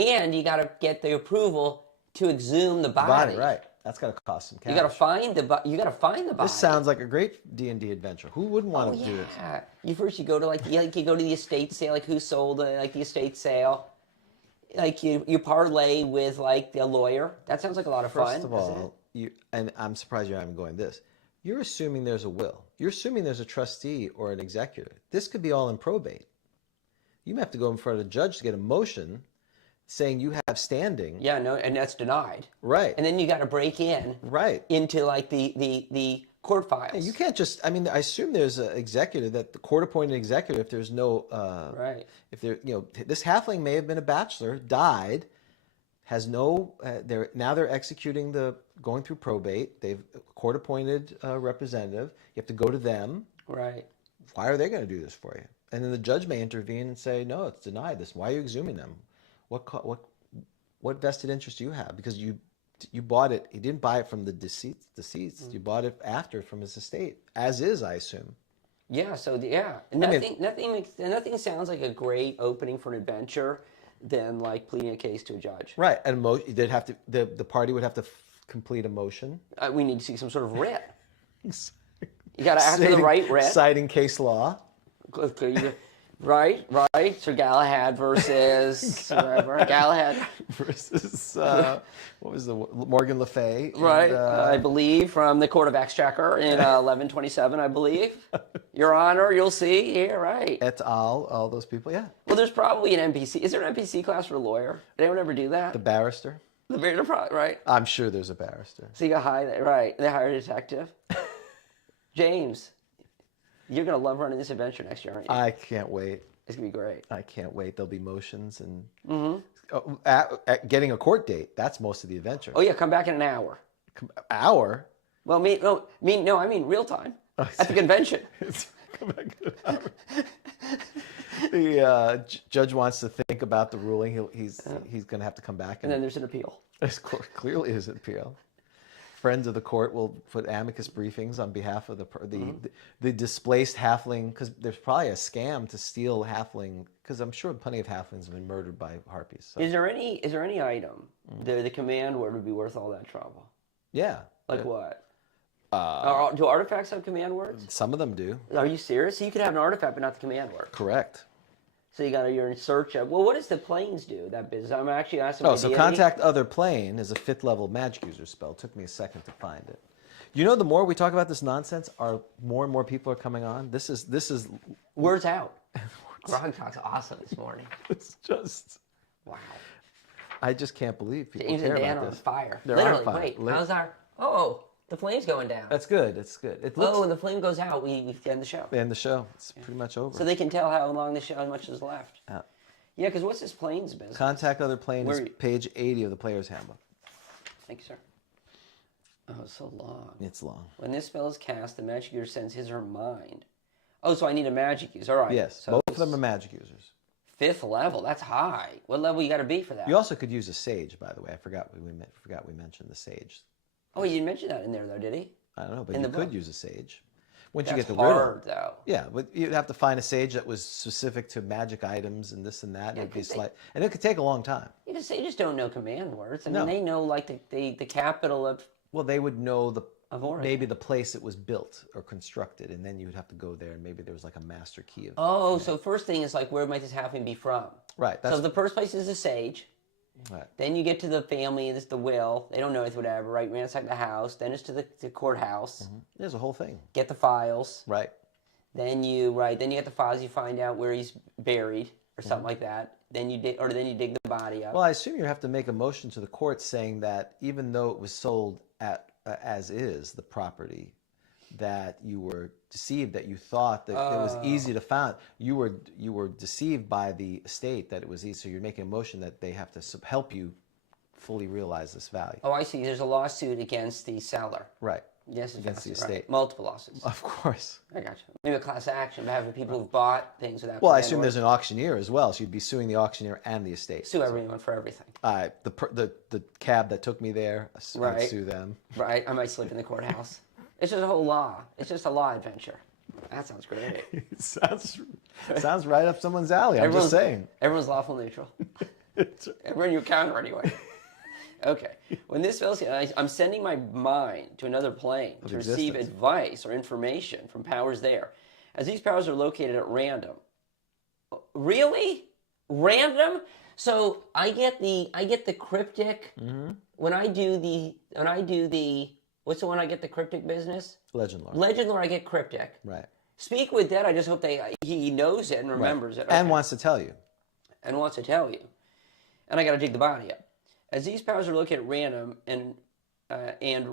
And you got to get the approval to exhume the body. Right. That's got to cost some cash. You got to find the body. This sounds like a great D&D adventure. Who wouldn't want to do this? Yeah. You go to you go to the estate sale, like who sold like the estate sale. Like you parlay with like the lawyer. That sounds like a lot of fun. First of all, and I'm surprised you're not even going this. You're assuming there's a will. You're assuming there's a trustee or an executor. This could be all in probate. You may have to go in front of a judge to get a motion saying you have standing. Yeah, no, and that's denied. Right. And then you got to break in. Right. Into like the court files. Yeah, you can't just. I mean, I assume there's an executor, that the court-appointed executor. If there's no. Right. If there, this halfling may have been a bachelor, died, has no. They're executing going through probate. They've court-appointed representative. You have to go to them. Right. Why are they going to do this for you? And then the judge may intervene and say, no, it's denied. This. Why are you exhuming them? What vested interest do you have? Because you bought it. He didn't buy it from the deceased. You bought it after from his estate, as is, I assume. Yeah. So nothing sounds like a great opening for an adventure than like pleading a case to a judge. Right, and they'd have to. The party would have to complete a motion. We need to see some sort of writ. You got to ask for the right writ. Citing case law. Right. Sir Galahad versus whatever. Galahad versus what was the Morgan Le Fay? Right, and, I believe from the Court of Exchequer in 1127. I believe, Your Honor, you'll see here. Right. Et al. All those people. Yeah. Well, there's probably an NPC. Is there an NPC class for a lawyer? Did anyone ever do that? The barrister. Right. I'm sure there's a barrister. So you got right. They hire a detective. James, you're gonna love running this adventure next year, aren't you? I can't wait. It's gonna be great. I can't wait. There'll be motions and getting a court date. That's most of the adventure. Oh yeah, come back in an hour. Hour? Well, I mean real time at the convention. Come back in an hour. The judge wants to think about the ruling. He's going to have to come back. And then there's an appeal. Clearly is an appeal. Friends of the court will put amicus briefings on behalf of the displaced halfling, because there's probably a scam to steal halfling, because I'm sure plenty of halflings have been murdered by harpies. So. Is there any item the command word would be worth all that trouble? Yeah. Like what? Do artifacts have command words? Some of them do. Are you serious? So you could have an artifact but not the command word. Correct. So you're in search of. Well, what does the planes do? That business. I'm actually asking. Oh, so contact other plane is a 5th level magic user spell. It took me a second to find it. You know, the more we talk about this nonsense, more and more people are coming on. This is. Word's out. GROGTALK's awesome this morning. It's just. Wow. I just can't believe people James care and Dan about are this. on fire. They're Literally. on fire. Wait. How's our? Oh, the flame's going down. That's good. It's good. It looks. Oh, and the flame goes out. We end the show. And the show. It's pretty much over. So they can tell how long the show, how much is left. Yeah. Yeah, because what's this plane's business? Contact other plane is Where- page 80 of the player's handbook. Thank you, sir. Oh, it's so long. It's long. When this spell is cast, the magic user sends his or her mind. Oh, so I need a magic user. All right. Yes, So both of them are magic users. 5th level. That's high. What level you got to be for that? You also could use a sage, by the way. I forgot we mentioned the sage. Oh, he didn't mention that in there, though, did he? I don't know, but In you the could book. use a sage. Once That's you get the hard, riddle. though. Yeah, but you'd have to find a sage that was specific to magic items and this and that. And it'd be 'cause and it could take a long time. They just don't know command words. I No. mean, they know like the capital of Well, they would know Oregon. maybe the place it was built or constructed, and then you would have to go there, and maybe there was like a master key of. Oh, so first thing is like, where might this halfling be from? Right. So the first place is the sage. Right. Then you get to the family, this the will. They don't know it's whatever, right? Ransack the house. Then it's to the courthouse. There's a whole thing. Get the files. Right. Then you get the files. You find out where he's buried or something like that. Then you dig the body up. Well, I assume you have to make a motion to the court saying that even though it was sold at as is the property, that you were deceived, that you thought that it was easy to find. You were deceived by the estate that it was easy. So you're making a motion that they have to help you fully realize this value. Oh, I see. There's a lawsuit against the seller. Right. Yes, Against the right. estate. Multiple lawsuits. Of course. I got you. Maybe a class action, but having people who've bought things without. Well, I command assume words. there's an auctioneer as well. So you'd be suing the auctioneer and the estate. Sue everyone for everything. The cab that took me there, I'd Right. sue them. Right? I might slip in the courthouse. It's just a whole law. It's just a law adventure. That sounds great. It sounds right up someone's alley. I'm just saying. Everyone's lawful neutral. Everyone you counter anyway. Okay. When this fails, I'm sending my mind to another plane to receive existence. advice or information from powers there. As these powers are located at random. Really? Random? So I get the cryptic when I do the what's the one I get the cryptic business? Legend lore. Legend lore I get cryptic. Right. Speak with Dead, I just hope he knows it and remembers it. And Okay. wants to tell you. And wants to tell you. And I got to dig the body up. As these powers are located at random and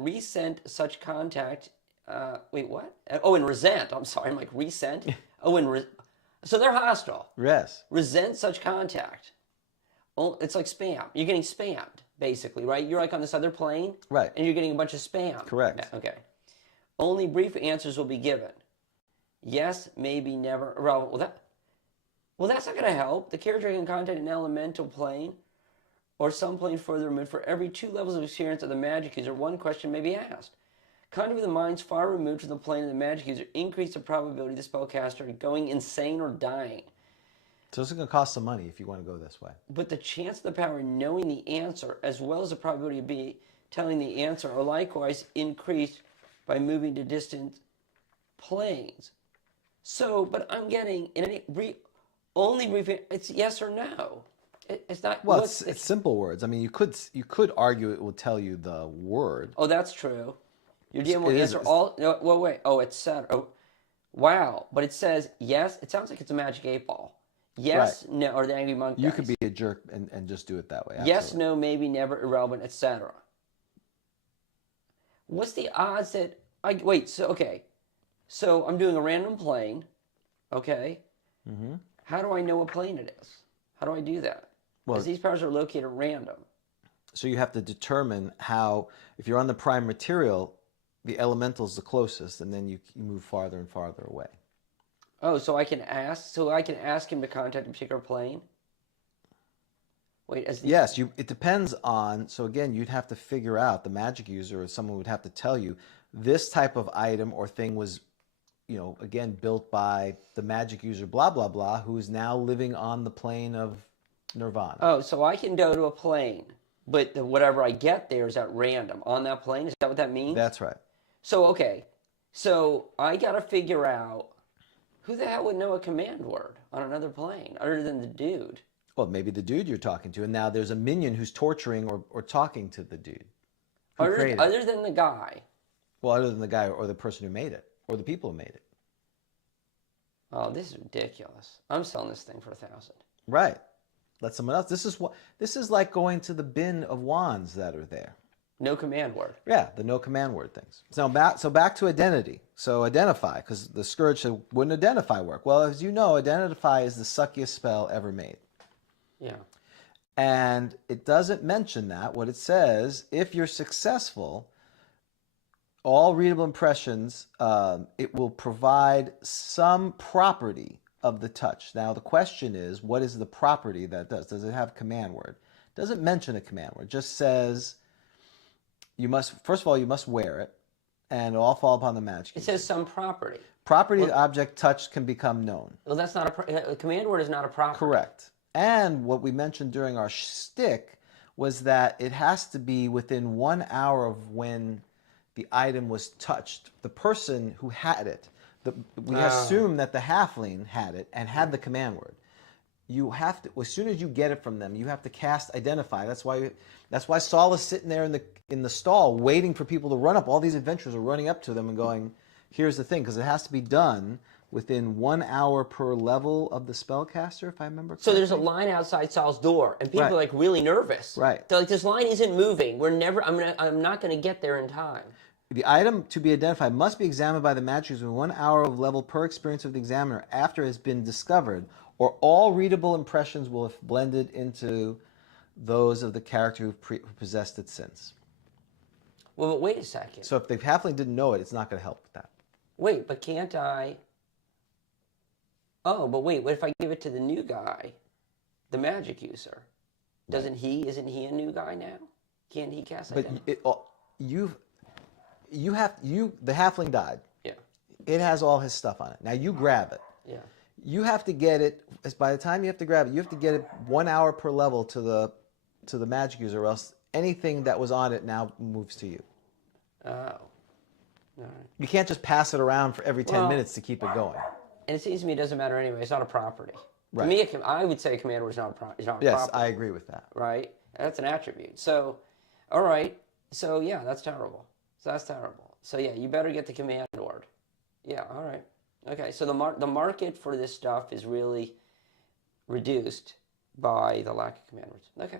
resent such contact. Wait, what? Oh, and resent. I'm sorry. I'm like resent. Oh, so they're hostile. Yes. Resent such contact. Oh, it's like spam. You're getting spammed, basically, right? You're like on this other plane. Right. And you're getting a bunch of spam. Correct. Okay. Only brief answers will be given. Yes, maybe, never. Well, that's not going to help. The character can contact an elemental plane or some plane further removed. For every 2 levels of experience of the magic user, one question may be asked. Contact with the minds far removed from the plane of the magic user increase the probability of the spellcaster going insane or dying. So this is going to cost some money if you want to go this way. But the chance of the power knowing the answer, as well as the probability of telling the answer, are likewise increased by moving to distant planes. So, but I'm getting only brief. It's yes or no. It's not. Well, it's simple words. I mean, you could argue it will tell you the word. Oh, that's true. You're dealing with It is- answer all. No, well, wait. Oh, it's set. Oh, wow. But it says yes. It sounds like it's a magic 8-ball. Yes, no, or the angry monk. You dice. could be a jerk and just do it that way. Yes, absolutely. no, maybe, never, irrelevant, etc. What's the odds that wait? So okay, so I'm doing a random plane. Okay. Mm-hmm. How do I know what plane it is? How do I do that? Well, Because these powers are located random. So you have to determine how, if you're on the prime material, the elemental's the closest, and then you move farther and farther away. Oh, so I can ask him to contact a particular plane. Wait, Yes, it depends on. So again, you'd have to figure out, the magic user or someone would have to tell you this type of item or thing was, again, built by the magic user, blah blah blah, who's now living on the plane of Nirvana. Oh, so I can go to a plane, but whatever I get there is at random on that plane. Is that what that means? That's right. So, okay. So, I got to figure out who the hell would know a command word on another plane other than the dude? Well, maybe the dude you're talking to, and now there's a minion who's torturing or talking to the dude. Who created it. Other than the guy. Well, other than the guy or the person who made it, or the people who made it. Oh, this is ridiculous. I'm selling this thing for 1,000. Right. Let someone else. This is like going to the bin of wands that are there. No command word. Yeah, the no command word things. So back to identity. So identify, because the Scourge said, wouldn't identify work? Well, as you know, identify is the suckiest spell ever made. Yeah. And it doesn't mention that. What it says, if you're successful, all readable impressions, it will provide some property of the touch. Now, the question is, what is the property that it does? Does it have a command word? It doesn't mention a command word. It just says, first of all, you must wear it, and it'll all fall upon the magic. It says some property. Property of the object touched can become known. Well, that's not a command word is not a property. Correct. And what we mentioned during our shtick was that it has to be within 1 hour of when the item was touched. The person who had it, we assume that the halfling had it and had the command word. You have to, as soon as you get it from them, you have to cast identify. That's why Saul is sitting there in the stall waiting for people to run up. All these adventurers are running up to them and going, here's the thing, because it has to be done within 1 hour per level of the spellcaster, if I remember correctly. So there's a line outside Saul's door, and people are like really nervous. Right. They're like, this line isn't moving. I'm not going to get there in time. The item to be identified must be examined by the magicians within 1 hour of level per experience of the examiner after it has been discovered, or all readable impressions will have blended into those of the character who possessed it since. Well, but wait a second. So if the halfling didn't know it, it's not going to help with that. Wait, but can't I... Oh, but wait, what if I give it to the new guy, the magic user? Isn't he a new guy now? Can't he cast But identify? the halfling died. Yeah. It has all his stuff on it. Now you grab it. Yeah. You have to get it, by the time you have to grab it, you have to get it 1 hour per level to the magic user, or else anything that was on it now moves to you. Oh. All right. You can't just pass it around for every 10 minutes to keep it going. And it seems to me it doesn't matter anyway. It's not a property. Right. To me, I would say a command word is not a property. Yes, I agree with that. Right? That's an attribute. So, all right. So, yeah, that's terrible. So, yeah, you better get the command word. Yeah, all right. Okay, so the market for this stuff is really reduced by the lack of command words. Okay.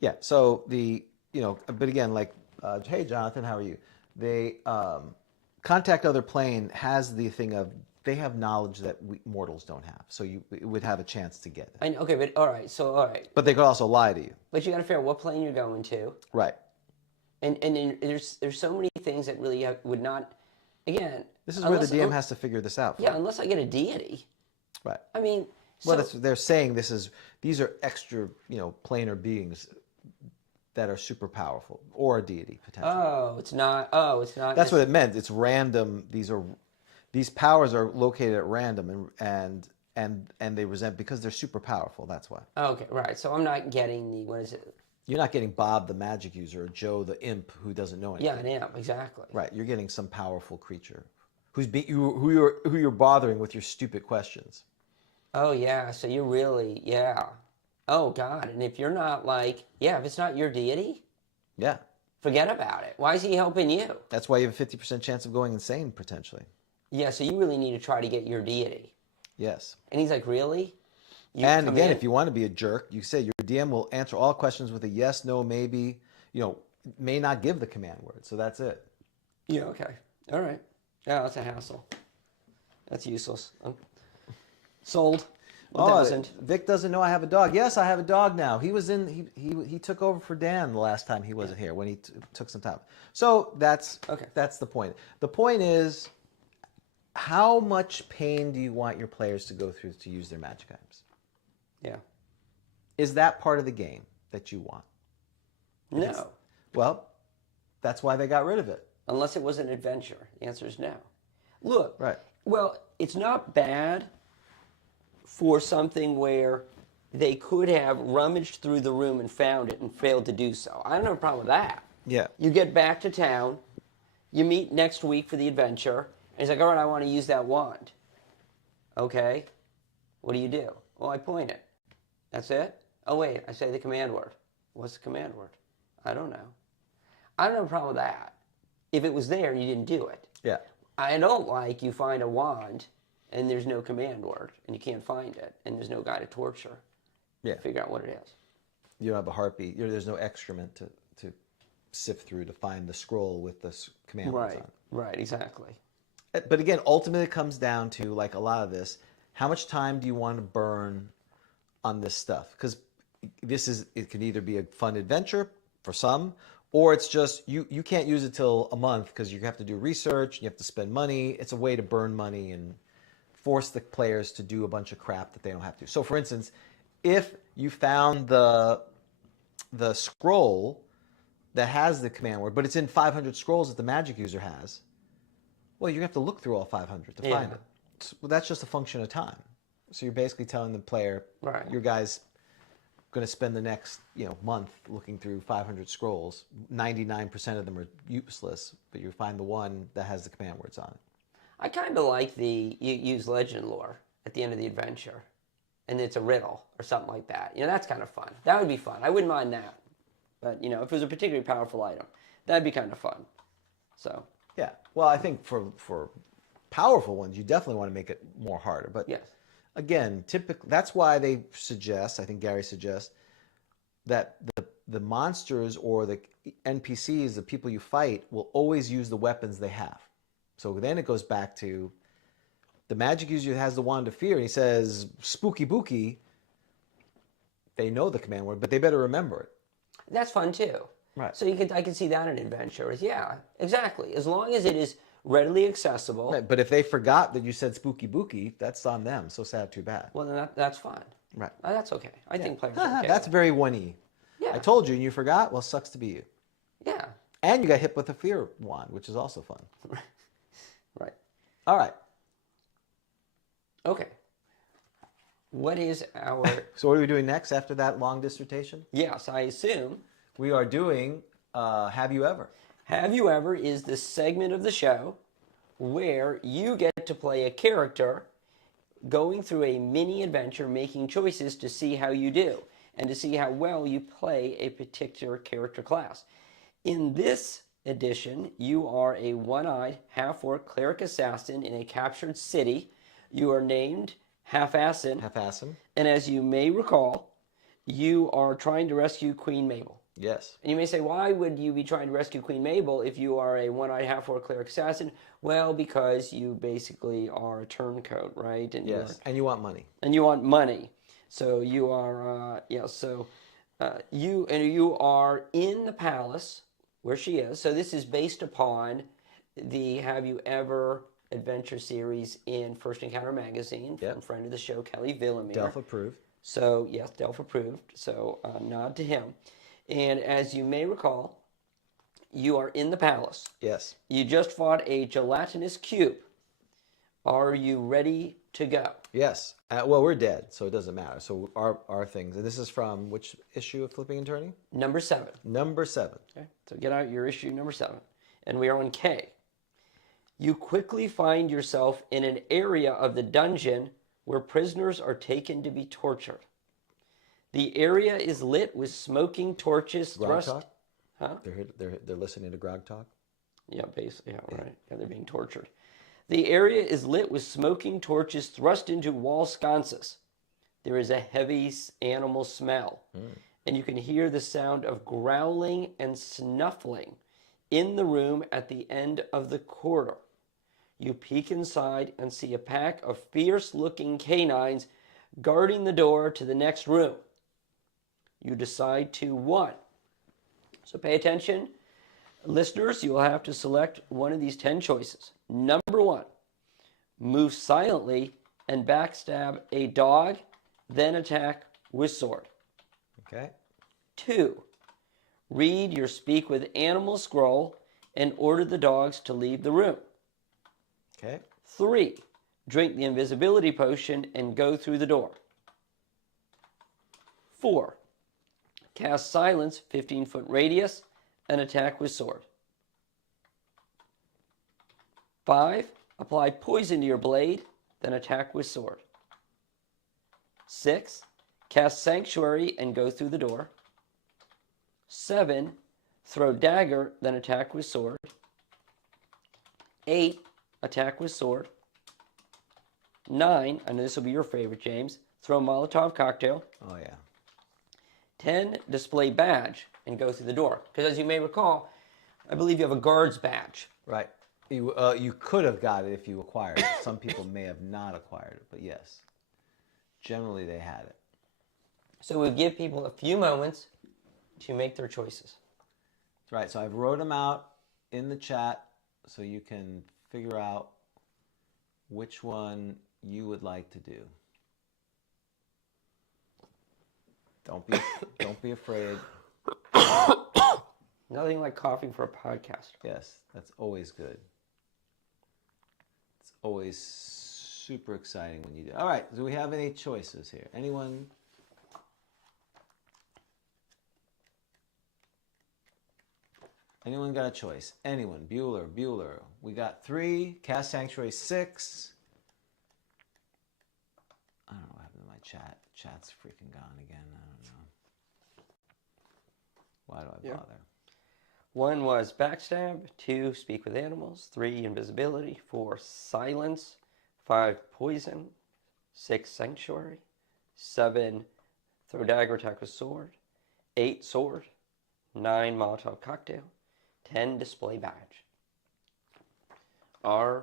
Yeah, so but again, like, hey, Jonathan, how are you? They, Contact Other Plane has the thing of, they have knowledge that we mortals don't have, so you would have a chance to get it. Okay, but all right. But they could also lie to you. But you got to figure out what plane you're going to. Right. And there's so many things that really would not, again. This is where the DM has to figure this out. Yeah, unless I get a deity. Right. I mean. Well, they're saying these are extra, planar beings that are super powerful, or a deity potentially. Oh, it's not. That's what it meant. It's random. These powers are located at random, and they resent because they're super powerful. That's why. Okay, right. So I'm not getting what is it? You're not getting Bob the magic user or Joe the imp who doesn't know anything. Yeah, an imp, exactly. Right. You're getting some powerful creature who you're bothering with your stupid questions. Oh yeah. So you're really Oh God. And if you're not if it's not your deity, yeah, forget about it. Why is he helping you? That's why you have a 50% chance of going insane potentially. Yeah. So you really need to try to get your deity. Yes. And he's like, really? And again, if you want to be a jerk, you say your DM will answer all questions with a yes, no, maybe. May not give the command word. So that's it. Yeah. Okay. All right. Yeah, that's a hassle. That's useless. Sold. 1,000. Vic doesn't know I have a dog. Yes, I have a dog now. He was he took over for Dan the last time he wasn't here when he took some time. So that's the point. The point is, how much pain do you want your players to go through to use their magic items? Yeah. Is that part of the game that you want? No. Well, that's why they got rid of it. Unless it was an adventure. The answer is no. Look. Right. Well, it's not bad for something where they could have rummaged through the room and found it and failed to do so. I don't have a problem with that. Yeah. You get back to town, You meet next week for the adventure, and he's like, all right, I want to use that wand. Okay, what do? Well, I point it. That's it? Oh, wait, I say the command word. What's the command word? I don't know. I don't have a problem with that. If it was there, you didn't do it. Yeah. I don't like you find a wand and there's no command word and you can't find it and there's no guy to torture. Yeah. Figure out what it is. You don't have a heartbeat. There's no excrement to sift through to find the scroll with the command words on it. Right, exactly. But again, ultimately it comes down to, like a lot of this, how much time do you want to burn on this stuff? Because it can either be a fun adventure for some, or it's just you can't use it till a month because you have to do research, you have to spend money. It's a way to burn money and force the players to do a bunch of crap that they don't have to. So for instance, if you found the scroll that has the command word, but it's in 500 scrolls that the magic user has, well, you have to look through all 500 to find it. So, well, that's just a function of time. So you're basically telling the player, your guy's going to spend the next month looking through 500 scrolls. 99% of them are useless, but you find the one that has the command words on it. I kind of like you use legend lore at the end of the adventure, and it's a riddle or something like that. That's kind of fun. That would be fun. I wouldn't mind that. But, if it was a particularly powerful item, that'd be kind of fun. So. Yeah. Well, I think for powerful ones, you definitely want to make it more harder. But yes. Again, typically, that's why they suggest, I think Gary suggests, that the monsters or the NPCs, the people you fight, will always use the weapons they have. So then it goes back to the magic user has the wand of fear, and he says, spooky booky. They know the command word, but they better remember it. That's fun too. Right. So I can see that in adventure. Yeah, exactly. As long as it is readily accessible. Right. But if they forgot that you said spooky booky, that's on them. So sad, too bad. Well, then that's fine. Right. That's okay. I think players are okay. That's very 1E. Yeah. I told you and you forgot. Well, sucks to be you. Yeah. And you got hit with a fear wand, which is also fun. Right. All right. Okay. What is our... So what are we doing next after that long dissertation? Yes, I assume... We are doing Have You Ever? Have You Ever is the segment of the show where you get to play a character going through a mini adventure, making choices to see how you do and to see how well you play a particular character class. In this edition, you are a one-eyed, half-orc cleric assassin in a captured city. You are named Half-Assassin. Half-Assassin. And as you may recall, you are trying to rescue Queen Mabel. Yes. And you may say, why would you be trying to rescue Queen Mabel if you are a one-eyed half-orc cleric assassin? Well, because you basically are a turncoat, right? And yes, and you want money. And you want money. So you are, you are in the palace where she is. So this is based upon the Have You Ever adventure series in First Encounter magazine from friend of the show, Kelly Villamere. Delph approved. So, yes, Delph approved. So, nod to him. And as you may recall, you are in the palace. Yes. You just fought a gelatinous cube. Are you ready to go? Yes. Well, we're dead, so it doesn't matter. So our things, and this is from which issue of Flipping and Turning? Number 7. Number 7. Okay. So get out your issue number 7. And we are on K. You quickly find yourself in an area of the dungeon where prisoners are taken to be tortured. The area is lit with smoking torches thrust. GROGTALK? Huh? They're listening to GROGTALK? Yeah, basically. Yeah, right. Yeah, they're being tortured. The area is lit with smoking torches thrust into wall sconces. There is a heavy animal smell, and you can hear the sound of growling and snuffling in the room at the end of the corridor. You peek inside and see a pack of fierce-looking canines guarding the door to the next room. You decide to 1. So pay attention. Listeners, you will have to select one of these 10 choices. Number 1, move silently and backstab a dog, then attack with sword. Okay. 2, read your Speak with Animal scroll and order the dogs to leave the room. Okay. 3, drink the invisibility potion and go through the door. 4, cast silence 15-foot radius and attack with sword. 5, apply poison to your blade, then attack with sword. 6, cast Sanctuary and go through the door. 7, throw dagger, then attack with sword. 8, attack with sword. 9, I know this will be your favorite, James, throw Molotov cocktail. Oh, yeah. 10, display badge and go through the door. Because as you may recall, I believe you have a guard's badge. Right. You could have got it if you acquired it. Some people may have not acquired it, but yes. Generally, they had it. So we give people a few moments to make their choices. That's right. So I've wrote them out in the chat so you can figure out which one you would like to do. Don't be afraid. Nothing like coughing for a podcast. Yes, that's always good. It's always super exciting when you do. All right, do we have any choices here? Anyone? Anyone got a choice? Anyone? Bueller. We got 3. Cast Sanctuary 6. I don't know what happened to my chat. Chat's freaking gone again. I don't know. Why do I bother? 1 was backstab. 2, speak with animals. 3, invisibility. 4, silence. 5, poison. 6, sanctuary. 7, throw dagger, attack with sword. 8, sword. 9, Molotov cocktail. 10, display badge. I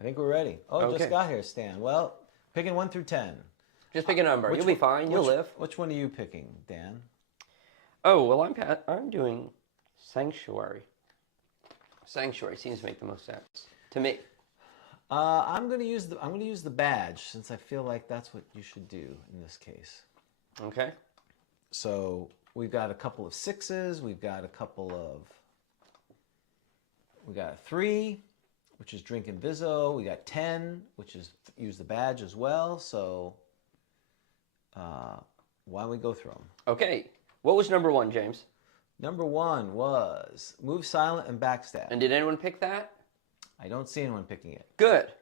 think we're ready. Oh, Okay. Just got here, Stan. Well, picking 1 through 10. Just pick a number. You'll be fine. You'll live. Which one are you picking, Dan? Oh, well, I'm doing sanctuary. Sanctuary seems to make the most sense to me. I'm gonna use the badge since I feel like that's what you should do in this case. Okay. So we've got a couple of 6s. We got a 3, which is drink Inviso. We got 10, which is use the badge as well. So why don't we go through them? Okay. What was number 1, James? Number 1 was move silent and backstab. And did anyone pick that? I don't see anyone picking it. Good.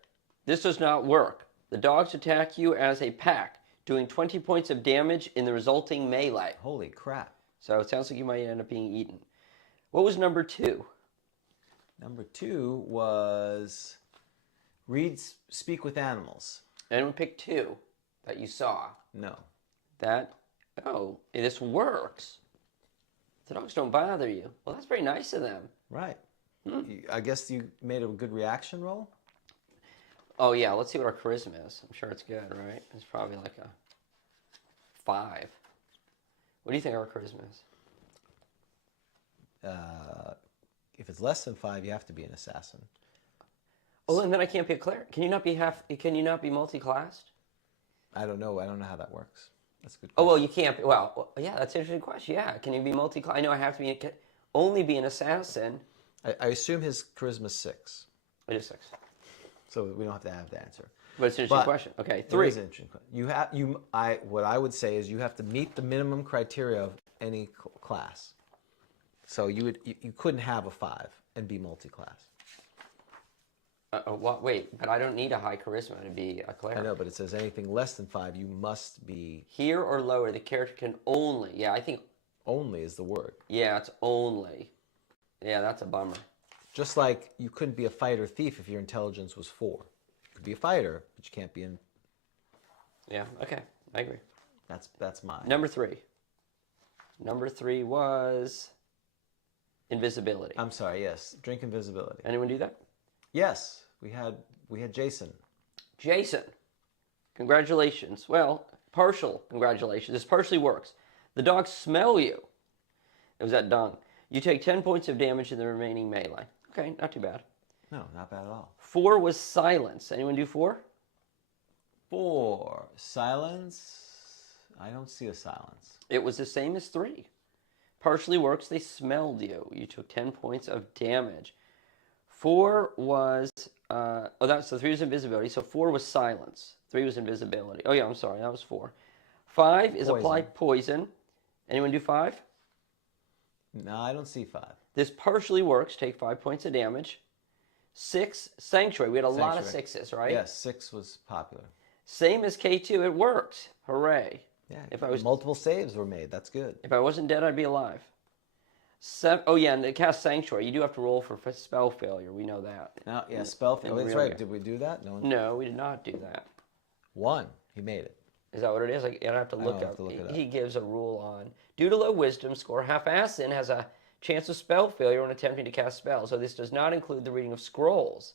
This does not work. The dogs attack you as a pack, doing 20 points of damage in the resulting melee. Holy crap. So it sounds like you might end up being eaten. What was number 2? Number 2 was speak with animals. Anyone pick 2 that you saw? No. This works. The dogs don't bother you. Well, that's very nice of them. Right. I guess you made a good reaction roll? Oh, yeah. Let's see what our charisma is. I'm sure it's good, right? It's probably like a 5. What do you think our charisma is? If it's less than 5, you have to be an assassin. Oh, and then I can't be a cleric. Can you not be multi-classed? I don't know. I don't know how that works. That's a good question. Oh, well, you can't be. Well, yeah, that's an interesting question. Yeah. Can you be multi-class? I know I have to only be an assassin. I assume his charisma's 6. It is 6. So we don't have to have the answer. But it's an interesting question. Okay, 3. It is an interesting question. What I would say is you have to meet the minimum criteria of any class. So you couldn't have a 5 and be multi-class. Wait, but I don't need a high charisma to be a cleric. I know, but it says anything less than 5, you must be... Here or lower, the character can only... Yeah, I think... Only is the word. Yeah, it's only. Yeah, that's a bummer. Just like you couldn't be a fighter thief if your intelligence was 4. You could be a fighter, but you can't be in... Yeah, okay, I agree. That's mine. Number 3. Number 3 was... invisibility. I'm sorry, yes. Drink invisibility. Anyone do that? Yes, we had Jason. Jason, congratulations. Well, partial congratulations. This partially works. The dogs smell you. It was that dung. You take 10 points of damage in the remaining melee. Okay, not too bad. No, not bad at all. 4 was silence. Anyone do 4? 4. Silence. I don't see a silence. It was the same as 3. Partially works. They smelled you. You took 10 points of damage. 4 was, so 3 was invisibility. So 4 was silence. 3 was invisibility. Oh yeah, I'm sorry, that was 4. 5 is apply poison. Anyone do 5? No, I don't see 5. This partially works. Take 5 points of damage. 6, Sanctuary. We had a lot of Sanctuary. 6s, right? Yes, 6 was popular. Same as K2. It worked. Hooray. Yeah, If I was multiple saves were made. That's good. If I wasn't dead, I'd be alive. Oh yeah, and to cast Sanctuary, you do have to roll for spell failure. We know that. No, yeah, spell. In Oh, the that's real right. game. Did we do that? No one. No, we did not do that. 1. He made it. Is that what it is? I'd have to look I'll have up. to look it up. He gives a rule on due to low wisdom score, half-assed has a chance of spell failure when attempting to cast spells. So this does not include the reading of scrolls.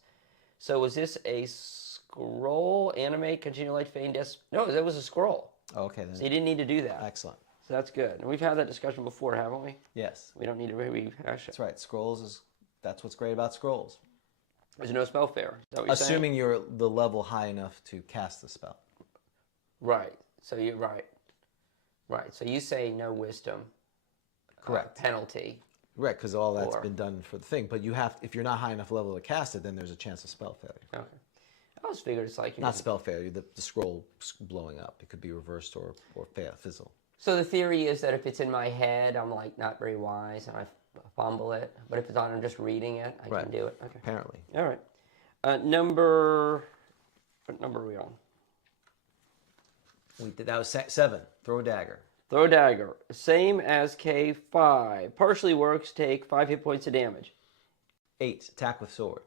So was this a scroll? Animate, continue light, feign death? No, that was a scroll. Oh, okay, then. So you didn't need to do that. Excellent. So that's good. And we've had that discussion before, haven't we? Yes, We don't need to rehash it. that's right. Scrolls is. That's what's great about scrolls. There's no spell failure. Is that what you're saying? Assuming you're the level high enough to cast the spell. Right. So you're right. Right. So you say no wisdom. Correct. Penalty. Right, because all that's Or- been done for the thing. But you have, if you're not high enough level to cast it, then there's a chance of spell failure. Okay. I always figured it's like Not spell failure, the scroll blowing up. It could be reversed or fizzle. So the theory is that if it's in my head, I'm like not very wise and I fumble it. But if it's on, I'm just reading it, I Right. can do it. Okay. Apparently. All right. What number are we on? That was 7. Throw a dagger. Throw a dagger. Same as K5. Partially works, take 5 hit points of damage. 8. Attack with sword.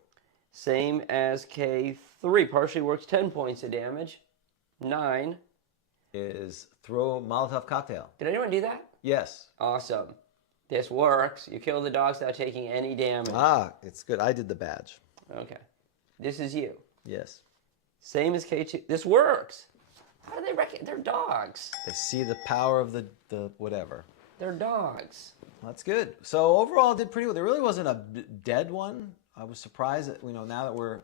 Same as K3. Partially works, 10 points of damage. 9. Is throw Molotov cocktail. Did anyone do that? Yes. Awesome. This works. You kill the dogs without taking any damage. Ah, it's good. I did the badge. Okay. This is you. Yes. Same as K2. This works. How do they reckon? They're dogs. They see the power of the whatever. They're dogs. That's good. So overall, it did pretty well. There really wasn't a dead one. I was surprised that, now that we're...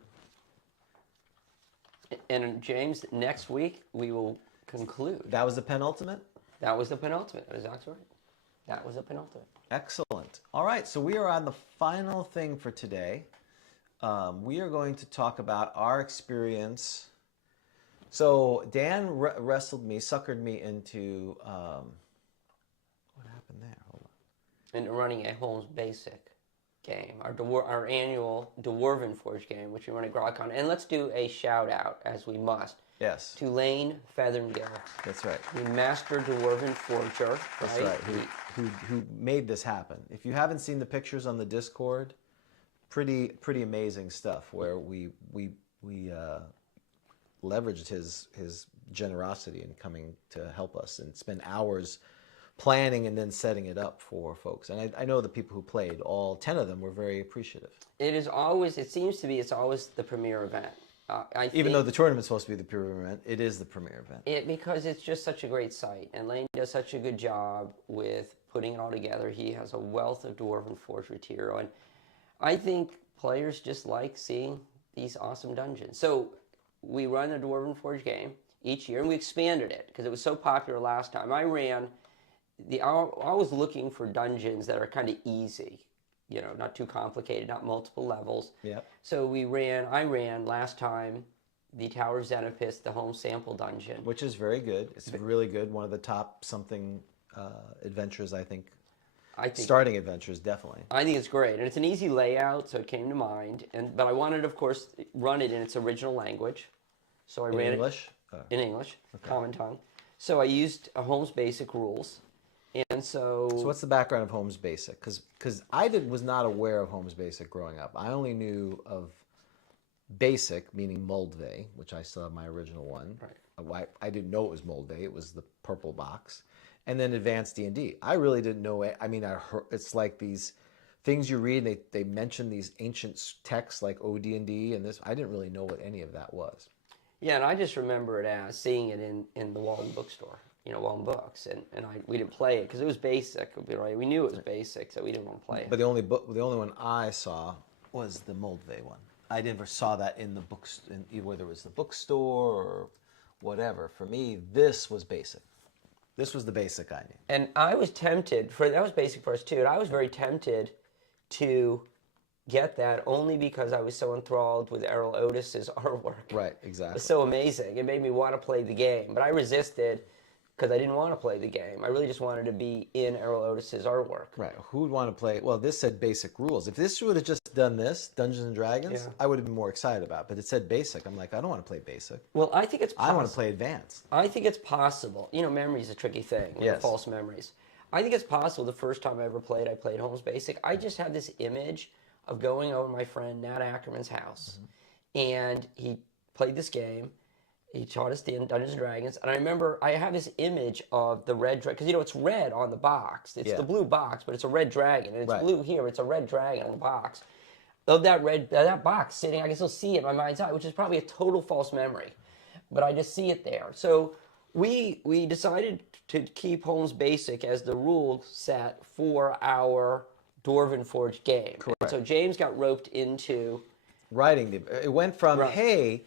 And James, next week we will conclude. That was the penultimate? That was the penultimate. That was exactly right. That was the penultimate. Excellent. All right, so we are on the final thing for today. We are going to talk about our experience. So Dan wrestled me, suckered me into... what happened there? Hold on. And running a Holmes Basic game, our annual Dwarven Forge game, which we run at Grogcon. And let's do a shout out, as we must, Yes, to Lane Feathergill, that's right. the master Dwarven Forger. That's right. Who made this happen? If you haven't seen the pictures on the Discord, pretty amazing stuff. Where we leveraged his generosity in coming to help us and spend hours planning and then setting it up for folks. And I know the people who played, all 10 of them, were very appreciative. It seems to be, it's always the premier event. Even though the tournament's supposed to be the premier event, it is the premier event. Because it's just such a great site, and Lane does such a good job with putting it all together. He has a wealth of Dwarven Forge material, and I think players just like seeing these awesome dungeons. So we run a Dwarven Forge game each year, and we expanded it because it was so popular last time. I was looking for dungeons that are kind of easy, not too complicated, not multiple levels. Yep. So I ran last time the Tower of Xenopus, the home sample dungeon. Which is very good. It's really good. One of the top adventures, I think. Starting adventures, definitely. I think it's great. And it's an easy layout, so it came to mind. But I wanted, of course, run it in its original language. So I ran English? it in English, common tongue. So I used a Holmes Basic rules. And so what's the background of Holmes Basic? Because I was not aware of Holmes Basic growing up. I only knew of Basic, meaning Moldvay, which I still have my original one. Right. I didn't know it was Moldvay. It was the purple box. And then Advanced D&D. I really didn't know it. I mean, I heard, it's like these things you read, and they mention these ancient texts like OD&D and this. I didn't really know what any of that was. Yeah, and I just remember it as seeing it in the Walden bookstore. Walden Books, and we didn't play it because it was basic. We knew it was basic, so we didn't want to play it. But the only one I saw was the Moldvay one. I never saw that in the books, whether it was the bookstore or whatever. For me, this was basic. This was the basic I knew. And I was tempted that was basic for us too. And I was very tempted to get that only because I was so enthralled with Errol Otis's artwork. Right, exactly. It was so amazing. It made me want to play the game, but I resisted. because I didn't want to play the game. I really just wanted to be in Errol Otis's artwork. Right. Who would want to play? Well, this said basic rules. If this would have just done this, Dungeons and Dragons, Yeah. I would have been more excited about it. But it said basic. I'm like, I don't want to play basic. Well, I think it's I want to play advanced. I think it's possible. You know, memory is a tricky thing. Yes. False memories. I think it's possible the first time I ever played, I played Holmes Basic. I just have this image of going over to my friend Nat Ackerman's house. And he played this game. He taught us the Dungeons and Dragons, and I remember I have this image of the red dragon, because it's red on the box. It's the blue box, but it's a red dragon, and it's blue here. It's a red dragon on the box. Of that box sitting, I can still see it in my mind's eye, which is probably a total false memory, but I just see it there. So we decided to keep Holmes Basic as the rule set for our Dwarven Forge game. Correct. And so James got roped into writing. It went from, hey,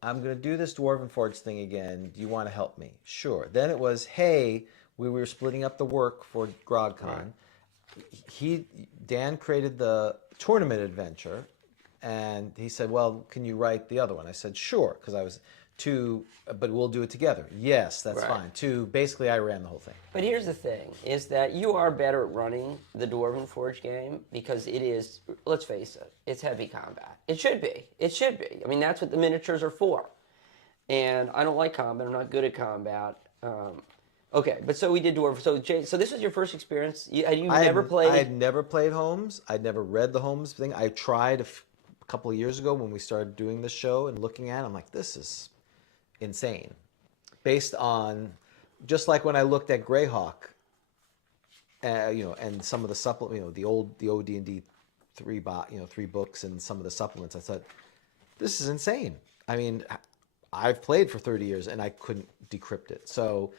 I'm going to do this Dwarven Forge thing again. Do you want to help me? Sure. Then it was, hey, we were splitting up the work for Grogcon. Dan created the tournament adventure, and he said, well, can you write the other one? I said, sure, because I was but we'll do it together. Yes, that's fine. Basically, I ran the whole thing. But here's the thing, is that you are better at running the Dwarven Forge game because it is, let's face it, it's heavy combat. It should be. It should be. I mean, that's what the miniatures are for. And I don't like combat. I'm not good at combat. Okay, but so we did Dwarven. So this was your first experience? You never played? I had never played Holmes. I'd never read the Holmes thing. I tried a couple of years ago when we started doing the show and looking at it. I'm like, this is insane. Based on, just like when I looked at Greyhawk, and some of the supplement, the OD&D three books and some of the supplements, I thought, this is insane. I mean, I've played for 30 years and I couldn't decrypt it. So,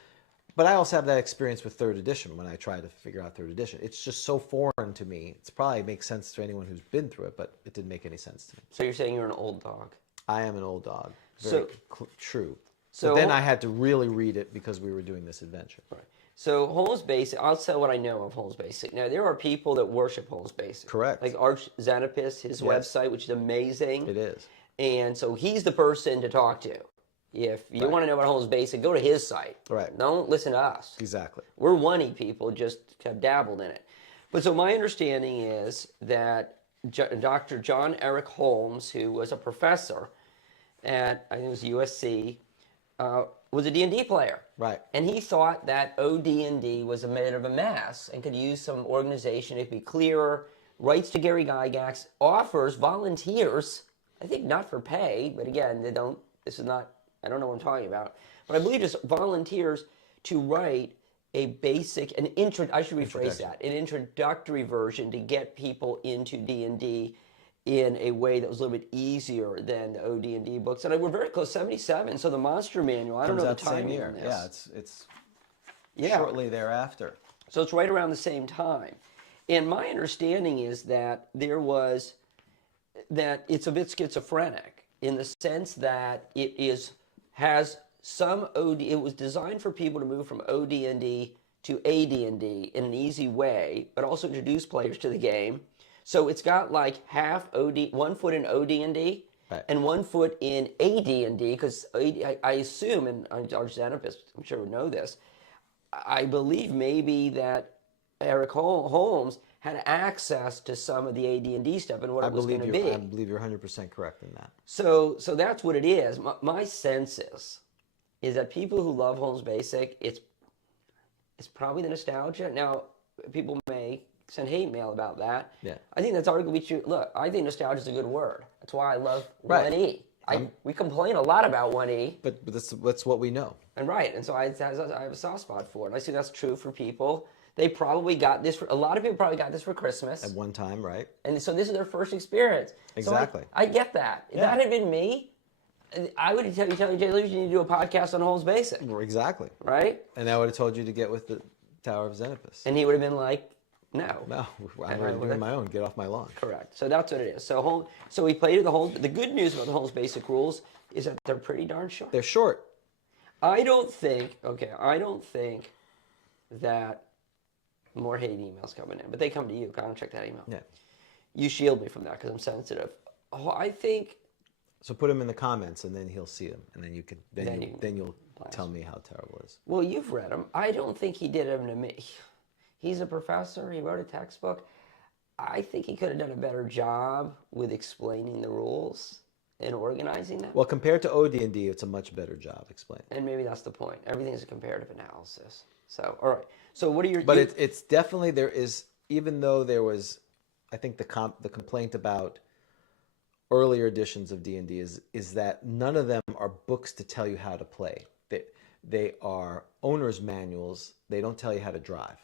but I also have that experience with third edition when I try to figure out third edition. It's just so foreign to me. It's probably makes sense to anyone who's been through it, but it didn't make any sense to me. So you're saying you're an old dog? I am an old dog. True. So but then I had to really read it because we were doing this adventure. Right. So Holmes Basic, I'll tell what I know of Holmes Basic. Now, there are people that worship Holmes Basic. Correct. Like Arch Xenopus, his website, which is amazing. It is. And so he's the person to talk to. If you want to know about Holmes Basic, go to his site. Right. Don't listen to us. Exactly. We're one-y people, just have dabbled in it. But so my understanding is that Dr. John Eric Holmes, who was a professor at, I think it was USC, was a D&D player. Right. And he thought that OD&D was a bit of a mess and could use some organization. It could be clearer. Writes to Gary Gygax, offers volunteers, I think not for pay, but again, this is not, I don't know what I'm talking about, but I believe just volunteers to write a basic, I should rephrase that, an introductory version to get people into D&D in a way that was a little bit easier than the OD&D books. And we're very close, 77, so the Monster Manual, I don't know the timing on this. Yeah, it's shortly thereafter. So it's right around the same time. And my understanding is that it's a bit schizophrenic in the sense that it has some it was designed for people to move from OD&D to AD&D in an easy way, but also introduce players to the game. So it's got like 1 foot in OD&D and 1 foot in AD&D, because I assume, and Arch Xenopus, I'm sure would know this, I believe maybe that Eric Holmes had access to some of the AD&D stuff and what it was going to be. I believe you're 100% correct in that. So that's what it is. My sense is that people who love Holmes Basic, it's probably the nostalgia. Now, people may send hate mail about that. Yeah. I think that's arguably look, I think nostalgia is a good word. That's why I love 1E. We complain a lot about 1E. But that's what we know. And so I have a soft spot for it. And I think that's true for people. They probably got this, a lot of people probably got this for Christmas. At one time, right? And so this is their first experience. Exactly. So I get that. If that had been me, I would tell you, Jay Lewis, you need to do a podcast on Holmes Basic. Exactly. Right? And I would have told you to get with the Tower of Xenopus. And he would have been like, no. No, I'm already doing my own. Get off my lawn. Correct. So that's what it is. So we played the good news about the Holmes Basic rules is that they're pretty darn short. They're short. I don't think that more hate emails coming in, but they come to you. I don't check that email. Yeah. You shield me from that because I'm sensitive. I think. So put them in the comments, and then he'll see them, and then you can then you'll tell me how terrible it is. Well, you've read them. I don't think he did them to me. He's a professor. He wrote a textbook. I think he could have done a better job with explaining the rules and organizing them. Well, compared to OD&D, it's a much better job explaining. And maybe that's the point. Everything is a comparative analysis. So, all right. So, what are your? But it's definitely, there is, even though there was, I think the complaint about earlier editions of D&D is that none of them are books to tell you how to play. They are owner's manuals. They don't tell you how to drive.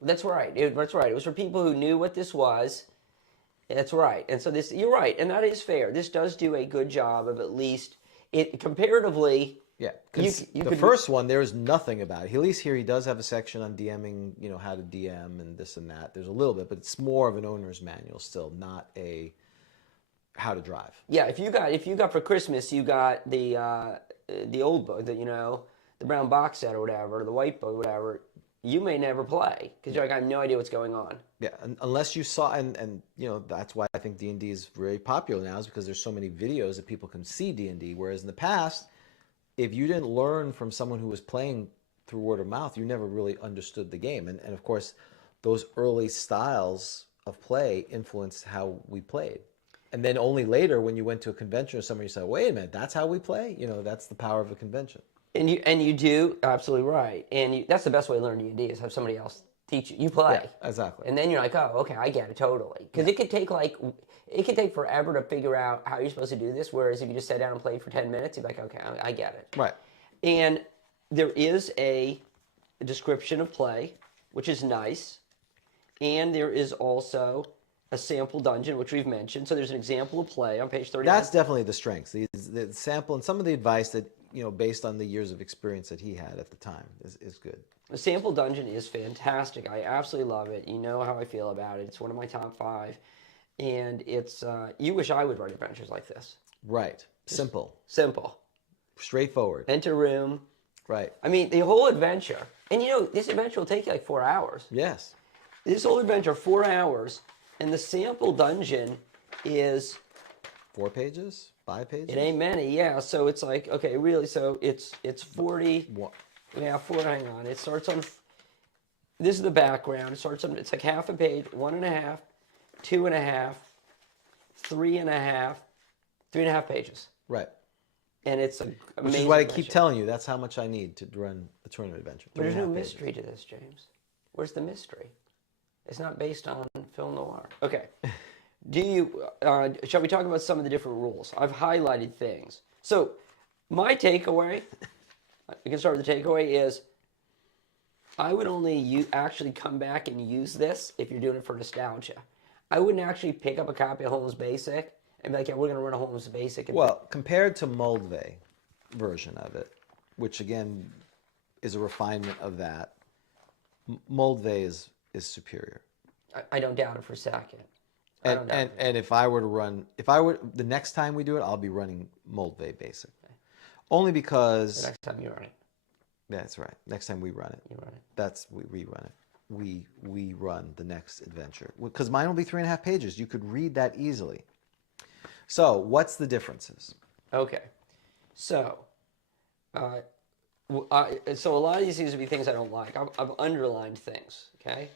That's right. That's right. It was for people who knew what this was. That's right. And so this, you're right, and that is fair. This does do a good job of at least it comparatively. Yeah, you the first one, there is nothing about it. At least here he does have a section on DMing, how to DM and this and that. There's a little bit, but it's more of an owner's manual still, not a how to drive. Yeah, if you got for Christmas, you got the old book, the brown box set or whatever, the white book, whatever. You may never play because you're like, I have no idea what's going on. Yeah, unless you saw, and that's why I think D&D is very popular now, is because there's so many videos that people can see D&D. Whereas in the past, if you didn't learn from someone who was playing through word of mouth, you never really understood the game. And of course, those early styles of play influenced how we played. And then only later, when you went to a convention or somewhere, you said, wait a minute, that's how we play? That's the power of a convention. And you do, absolutely right. And that's the best way to learn D&D is have somebody else teach you. You play. Yeah, exactly. And then you're like, oh, okay, I get it totally. Because it could take forever to figure out how you're supposed to do this. Whereas if you just sat down and played for 10 minutes, you'd be like, okay, I get it. Right. And there is a description of play, which is nice. And there is also a sample dungeon, which we've mentioned. So there's an example of play on page 39. That's definitely the strengths. The sample and some of the advice that, based on the years of experience that he had at the time is good. The sample dungeon is fantastic. I absolutely love it. You know how I feel about it. It's one of my top 5. And it's, you wish I would write adventures like this. Right. Simple. Straightforward. Enter room. Right. I mean, the whole adventure. And this adventure will take you like 4 hours. Yes. This whole adventure, 4 hours. And the sample dungeon is 4 pages, 5 pages. It ain't many, yeah. So it's like, okay, really. So it's 40. What? Yeah, 4. Hang on. It starts on. This is the background. It starts on. It's like half a page, 1.5, 2.5, 3.5, 3.5 pages. Right. And it's a amazing. Which is why I keep telling you that's how much I need to run a tournament adventure. But there's no mystery to this, James. Where's the mystery? It's not based on film noir. Okay. Shall we talk about some of the different rules? I've highlighted things. So, my takeaway, we can start with the takeaway, is I would only actually come back and use this if you're doing it for nostalgia. I wouldn't actually pick up a copy of Holmes Basic and be like, yeah, we're going to run a Holmes Basic. Well, compared to Moldvay version of it, which again is a refinement of that, Moldvay is superior. I don't doubt it for a second. And if I were to run, the next time we do it, I'll be running Moldvay Basic. Okay. Only because... The next time you run it. That's right. Next time we run it. You run it. We run it. We run the next adventure. Because mine will be 3.5 pages. You could read that easily. So, what's the differences? Okay. So, so a lot of these things would be things I don't like. I've underlined things, okay?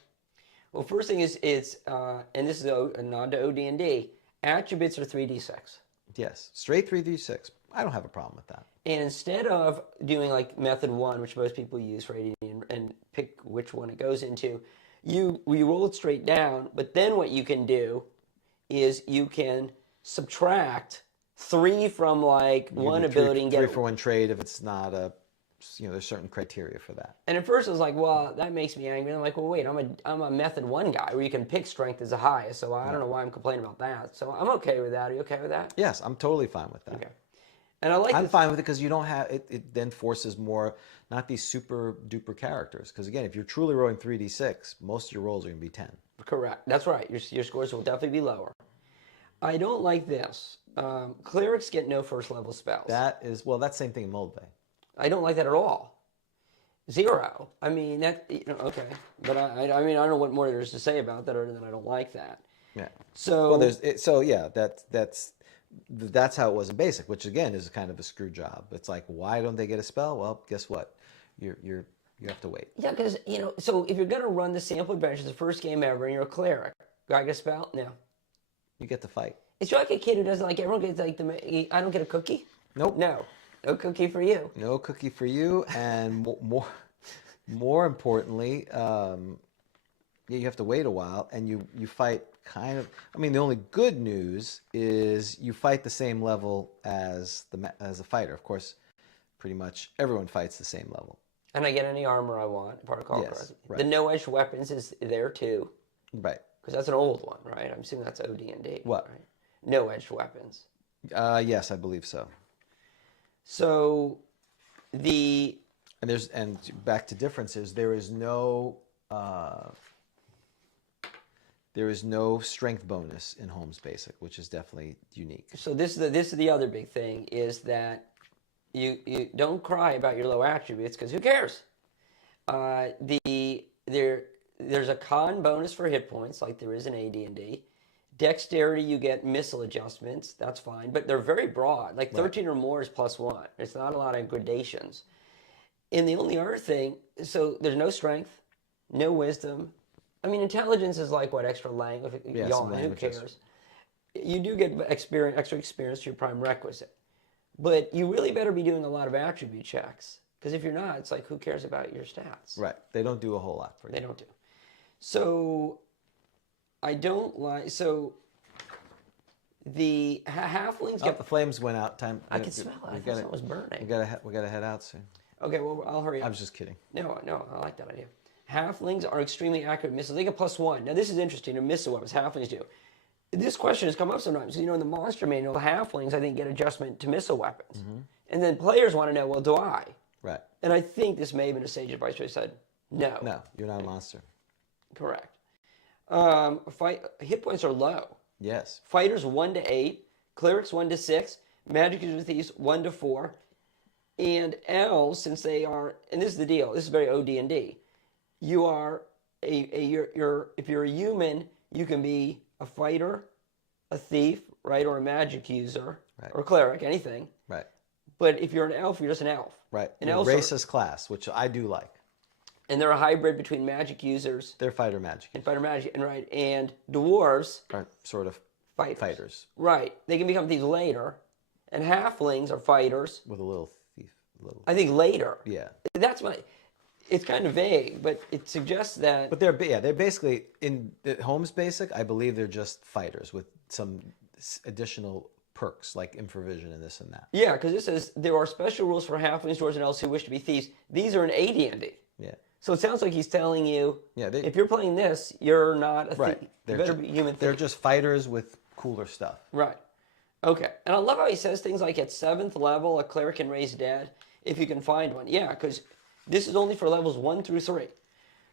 Well, first thing is, and this is a nod to OD&D, attributes are 3d6. Yes, straight 3d6. I don't have a problem with that. And instead of doing like method 1, which most people use for AD&D, and pick which one it goes into, we roll it straight down, but then what you can do is you can subtract 3 from like one ability and get 3 for 1 trade if it's not a... there's certain criteria for that. And at first I was like, well, that makes me angry. And I'm like, well, wait, I'm a method 1 guy where you can pick strength as the highest, so I don't know why I'm complaining about that. So I'm okay with that. Are you okay with that? Yes, I'm totally fine with that. Okay. And I'm fine with it because you don't have it. It then forces more, not these super duper characters. Because again, if you're truly rolling 3d6, most of your rolls are going to be 10. Correct. That's right. Your scores will definitely be lower. I don't like this. Clerics get no first level spells. That's the same thing in Moldvay. I don't like that at all. 0. I mean, okay. But I mean, I don't know what more there's to say about that other than I don't like that. Yeah. So. Well, that's that's how it was in Basic, which again is kind of a screw job. It's like, why don't they get a spell? Well, guess what? You have to wait. Yeah, because, so if you're going to run the sample bench as the first game ever and you're a cleric, do I get a spell? No. You get to fight. It's like a kid who doesn't like, everyone gets like, I don't get a cookie? Nope. No. No cookie for you. No cookie for you, and more importantly, you have to wait a while, and you fight kind of. I mean, the only good news is you fight the same level as a fighter. Of course, pretty much everyone fights the same level. And I get any armor I want. Protocol Yes, cards. right. The no-edged weapons is there too. Right. Because that's an old one, right? I'm assuming that's OD&D. What? Right? No-edged weapons. Yes, I believe so. So, and back to differences. There is no strength bonus in Holmes Basic, which is definitely unique. So this is the other big thing is that you don't cry about your low attributes because who cares? There's a con bonus for hit points like there is in AD&D. Dexterity, you get missile adjustments. That's fine, but they're very broad. Like 13 or more is +1. It's not a lot of gradations. And the only other thing, so there's no strength, no wisdom. I mean, intelligence is like what, extra language? Yeah, Yawn, who cares? You do get extra experience to your prime requisite. But you really better be doing a lot of attribute checks. Because if you're not, it's like, who cares about your stats? Right. They don't do a whole lot for you. They don't do. So, I don't like, so the halflings get... the flames went out. Time. I can smell it. I thought it was burning. We gotta head out soon. Okay, well, I'll hurry up. I was just kidding. No, I like that idea. Halflings are extremely accurate missiles. They get +1. Now, this is interesting. They're missile weapons. Halflings do. This question has come up sometimes. In the monster manual, halflings, I think, get adjustment to missile weapons. Mm-hmm. And then players want to know, well, do I? Right. And I think this may have been a sage advice where he said, no. No, you're not a monster. Correct. Hit points are low. Yes. Fighters 1 to 8, clerics 1 to 6, magic users thieves 1 to 4, and elves, since they are, and this is the deal. This is very OD&D. You are if you're a human, you can be a fighter, a thief, right, or a magic user, right, or cleric, anything. Right. But if you're an elf, you're just an elf. Right. An elf racist class, which I do like. And they're a hybrid between magic users. They're fighter magic. And fighter magic, and right. And dwarves are sort of fighters. Right. They can become thieves later. And halflings are fighters. With a little thief. I think later. Yeah. That's my. It's kind of vague, but it suggests that. But they're basically in the Holmes Basic. I believe they're just fighters with some additional perks like infravision and this and that. Yeah, because it says there are special rules for halflings, dwarves, and elves who wish to be thieves. These are in AD&D. Yeah. So it sounds like he's telling you, if you're playing this, you're not a thief. Right. You better be human thief. They're just fighters with cooler stuff. Right. Okay. And I love how he says things like at 7th level, a cleric can raise dead if you can find one. Yeah, because this is only for levels 1 through 3.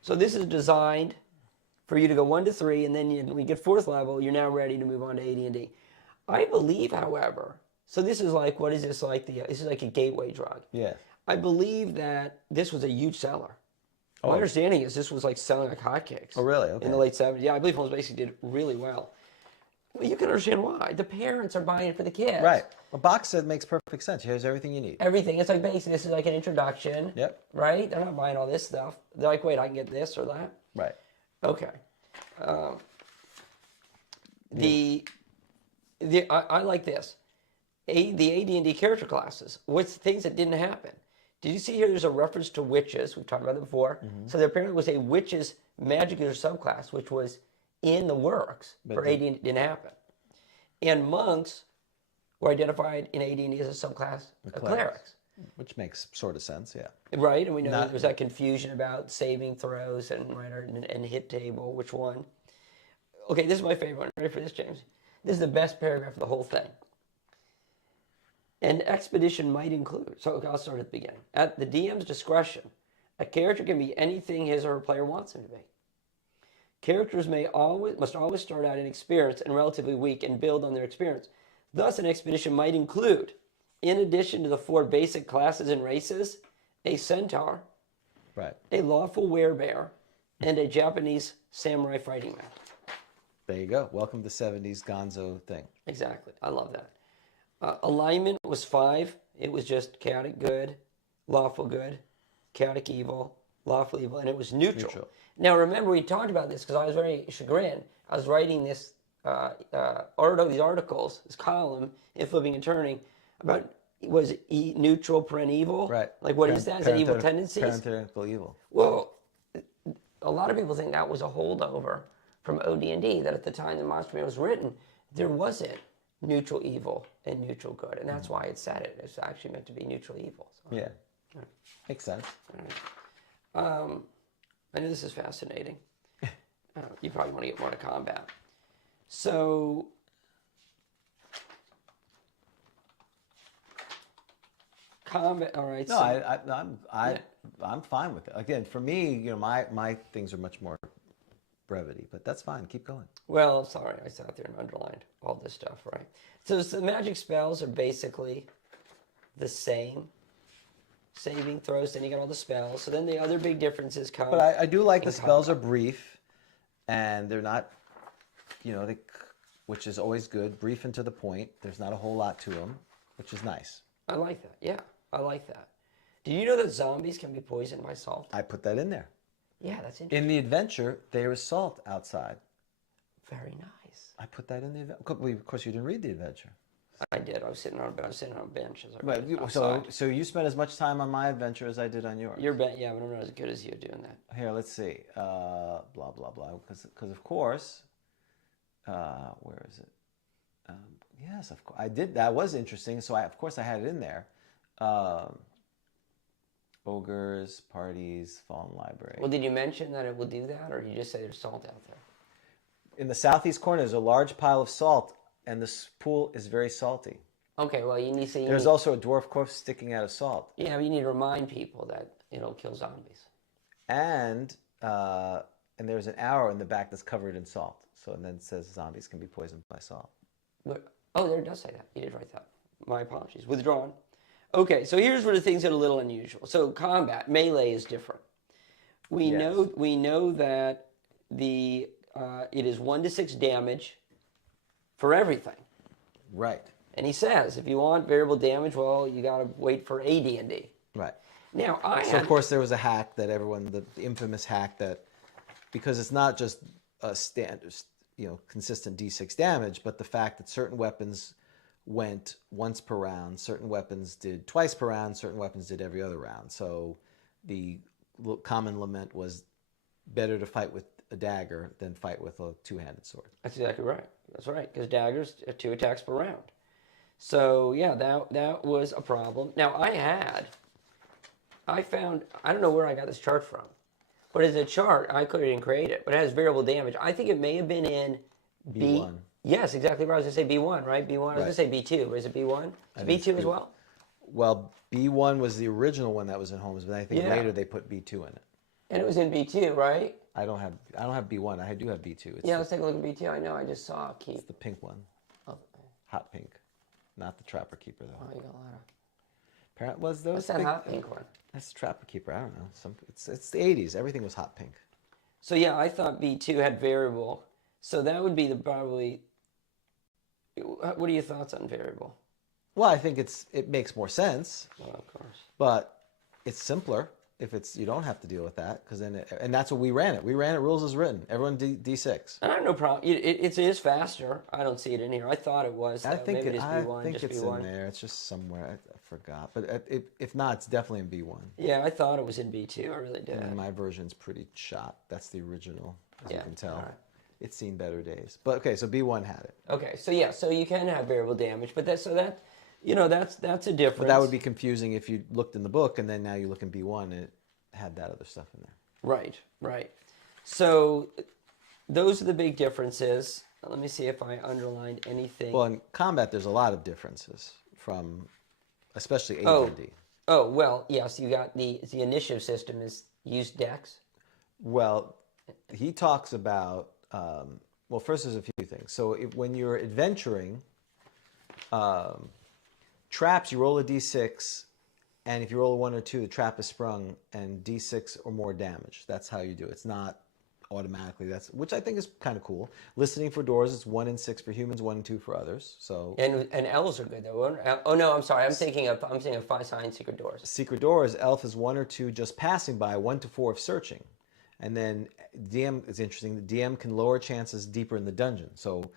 So this is designed for you to go 1 to 3, and then when you get 4th level, you're now ready to move on to AD&D. I believe, however, so this is like, what is this like? This is like a gateway drug. Yeah. I believe that this was a huge seller. My understanding is this was like selling like hotcakes. Oh, really? Okay. In the late 70s. Yeah, I believe Holmes Basic did really well. Well, you can understand why. The parents are buying it for the kids. Right. A box set makes perfect sense. Here's everything you need. Everything. It's like basically this is like an introduction. Yep. Right? They're not buying all this stuff. They're like, wait, I can get this or that. Right. Okay. I like this. The AD&D character classes. What's things that didn't happen? Did you see here there's a reference to witches? We've talked about that before. Mm-hmm. So there apparently was a witches magic user subclass, which was in the works for AD&D. It didn't happen. And monks were identified in AD&D as a subclass of clerics. Which makes sort of sense, yeah. Right, and we know there was that confusion about saving throws and hit table, which one. Okay, this is my favorite one. Ready for this, James? This is the best paragraph of the whole thing. An expedition might include, so I'll start at the beginning. At the DM's discretion, a character can be anything his or her player wants him to be. Characters must always start out inexperienced and relatively weak and build on their experience. Thus, an expedition might include, in addition to the 4 basic classes and races, a centaur, right, a lawful werebear, and a Japanese samurai fighting man. There you go. Welcome to 70s gonzo thing. Exactly. I love that. Alignment was 5. It was just chaotic good, lawful good, chaotic evil, lawful evil, and it was neutral. Now remember, we talked about this because I was very chagrined. I was writing these articles, this column in Flipping and Turning, about was neutral, paren evil? Right. Like what is that? Is that evil tendencies? Parenthetical evil. Well, a lot of people think that was a holdover from OD&D, that at the time the Monster Manual was written, there wasn't neutral evil and neutral good. And that's why it said it. It's actually meant to be neutral evil. So, Yeah. Makes sense. I know this is fascinating. You probably want to get more to combat. So, combat, all right. No, so, I'm fine with it. Again, for me, you know, my things are much more brevity, but that's fine. Keep going. Well, sorry, I sat there and underlined all this stuff, right? So the magic spells are basically the same. Saving throws, then you got all the spells. So then the other big differences come. But I do like the spells are brief, and they're not, you know, which is always good. Brief and to the point. There's not a whole lot to them, which is nice. I like that. Yeah, I like that. Do you know that zombies can be poisoned by salt? I put that in there. Yeah, that's interesting. In the adventure, there is salt outside. Very nice. I put that in the adventure. Of course, you didn't read the adventure. I did. I was sitting on a bench as I Right. read outside. So you spent as much time on my adventure as I did on yours. Yeah, but I'm not as good as you doing that. Here, let's see. Blah blah blah. Because of course, where is it? Yes, of course I did. That was interesting. So of course I had it in there. Ogres, parties, fallen library. Well, did you mention that it will do that, or you just say there's salt out there? In the southeast corner, there's a large pile of salt, and this pool is very salty. Okay, well, you need to. There's also a dwarf corpse sticking out of salt. Yeah, but you need to remind people that it'll kill zombies. And there's an arrow in the back that's covered in salt. So and then it says zombies can be poisoned by salt. But, oh, there it does say that. You did write that. My apologies. Withdrawn. Okay, so here's where the things that are a little unusual. So combat, melee is different. We know that it is 1 to 6 damage for everything. Right. And he says, if you want variable damage, well, you got to wait for AD&D. Right. Now, of course, there was a hack that the infamous hack that, because it's not just a standard, consistent D6 damage, but the fact that certain weapons went once per round, certain weapons did twice per round, certain weapons did every other round. So the common lament was better to fight with a dagger than fight with a two-handed sword. That's exactly right. That's right, because daggers are 2 attacks per round. So yeah, that was a problem. Now I found, I don't know where I got this chart from, but it's a chart, I couldn't create it, but it has variable damage. I think it may have been in B1. Yes, exactly right. I was going to say B1, right? B1. I was going to say B2, but is it B1? Is it B2 as well? Well, B1 was the original one that was in Holmes, but I think later they put B2 in it. And it was in B2, right? I don't have B1. I do have B2. Let's take a look at B2. I know. I just saw a key. It's the pink one. Oh. Hot pink. Not the Trapper Keeper, though. Oh, you got a lot of... Was those What's that hot pink one? That's Trapper Keeper. I don't know. It's the 80s. Everything was hot pink. So yeah, I thought B2 had variable. So that would be probably... What are your thoughts on variable? Well, I think it makes more sense. Well, of course. But it's simpler if you don't have to deal with that, because and that's what we ran it. We ran it rules as written. Everyone D6. I have no problem. It is faster. I don't see it in here. I thought it was. I think maybe B1, I think it's B1. in there. It's just somewhere. I forgot. But if not, it's definitely in B1. Yeah, I thought it was in B2. I really did. And my version's pretty shot. That's the original, as you can tell. All right. It's seen better days. But okay, so B1 had it. Okay, so yeah, so you can have variable damage, but that's a difference. But that would be confusing if you looked in the book and then now you look in B1 and it had that other stuff in there. Right. So those are the big differences. Let me see if I underlined anything. Well, in combat, there's a lot of differences from, especially AD&D. Oh, well, yes, you got the initiative system is use dex. Well, he talks about, well, first there's a few things. So when you're adventuring, traps, you roll a d6, and if you roll a 1 or 2, the trap is sprung, and d6 or more damage. That's how you do it. It's not automatically. Which I think is kind of cool. Listening for doors, it's 1 in 6 for humans, 1 in 2 for others. So And elves are good though. Oh no, I'm sorry. I'm thinking of 5 sign secret doors. secret doors, elf is 1 or 2 just passing by, 1 to 4 if searching. And then DM is interesting. The DM can lower chances deeper in the dungeon. So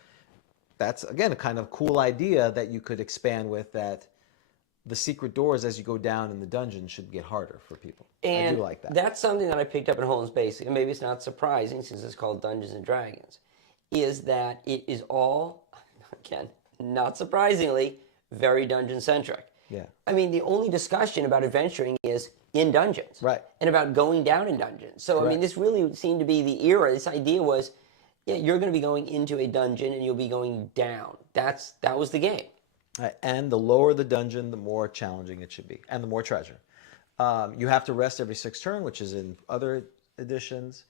that's again a kind of cool idea that you could expand with, that the secret doors as you go down in the dungeon should get harder for people. And I do like that. That's something that I picked up in Holmes Basic, and maybe it's not surprising since it's called Dungeons and Dragons, is that it is all, again, not surprisingly, very dungeon centric. Yeah. I mean, the only discussion about adventuring is in dungeons. Right. And about going down in dungeons. So, I mean, this really seemed to be the era. This idea was, yeah, you're going to be going into a dungeon and you'll be going down. That was the game. And the lower the dungeon, the more challenging it should be, and the more treasure. You have to rest every 6 turns, which is in other editions.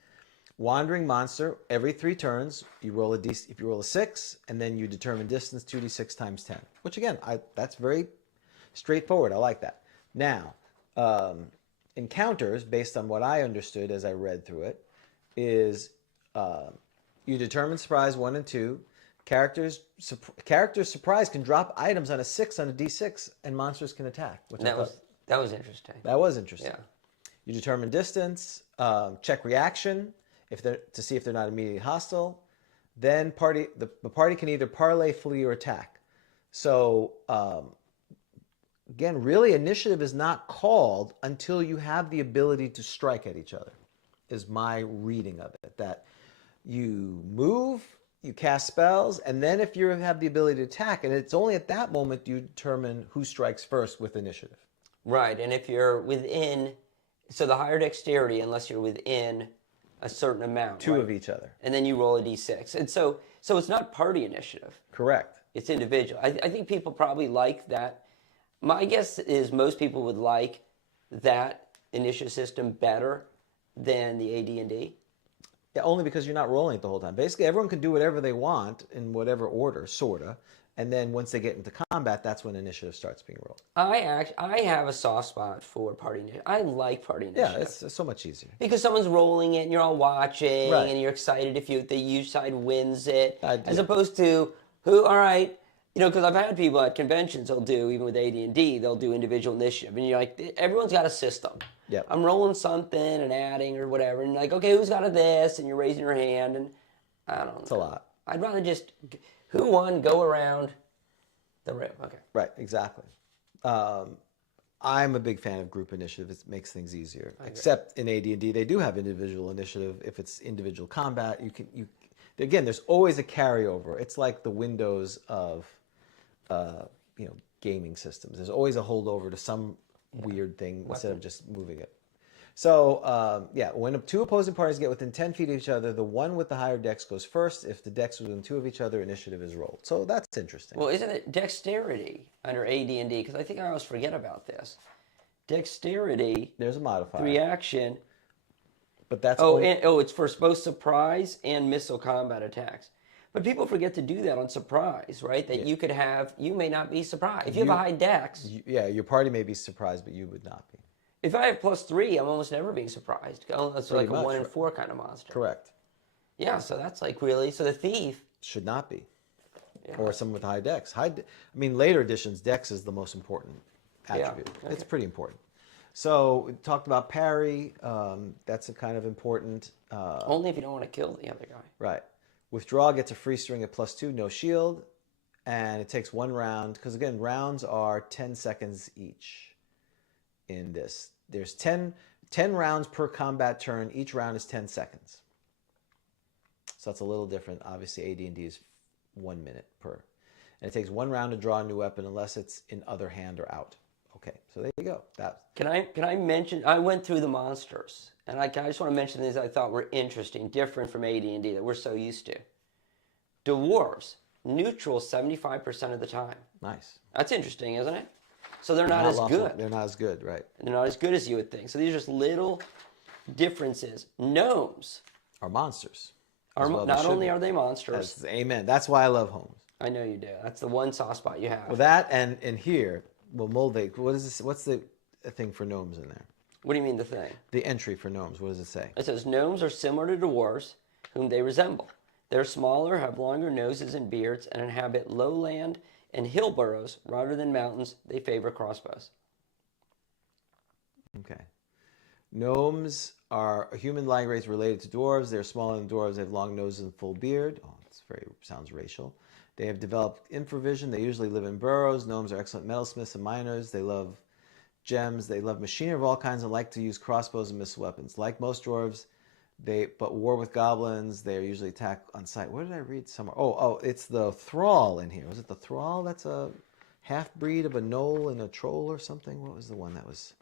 Wandering monster, every 3 turns, you roll if you roll a 6, and then you determine distance 2d6 times 10. Which again, that's very straightforward. I like that. Now, encounters, based on what I understood as I read through it, is you determine surprise 1 and 2. Characters surprise can drop items on a 6 on a d6, and monsters can attack. That was interesting. That was interesting. Yeah. You determine distance, check reaction to see if they're not immediately hostile. Then the party can either parlay, flee, or attack. So again, really, initiative is not called until you have the ability to strike at each other. Is my reading of it. That you move, you cast spells, and then if you have the ability to attack, and it's only at that moment you determine who strikes first with initiative. Right, and if you're within, so the higher dexterity, unless you're within a certain amount. 2 of each other. And then you roll a d6. And so it's not party initiative. Correct. It's individual. I think people probably like that. My guess is most people would like that initiative system better than the AD&D. Yeah, only because you're not rolling it the whole time. Basically, everyone can do whatever they want in whatever order, sorta. And then once they get into combat, that's when initiative starts being rolled. I have a soft spot for party initiative. I like party initiative. Yeah, it's so much easier. Because someone's rolling it and you're all watching, Right. and you're excited if the each side wins it, I do. as opposed to all right, because I've had people at conventions they'll do, even with AD&D, they'll do individual initiative, and you're like, everyone's got a system. Yep. I'm rolling something and adding or whatever, and you're like, okay, who's got a this, and you're raising your hand, and I don't know. It's a lot. I'd rather just who won, go around the room. Okay. Right, exactly. I'm a big fan of group initiative. It makes things easier. Except in AD&D, they do have individual initiative. If it's individual combat, again, there's always a carryover. It's like the Windows of gaming systems. There's always a holdover to some weird thing instead of just moving it. So, when 2 opposing parties get within 10 feet of each other, the one with the higher dex goes first. If the dex is within 2 of each other, initiative is rolled. So that's interesting. Well, isn't it dexterity under AD&D? Because I think I always forget about this. Dexterity. There's a modifier. Reaction. But that's it's for both surprise and missile combat attacks. But people forget to do that on surprise, right? That you may not be surprised. If you have a high dex. Your party may be surprised, but you would not be. If I have +3, I'm almost never being surprised. It's like a 1 in 4 kind of monster. Correct. Yeah, so that's like really, so the thief. Should not be. Yeah. Or someone with high dex. Later editions, dex is the most important attribute. Yeah. Okay. It's pretty important. So we talked about parry. That's a kind of important. Only if you don't want to kill the other guy. Right. Withdraw gets a free string at +2, no shield. And it takes 1 round. Because again, rounds are 10 seconds each in this. There's 10 rounds per combat turn. Each round is 10 seconds. So that's a little different. Obviously, AD&D is 1 minute per. And it takes 1 round to draw a new weapon unless it's in other hand or out. Okay, so there you go. Can I mention, I went through the monsters, and I just want to mention things I thought were interesting, different from AD&D that we're so used to. Dwarves, neutral 75% of the time. Nice. That's interesting, isn't it? So they're not as good. They're not as good, right. They're not as good as you would think. So these are just little differences. Gnomes are monsters. Not only are they monsters. Amen. That's why I love Holmes. I know you do. That's the one soft spot you have. Well, that and here, Moldvay, what is this? What's the thing for gnomes in there? What do you mean the thing? The entry for gnomes. What does it say? It says, gnomes are similar to dwarves, whom they resemble. They're smaller, have longer noses and beards, and inhabit lowland and hill burrows rather than mountains. They favor crossbows. Okay. Gnomes are a human-like race related to dwarves. They're smaller than dwarves. They have long noses and full beard. Oh, sounds racial. They have developed infravision. They usually live in burrows. Gnomes are excellent metalsmiths and miners. They love gems. They love machinery of all kinds and like to use crossbows and missile weapons. Like most dwarves, but war with goblins. They are usually attacked on sight. What did I read somewhere? Oh, it's the thrall in here. Was it the thrall? That's a half-breed of a gnoll and a troll or something. What was the one that was?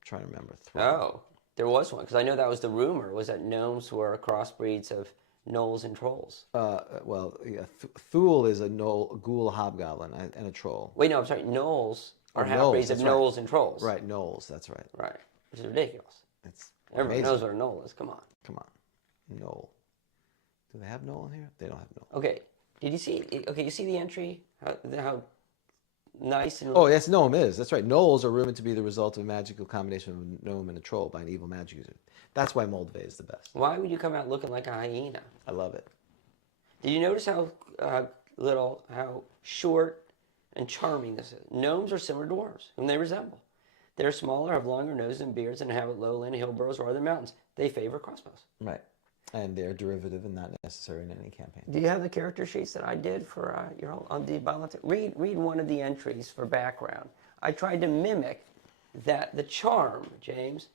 I'm trying to remember. Thrall. Oh, there was one, because I know that was the rumor, was that gnomes were crossbreeds of gnolls and trolls. Thule is a ghoul hobgoblin and a troll. Wait, no, I'm sorry. Gnolls are half-breeds of gnolls and trolls. Right, gnolls, that's right. Right, which is ridiculous. It's Everybody amazing. knows what a gnoll is. Come on. Gnoll. Do they have gnoll in here? They don't have gnoll. Okay, did you see? Okay, you see the entry? How nice and... Oh, yes, gnome is. That's right. Gnolls are rumored to be the result of a magical combination of a gnome and a troll by an evil magic user. That's why Moldvay is the best. Why would you come out looking like a hyena? I love it. Did you notice how how short and charming this is? Gnomes are similar to dwarves, whom they resemble. They're smaller, have longer noses and beards, and inhabit lowland hill burrows rather than mountains. They favor crossbows. Right. And they're derivative and not necessary in any campaign. Do you have the character sheets that I did for your whole, on the volunteer? Read one of the entries for background. I tried to mimic the charm, James,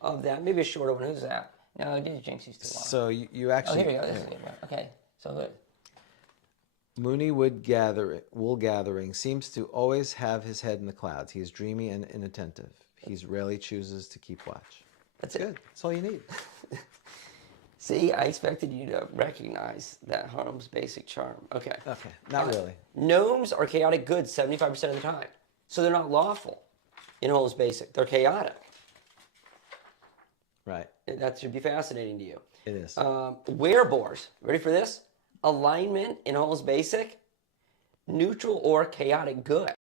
of that. Maybe a shorter one. Who's that? No, James, he's too long. So you actually... Oh, here we go. This is the one. Okay, so good. Mooney wool gathering seems to always have his head in the clouds. He is dreamy and inattentive. He rarely chooses to keep watch. That's Good. That's all you need. See, I expected you to recognize that Holmes Basic charm. Okay. Okay, not really. Gnomes are chaotic good 75% of the time. So they're not lawful in Holmes Basic. They're chaotic. Right. That should be fascinating to you. It is. Werebores. Ready for this? Alignment in Holmes Basic, neutral or chaotic good.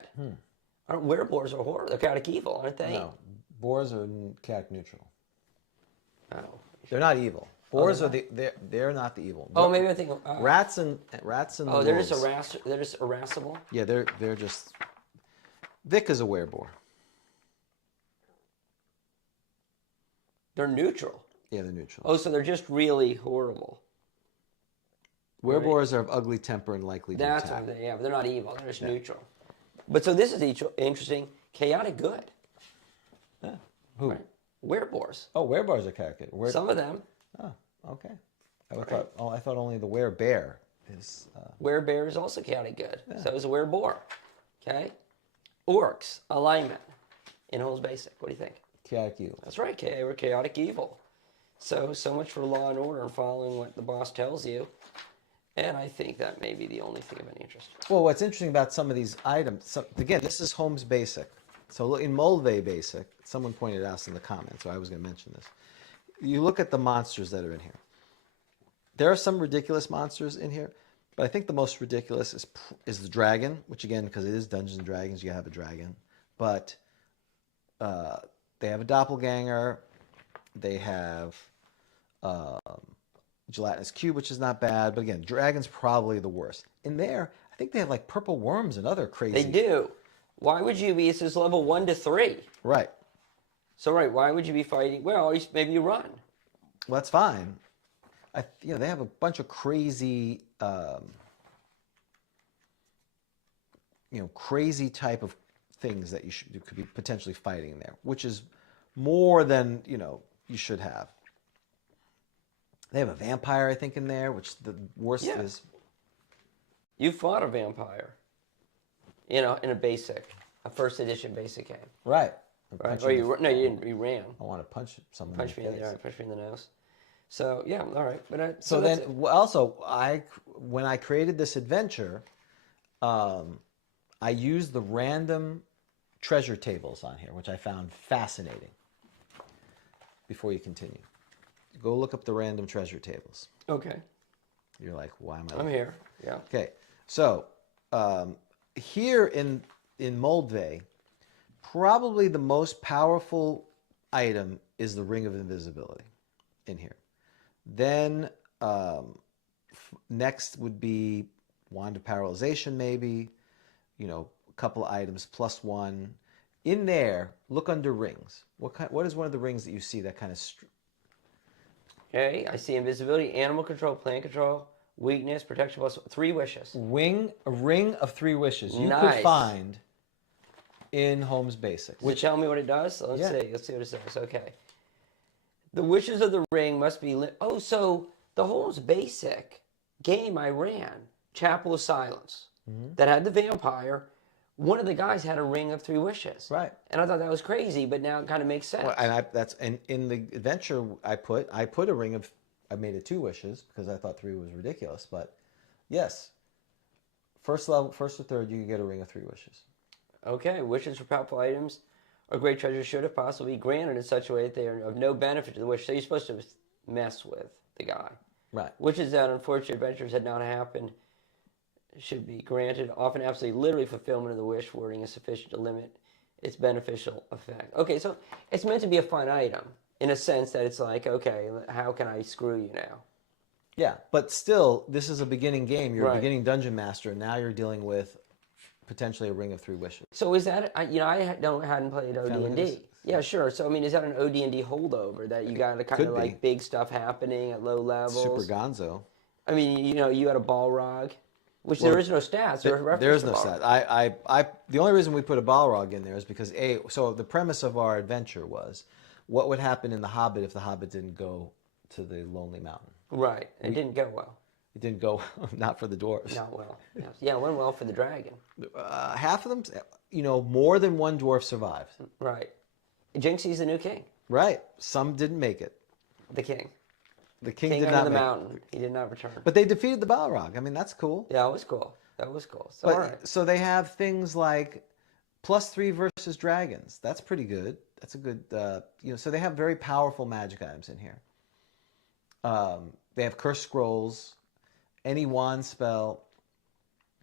Aren't werebores are horror? They're chaotic evil, aren't they? No, boars are chaotic neutral. Oh. They're not evil. Boars are they're not the evil. Oh, maybe I think rats and oh, they're wolves. just irascible. Yeah, they're just. Vic is a werebore. They're neutral. Yeah, they're neutral. Oh, so they're just really horrible. Werebores are of ugly temper and likely to That's attack. what they, but they're not evil. They're just neutral. But so this is interesting. Chaotic good. Yeah. Who? Right. Werebores. Oh, werebores are chaotic. Some of them. Oh, okay. I thought only the werebear is. Werebear is also chaotic good. Yeah. So is a werebore. Okay. Orcs alignment in Holmes Basic. What do you think? Chaotic evil. That's right. We're chaotic evil. So much for law and order and following what the boss tells you. And I think that may be the only thing of any interest. Well, what's interesting about some of these items, again, this is Holmes Basic. So in Moldvay Basic, someone pointed out in the comments, so I was going to mention this. You look at the monsters that are in here. There are some ridiculous monsters in here, but I think the most ridiculous is the dragon, which again, because it is Dungeons and Dragons, you have a dragon. But they have a doppelganger. They have gelatinous cube, which is not bad. But again, dragon's probably the worst. In there, I think they have like purple worms and other crazy... They do. Why would you be... This is level 1 to 3. Right. So, right, why would you be fighting... Well, maybe you run. Well, that's fine. They have a bunch of crazy... crazy type of things that you could be potentially fighting there, which is more than, you should have. They have a vampire, I think, in there, which the worst is... You fought a vampire, in a basic, a first edition basic game. Right. Right. Or you didn't. You ran. I want to punch someone Punch me in the face. Punch me in the nose. So yeah, all right. But so then, also, when I created this adventure, I used the random treasure tables on here, which I found fascinating. Before you continue, go look up the random treasure tables. Okay. You're like, why am I? I'm here. Yeah. Okay. So here in Moldvay, probably the most powerful item is the Ring of Invisibility in here. Then next would be Wand of Paralyzation, maybe. You know, a couple of items, +1. In there, look under rings. What is one of the rings that you see that kind of... Okay, I see invisibility, animal control, plant control, weakness, protection, plus 3 wishes. A ring of 3 wishes. You Nice. could find in Holmes Basic. Which tell me what it does? So let's see. Let's see what it says. Okay. The wishes of the ring must be... Oh, so the Holmes Basic game I ran, Chapel of Silence, that had the vampire, one of the guys had a ring of 3 wishes. Right. And I thought that was crazy, but now it kind of makes sense. Well, and in the adventure I put a ring of... I made it 2 wishes because I thought 3 was ridiculous. But yes, first or third, you can get a ring of 3 wishes. Okay, wishes for powerful items or great treasures should, if possible, be granted in such a way that they are of no benefit to the wish. So you're supposed to mess with the guy. Right. Wishes that unfortunate adventures had not happened should be granted. Often, absolutely, literally fulfillment of the wish wording is sufficient to limit its beneficial effect. Okay, so it's meant to be a fun item in a sense that it's like, okay, how can I screw you now? Yeah, but still, this is a beginning game. You're Right. a beginning dungeon master, and now you're dealing with potentially a ring of 3 wishes. So is that, I hadn't played OD&D. Yeah, sure. So, I mean, is that an OD&D holdover that you got to kind of like big stuff happening at low levels? Super gonzo. I mean, you had a Balrog, which there is no stats. There is no stat. The only reason we put a Balrog in there is because, so the premise of our adventure was, what would happen in The Hobbit if the Hobbit didn't go to the Lonely Mountain? Right. It didn't go well. It didn't go, not for the dwarves. Not well. Yes. Yeah, it went well for the dragon. Half of them, more than one dwarf survived. Right. Jinxie's the new king. Right. Some didn't make it. The king. The king King did under not the make mountain. it. He did not return. But they defeated the Balrog. I mean, that's cool. Yeah, that was cool. That was cool. So, But, all right. so they have things like +3 versus dragons. That's pretty good. That's a good, so they have very powerful magic items in here. They have cursed scrolls, any wand spell.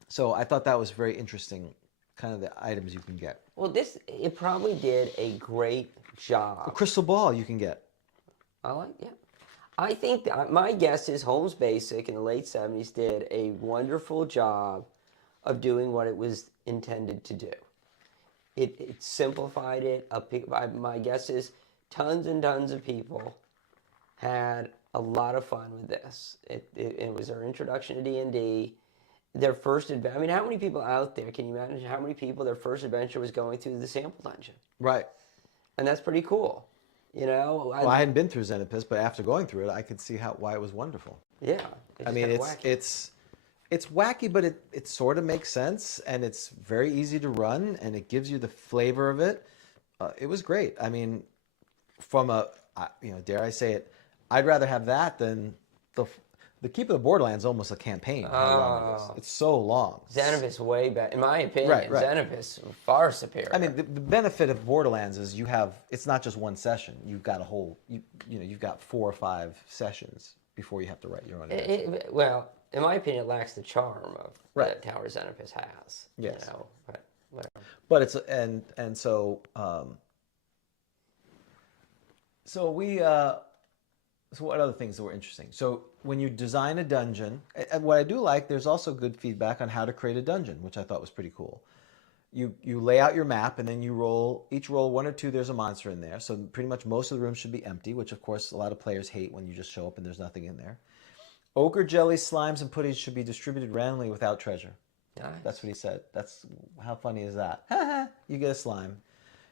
So I thought that was very interesting, kind of the items you can get. Well, it probably did a great job. A crystal ball you can get. I think that my guess is Holmes Basic in the late 70s did a wonderful job of doing what it was intended to do. It simplified it. My guess is tons and tons of people had a lot of fun with this. It was their introduction to D&D. Their first adventure. I mean, how many people out there, can you imagine how many people their first adventure was going through the sample dungeon? Right. And that's pretty cool. Well, I hadn't been through Xenopus, but after going through it, I could see why it was wonderful. Yeah. I mean, it's wacky, but it sort of makes sense, and it's very easy to run, and it gives you the flavor of it. It was great. I mean, from dare I say it, I'd rather have that than the Keep of the Borderlands. Almost a campaign. How long it is. It's so long. Xenopus way better, in my opinion. Right. Xenopus far superior. I mean, the benefit of Borderlands is it's not just one session. You've got a whole, you've got 4 or 5 sessions before you have to write your own. Well, in my opinion, it lacks the charm of that Tower Xenopus has. Yes. But whatever. But it's so what other things that were interesting? So when you design a dungeon, and what I do like, there's also good feedback on how to create a dungeon, which I thought was pretty cool. You lay out your map, and then each roll 1 or 2, there's a monster in there. So pretty much most of the rooms should be empty, which of course a lot of players hate when you just show up and there's nothing in there. Ochre, jellies, slimes, and putties should be distributed randomly without treasure. Nice. That's what he said. How funny is that? You get a slime.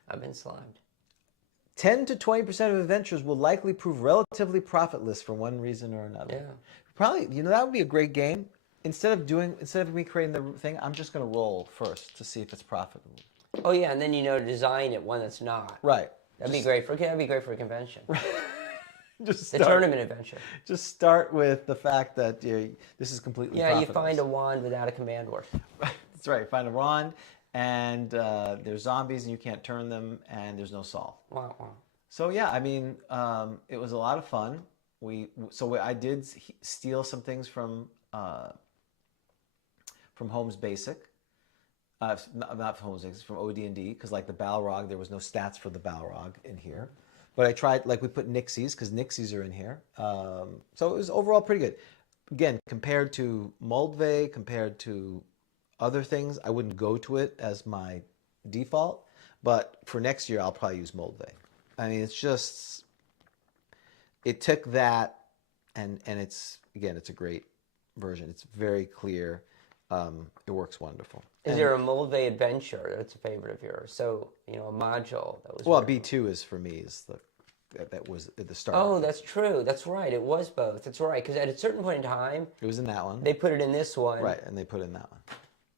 I've been slimed. 10 to 20% of adventures will likely prove relatively profitless for one reason or another. Yeah. Probably, that would be a great game. Instead of me creating the thing, I'm just going to roll first to see if it's profitable. Oh yeah, and then design it one that's not. Right. That'd be great for a convention. The Start, tournament adventure. Just start with the fact that this is completely profitless. You find a wand without a command word. That's right. Find a wand, and there's zombies, and you can't turn them, and there's no solve. Wow. So yeah, I mean, it was a lot of fun. I did steal some things from Holmes Basic. Not from Holmes Basic, from OD&D, because like the Balrog, there was no stats for the Balrog in here. But I tried, like we put Nixies, because Nixies are in here. So it was overall pretty good. Again, compared to Moldvay, compared to other things, I wouldn't go to it as my default. But for next year, I'll probably use Moldvay. I mean, it's just, it took that, and it's, again, it's a great version. It's very clear. It works wonderful. Is there a Moldvay adventure that's a favorite of yours? So, a module that was... Well, B2 is, for me, that was at the start. Oh, that's true. That's right. It was both. That's right. Because at a certain point in time... It was in that one. They put it in this one. Right, and they put it in that one.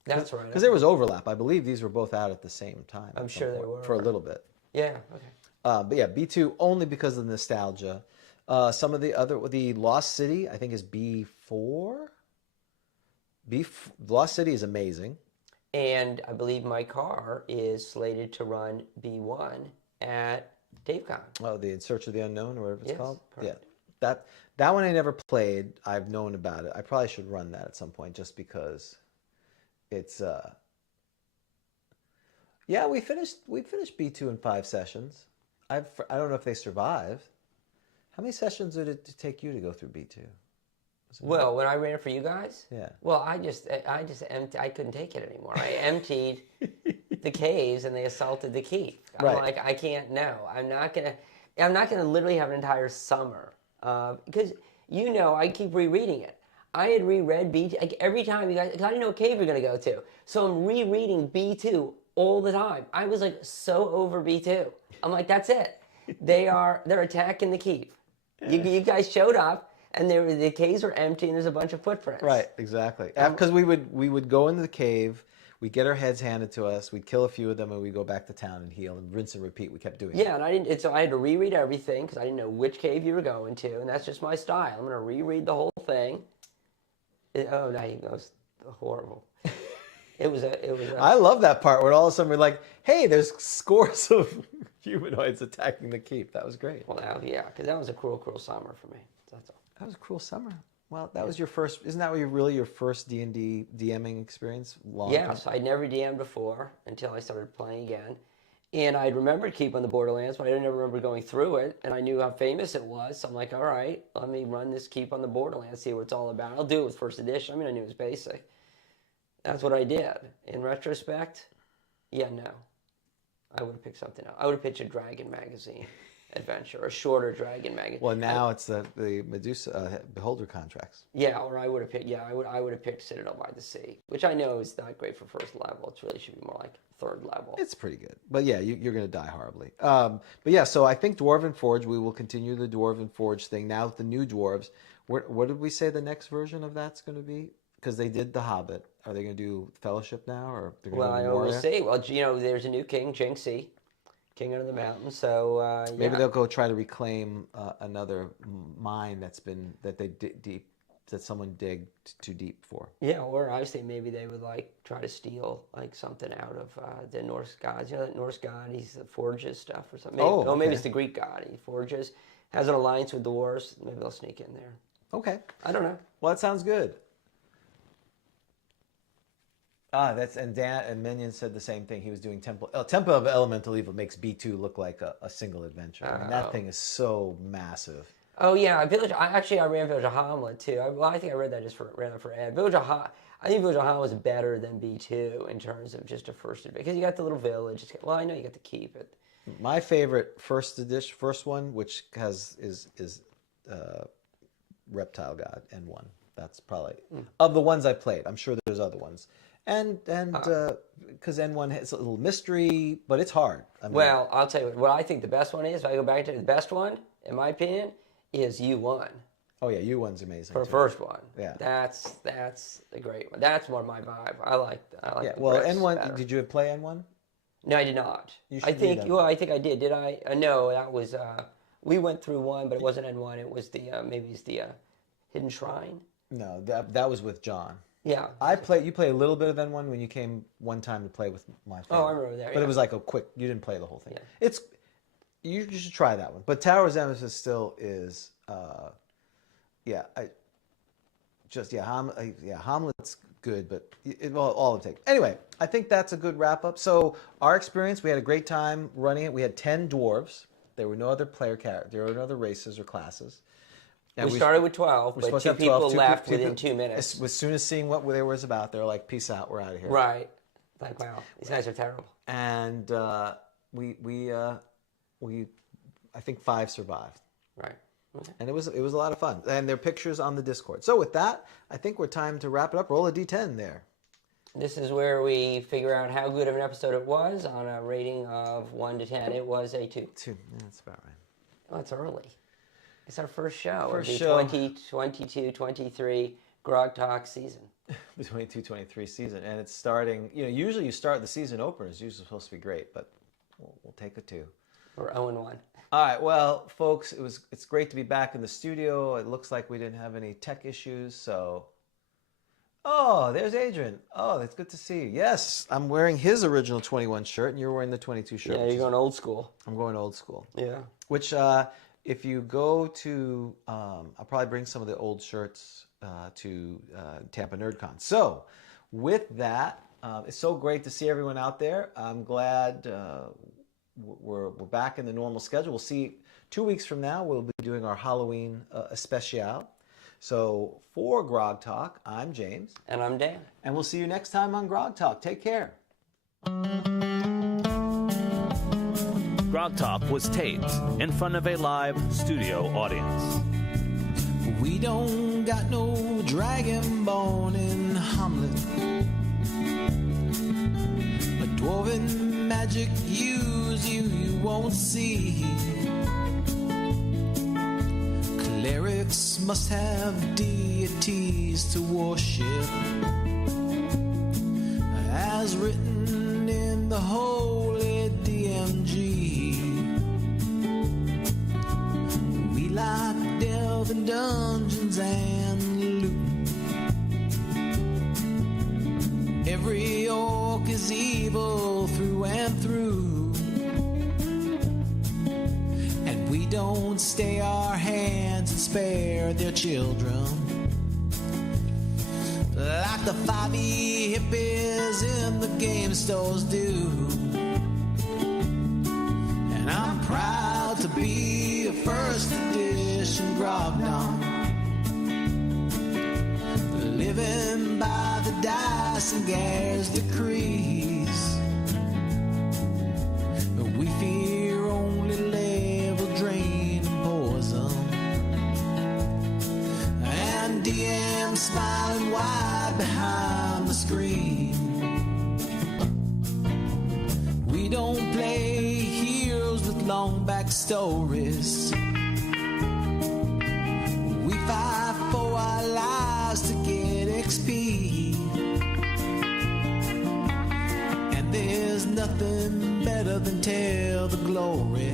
That's right. Because there was overlap. I believe these were both out at the same time. I'm sure they were. For a little bit. Yeah, okay. But yeah, B2 only because of the nostalgia. Some of the Lost City, I think, is B4. Lost City is amazing. And I believe my car is slated to run B1 at DaveCon. Oh, the In Search of the Unknown, or whatever it's called? Correct. Yeah. That one I never played. I've known about it. I probably should run that at some point just because it's... Yeah, we finished B2 in 5 sessions. I don't know if they survived. How many sessions did it take you to go through B2? Well, when I ran it for you guys? Yeah. Well, I just emptied. I couldn't take it anymore. I emptied the caves and they assaulted the keep. I'm like, I can't. No, I'm not gonna literally have an entire summer because I keep rereading it. I had reread B2 like every time you guys, because I didn't know what cave you're gonna go to, so I'm rereading B2 all the time. I was like so over B2. I'm like, that's it. They're attacking the keep. You guys showed up. And the caves were empty, and there's a bunch of footprints. Right, exactly. Because we would go into the cave, we'd get our heads handed to us, we'd kill a few of them, and we'd go back to town and heal, and rinse and repeat. We kept doing it. Yeah, and so I had to reread everything because I didn't know which cave you were going to, and that's just my style. I'm going to reread the whole thing. Now he goes horrible. It was. I love that part where all of a sudden we're like, "Hey, there's scores of humanoids attacking the keep." That was great. Well, yeah, because that was a cruel, cruel summer for me. That's all. That was a cruel summer. Well, that was your first. Isn't that really your first D&D DMing experience? Yes, I'd never DM'd before until I started playing again, and I remembered Keep on the Borderlands, but I didn't remember going through it, and I knew how famous it was. So I'm like, all right, let me run this Keep on the Borderlands, see what it's all about. I'll do it with first edition. I mean, I knew it was basic. That's what I did. In retrospect, no, I would have picked something else. I would have pitched a Dragon magazine. Adventure, a shorter Dragon magazine. Well, now it's the Medusa Beholder contracts. Yeah, or I would have picked. Yeah, I would have picked Citadel by the Sea, which I know is not great for first level. It really should be more like third level. It's pretty good, but yeah, you're going to die horribly. But yeah, so I think Dwarven Forge. We will continue the Dwarven Forge thing now with the new dwarves. What did we say the next version of that's going to be? Because they did the Hobbit. Are they going to do Fellowship now, or they're going to do Well, we'll see. Well, there's a new king, Jinxie. King under the mountain, so maybe they'll go try to reclaim another mine that someone digged too deep for. Yeah, or I say maybe they would try to steal something out of the Norse gods. You know that Norse god, he's forges stuff or something. Maybe, maybe it's the Greek god. He forges, has an alliance with the dwarves. Maybe they'll sneak in there. Okay, I don't know. Well, that sounds good. Dan and Minion said the same thing. He was doing Temple of Elemental Evil makes B2 look like a single adventure. I mean, that thing is so massive. Oh yeah, I ran Village of Hamlet too. I think I read that ran that for Ed. I think Village of Hamlet was better than B2 in terms of just a first edition because you got the little village. Well, I know you got to keep it. My favorite first one, which is Reptile God N1. That's probably of the ones I played. I'm sure there's other ones. And because N1 has a little mystery, but it's hard. I mean, well, I'll tell you what I think the best one is. If I go back to the best one, in my opinion, is U1. Oh yeah, U1's amazing. For the first one, yeah, that's a great one. That's more my vibe. I like. Yeah, well, N1. Better. Did you play N1? No, I did not. I think I think I did. Did I? No, that was. We went through one, but it wasn't N1. It was maybe it's the Hidden Shrine. No, that was with John. Yeah, You played a little bit of N1 when you came one time to play with my family. Oh, I remember that. But it was like a quick. You didn't play the whole thing. Yeah. You should try that one. But Tower of Nemesis still is. Hamlet's good, but all it takes. Anyway, I think that's a good wrap up. So our experience, we had a great time running it. We had 10 dwarves. There were no other there were no other races or classes. And we started with 12, but two people left within 2 minutes. As soon as seeing what there was about, they were like, peace out, we're out of here. Right. Like, wow, these guys are terrible. And we I think 5 survived. Right. Okay. And it was a lot of fun. And there are pictures on the Discord. So with that, I think we're time to wrap it up. Roll a D10 there. This is where we figure out how good of an episode it was on a rating of 1 to 10. It was a 2. 2. Yeah, that's about right. Oh, it's early. It's our first show. First of the show. 2022-23 GROGTALK season. The 22-23 season. And it's starting, usually you start the season opener. It's usually supposed to be great, but we'll take a 2. We're 0-1. All right, well, folks, it's great to be back in the studio. It looks like we didn't have any tech issues, so... Oh, there's Adrian. Oh, that's good to see you. Yes, I'm wearing his original 21 shirt, and you're wearing the 22 shirt. Yeah, you're going old school. I'm going old school. Yeah. Which, if you go to... I'll probably bring some of the old shirts to Tampa NerdCon. So, with that, it's so great to see everyone out there. I'm glad... We're back in the normal schedule. We'll see 2 weeks from now. We'll be doing our Halloween especial. So for Grog Talk, I'm James. And I'm Dan. And we'll see you next time on Grog Talk. Take care. Grog Talk was taped in front of a live studio audience. We don't got no dragonborn in Hamlet. A dwarven magic use you won't see. Clerics must have deities to worship, as written in the holy DMG. We like delving dungeons and loot. Every orc is evil through and through, and we don't stay our hands and spare their children like the 5e hippies in the game stores do. And I'm proud to be a first edition Grogcon, living by the dice and Gare's decrees. We fear only level drain and poison, and DM smiling wide behind the screen. We don't play heroes with long backstories. We fight for our lives to get XP, and there's nothing better than tell the glory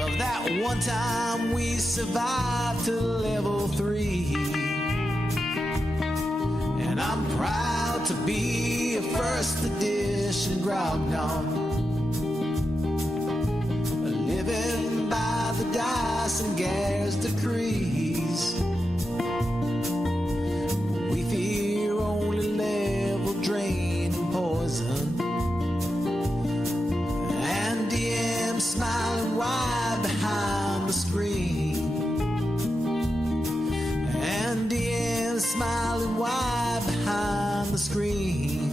of that one time we survived to level 3. And I'm proud to be a first edition Grogcon, living by the dice and Gare's decrees. We fear only level drain and poison, and DM smiling wide behind the screen, and DM smiling wide behind the screen.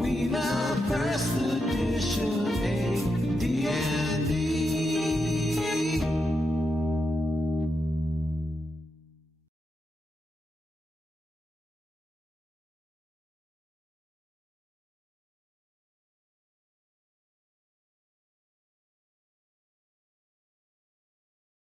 We love first edition ADM.